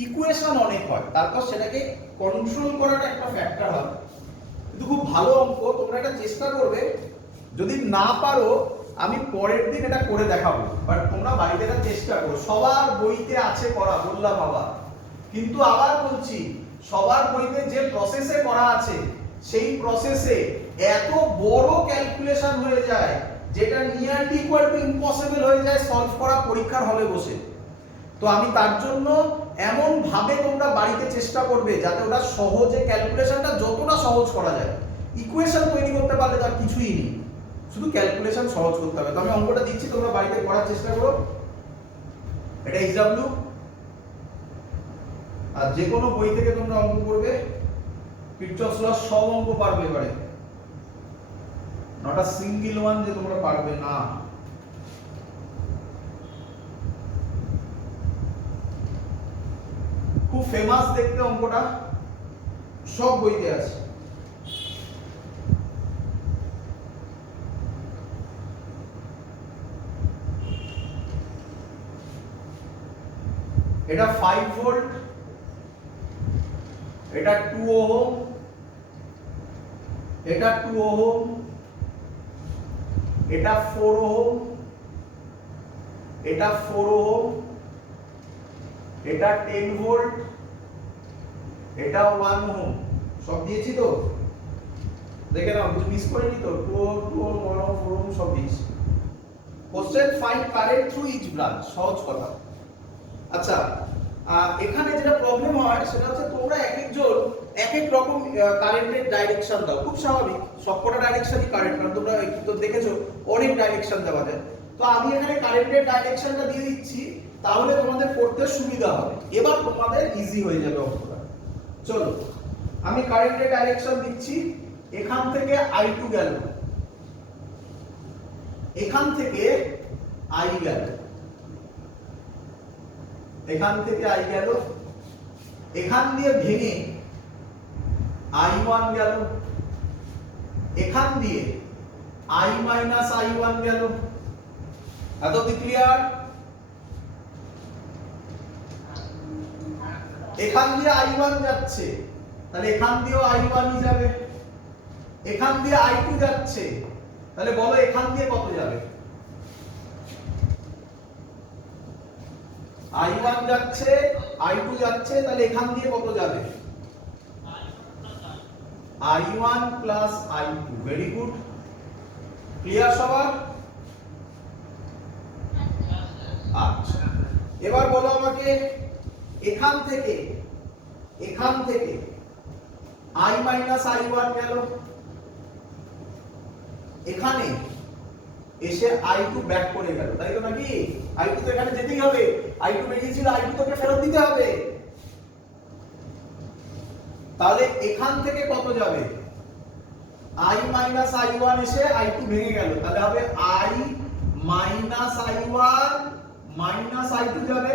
ইকুয়েশন অনেক হয়, তারপর সেটাকে কন্ট্রোল করাটা একটা ফ্যাক্টর হয়। কিন্তু খুব ভালো অঙ্ক, তোমরা এটা চেষ্টা করবে। যদি না পারো আমি পরের দিন এটা করে দেখাবো, বাট তোমরা বাড়িতে এটা চেষ্টা করো। সবার বইতে আছে করা, বললাম বাবা, কিন্তু আবার বলছি সবার বইতে যে প্রসেসে করা আছে সেই প্রসেসে এত বড় ক্যালকুলেশন হয়ে যায় যেটা নিয়ারলি ইকুয়াল টু ইম্পসিবল হয়ে যায় সলভ করা পরীক্ষার হলে বসে। তো আমি তার জন্য এমন ভাবে তোমরা বাড়িতে চেষ্টা করবে যাতে ওটা সহজে, ক্যালকুলেশনটা যতটা সহজ করা যায়। ইকুয়েশন তৈরি করতে পারলে তার কিছুই নেই, শুধু ক্যালকুলেশন সহজ করতে হবে। তো আমি অঙ্কটা দিচ্ছি, তোমরা বাড়িতে করার চেষ্টা করো। এটা এইচডব্লিউ, আর যে কোনো বই থেকে তোমরা অঙ্ক করবে, কিরচফস ল সব অঙ্ক পারবে এবারে, নট আ সিঙ্গেল ওয়ান যে তোমরা পারবে না। খুব ফেমাস দেখতে অঙ্কটা, সব বইতে আছে। এটা 5 ভোল্ট, এটা 2 ওহম, এটা 2 ওহম, এটা 4 ওহম, এটা 4 ওহম, এটা 10 ভোল্ট, এটা 1 ওহম। সব দিয়েছি তো? দেখে নাও, কিছু মিস করিনি তো? 2 ওহম, 1 ওহম, 4 ওহম সব দিয়েছি। Question find current through each branch, সহজ কথা। আচ্ছা, এখানে যেটা প্রবলেম হয় সেটা হচ্ছে তোমরা এক একজন এক এক রকম কারেন্টের ডাইরেকশন দাও। খুব স্বাভাবিক, সবকটা ডাইরেকশনই কারেন্ট, কারণ তোমরা তো দেখেছো অনেক ডাইরেকশন দেওয়া যায়। তো আমি এখানে কারেন্টের ডাইরেকশনটা দিয়ে দিচ্ছি, তাহলে তোমাদের পড়তে সুবিধা হবে। এবার তোমাদের ইজি হয়ে যাবে অঙ্কটা। চলো, আমি কারেন্টের ডাইরেকশন দিচ্ছি। এখান থেকে I2 গেল, এখান থেকে I গেল, এখান থেকে I গেল, এখান দিয়ে ভেঙে I1 গেল, এখান দিয়ে I মাইনাস I1 গেল। এত কি ক্লিয়ার? এখান দিয়ে I1 যাচ্ছে, তাহলে এখান দিয়েও I1 ই যাবে। এখান দিয়ে I2 যাচ্ছে, তাহলে বলো এখান দিয়ে কত যাবে? I1 যাচ্ছে, I2 যাচ্ছে, তাহলে এখান দিয়ে কত যাবে? I1 plus I2। Very good, clear সবার? আচ্ছা, এবার বলো আমাকে এখান থেকে I মাইনাস I1 গেল, এখানে এসে I2 ব্যাক করে গেল, তাই তো নাকি? I2 তো এখানে যেতেই হবে, I2 বেরিয়েছিল, I2 তোকে ফেরত দিতে হবে। তাহলে এখান থেকে কত যাবে? I মাইনাস I1 এসে I2 ভেঙে গেল, তাহলে হবে I minus I1 minus I2 যাবে।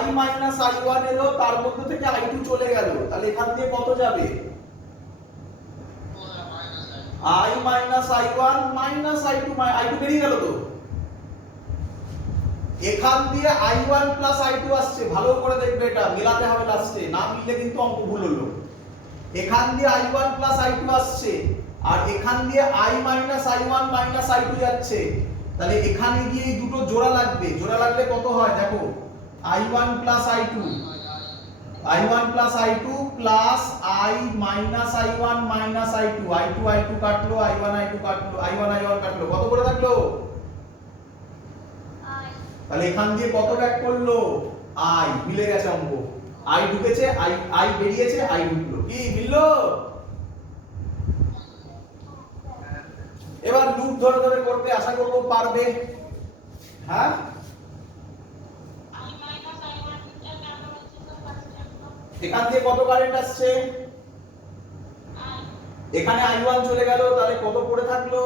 I মাইনাস I1 এলো, তার মধ্যে থেকে I2 চলে গেল, তাহলে এখান দিয়ে কত যাবে? I minus I1 minus I2, I2 বেরিয়ে গেল তো। এখান দিয়ে I1 প্লাস I2 আসছে, ভালো করে দেখবে, এটা মিলাতে হবে লাস্টে, না মিললে কিন্তু অঙ্ক ভুল হলো। এখান দিয়ে I1 প্লাস I2 আসছে, আর এখান দিয়ে I minus I1 minus I2 যাচ্ছে, তাহলে এখানে গিয়ে এই দুটো জোড়া লাগবে। জোড়া লাগলে কত হয় দেখো, I1 plus I2 I1 plus I2 plus I minus I1 minus I2, I2 I2 কাটলো, I1 I2 কাটলো, I1 I1 কাটলো, কত করে থাকলো? তাহলে এখান দিয়ে কত ব্যাক করলো? I, মিলে গেছে অঙ্ক। I ঢুকেছে, I বেরিয়েছে, I ঢুকলো, কি মিললো? এবার লুপ ধরে ধরে করবে, আশা করব পারবে। হ্যাঁ, এখান দিয়ে কত কারেন্ট আসছে? এখানে I1 চলে গেল, তাহলে কত পড়ে থাকলো?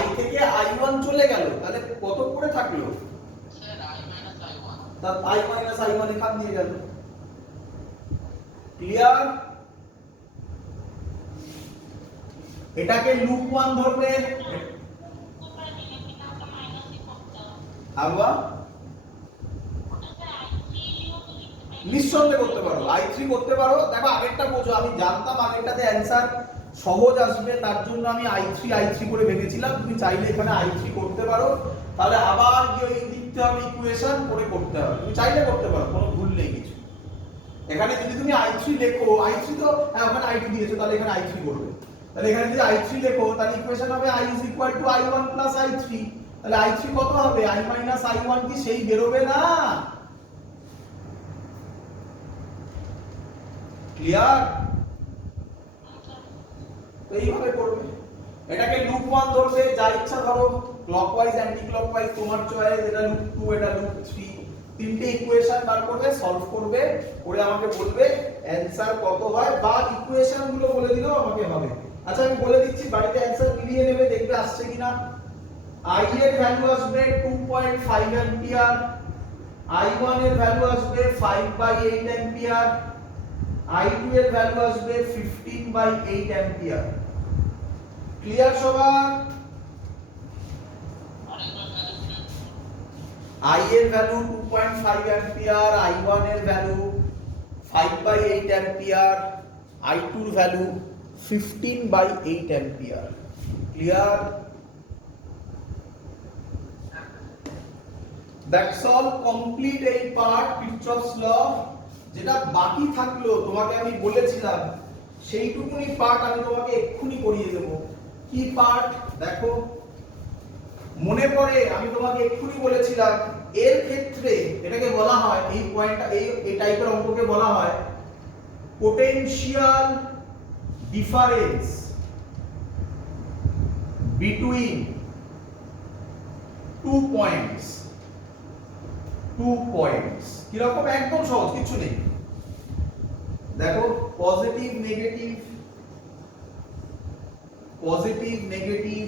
I থেকে I1 চলে গেল, তাহলে কত পড়ে থাকলো? স্যার I minus I1, তাহলে I minus I1 এখান দিয়ে গেল। ক্লিয়ার? এটাকে লুপ 1 ধরবে। আলবা নিঃসন্দেহে করতে পারো, I3 করতে পারো। দেখো আগেরটা বোঝো, আমি জানতাম আগেরটাতে অ্যানসার সহজ আসবে, তার জন্য আমি I3 করে ভেবেছিলাম। তুমি চাইলে এখানে I3 করতে পারো, তাহলে আবার গিয়ে লিখতে হবে ইকুয়েশন করে করতে হবে। তুমি চাইলে করতে পারো, কোনো ভুল নেই কিছু। এখানে যদি তুমি I3 লেখো, I3 তো ওখানে I2 দিয়েছো, তাহলে এখানে I3 করবে। তাহলে এখানে যদি I3 লেখো, তাহলে ইকুয়েশন হবে I is equal to I1 plus I3। তাহলে I3 কত হবে? I minus I1 কি সেই বেরোবে না? ক্লিয়ার? তো এইভাবে করবে। এটাকে লুপ 1 ধরবে, যা ইচ্ছা ধরো, ক্লকওয়াইজ অ্যান্টি ক্লকওয়াইজ তোমার চয়েস। এটা লুপ 2, এটা লুপ 3, তিনটে ইকুয়েশন বার করবে, সলভ করবে, করে আমাকে বলবে অ্যানসার কত হয়, বা ইকুয়েশন গুলো বলে দিলেও আমাকে হবে। আচ্ছা আমি বলে দিচ্ছি, বাড়িতে অ্যানসার মিলিয়ে নেবে, দেখবে আসছে কিনা। I এর ভ্যালু আসবে 2.5 অ্যাম্পিয়ার, I1 এর ভ্যালু আসবে 5/8 অ্যাম্পিয়ার, I2 এর ভ্যালু আসবে 15/8 অ্যাম্পিয়ার। ক্লিয়ার সবার? I এর ভ্যালু 2.5 অ্যাম্পিয়ার, I1 এর ভ্যালু 5/8 অ্যাম্পিয়ার, I2 এর value 15/8 ampere. Clear? That's all, complete এই পার্ট কিরচফস ল। যেটা বাকি থাকলো তোমাকে আমি বলেছিলাম, সেইটুকুনি পার্ট আমি তোমাকে এক্ষুনি করিয়ে দেব। কি পার্ট? দেখো মনে পড়ে, আমি তোমাকে এক্ষুনি বলেছিলাম এর ক্ষেত্রে এটাকে বলা হয়, এই পয়েন্টটা, এই টাইপের অঙ্ককে বলা হয় potential difference between two points. কিরকম? একদম সহজ, কিছু নেই। দেখো positive negative,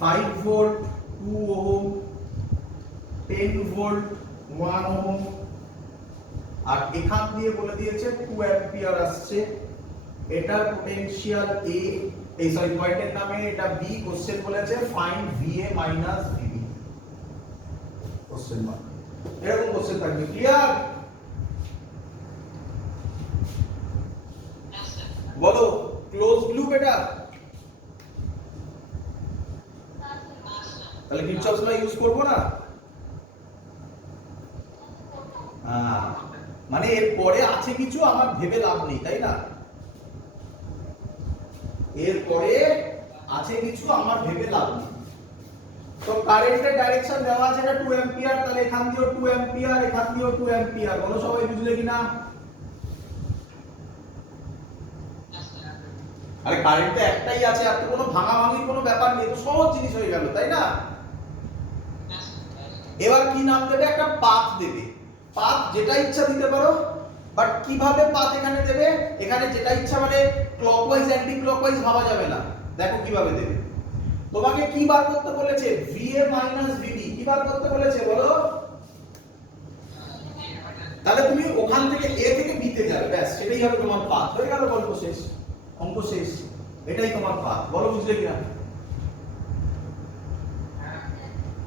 5 volt 2 ohm, 10 volt 1 ohm, আর এখান দিয়ে বলে দিয়েছে 2 অ্যাম্পিয়ার আসছে। এটার পোটেনশিয়াল এ, এই সরি পয়েন্টের নামে এটা বি। কোশ্চেন বলেছে find VA minus VB, question mark, এরকম কোশ্চেন থাকবে। ক্লিয়ার? বলো ক্লোজ লুপ এটা, তাহলে কিরচফস ল ইউজ করব না? মানে এর পরে আছে কিছু, আমার ভেবে লাভ নেই, তাই না? এর পরে আছে কিছু, আমার ভেবে লাভ নেই। তো কারেন্টের ডাইরেকশন দেওয়া আছে, এটা 2 অ্যাম্পিয়ার, তাহলে এখান দিয়েও 2 অ্যাম্পিয়ার, এখান দিয়েও 2 অ্যাম্পিয়ার। বলো সবাই বুঝলে কিনা? আরে কারেন্ট একটাই আছে, আর তো কোনো ভাঙাভাঙির কোনো ব্যাপার নেই, তো সহজ জিনিস হয়ে গেল, তাই না? এবার কি নাম দেবে? একটা পাথ দেবে। পাথ যেটা ইচ্ছা দিতে পারো, বাট কিভাবে পাথ এখানে দেবে? এখানে যেটা ইচ্ছা, মানে ক্লকওয়াইজ অ্যান্টি ক্লকওয়াইজ ভাবা যাবে না। দেখো কিভাবে দেবে। তোমাকে কি বার করতে বলেছে? VA minus VB। কি বার করতে বলেছে বলো? তাহলে তুমি ওখান থেকে A থেকে B তে যাবে, ব্যাস সেটাই হবে তোমার পাথ। হয়ে গেল, গল্প শেষ, অঙ্ক শেষ। এটাই তোমার পাথ। বলো বুঝলে কিনা?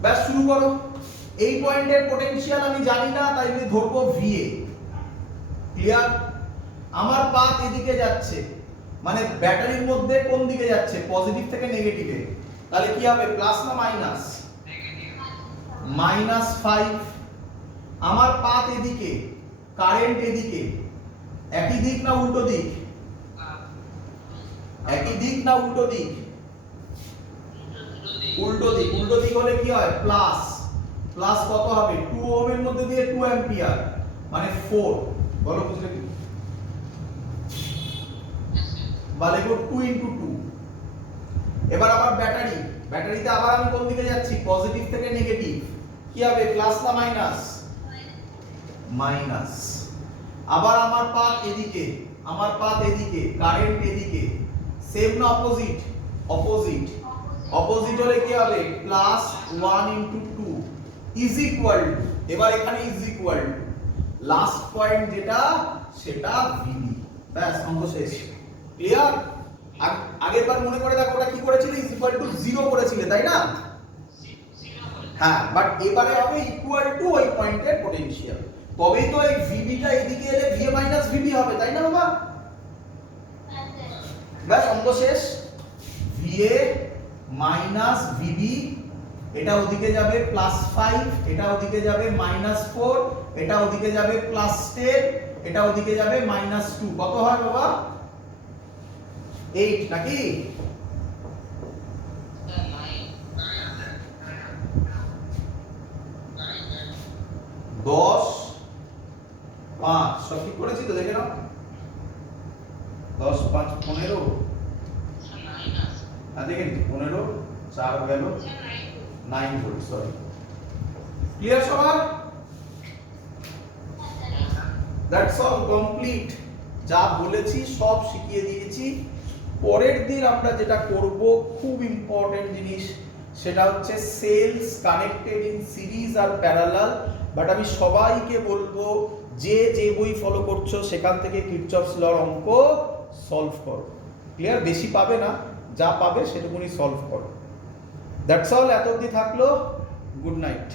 ব্যাস শুরু করো। এই পয়েন্টের পোটেনশিয়াল আমি জানি না, তাই আমি ধরবো VA। ক্লিয়ার? আমার পাথ এদিকে যাচ্ছে, মানে ব্যাটারির মধ্যে কোন দিকে যাচ্ছে? পজিটিভ থেকে নেগেটিভে। তাহলে কি হবে প্লাস না মাইনাস? -5। আমার পাথ এদিকে, কারেন্ট এদিকে, একই দিক না উল্টো দিক? একই দিক না উল্টো দিক? উল্টো দিক। উল্টো দিক হলে কি হয় প্লাস। প্লাস কত হবে 2 ওহম এর মধ্যে দিয়ে 2 অ্যাম্পিয়ার মানে 4। বলো বুঝলে কি? বলে 2 ইনটু 2। এবার আবার ব্যাটারি, ব্যাটারিতে আবার আমি কোন দিকে যাচ্ছি পজিটিভ থেকে নেগেটিভ, কি হবে প্লাস না মাইনাস? মাইনাস। আবার আমার পাথ এদিকে, আমার পাথ এদিকে, কারেন্ট এদিকে, সেম না অপোজিট? অপোজিট। অপোজিট হলে কি হবে plus 1 into 2 is equal two, এবার এখানে is equal to last point যেটা সেটা ভিবি। ব্যাস অঙ্ক শেষ। ক্লিয়ার? আগের বার মনে করে দেখো ওটা কি করেছিল ইজ ইকুয়াল টু 0 করেছিলে তাই না? হ্যাঁ, বাট এবারে হবে ইকুয়াল টু ওই পয়েন্টের পটেনশিয়াল। তবেই তো এই ভিবিটা এদিকে এলে ভি মাইনাস ভিবি হবে তাই না বাবা? ব্যাস অঙ্ক শেষ। ভিএ মাইনাস ভিবি, এটা ওদিকে যাবে +5, এটা ওদিকে যাবে -4, এটা ওদিকে যাবে +10, এটা ওদিকে যাবে -2। কত হয় বাবা? 8 নাকি? দশ 5 সব ঠিক করেছি তো? দেখে নাও 10 5 15। দেখেন 15 4 গেল 9 ভোল্ট। সরি, ক্লিয়ার সবার? That's all, complete. যা বলেছি সব শিখিয়ে দিয়েছি। পরের দিন আমরা যেটা করব খুব ইম্পর্টেন্ট জিনিস, সেটা হচ্ছে সেলস কানেক্টেড ইন সিরিজ আর প্যারালাল। বাট আমি সবাইকে বলবো যে যে বই ফলো করছো সেখান থেকে কিরচফস লর অঙ্ক সলভ করো। ক্লিয়ার? বেশি পাবে না, যা পাবে সেটুকুনি সলভ করো। দ্যাটস অল, এত অবধি থাকলো। Good night.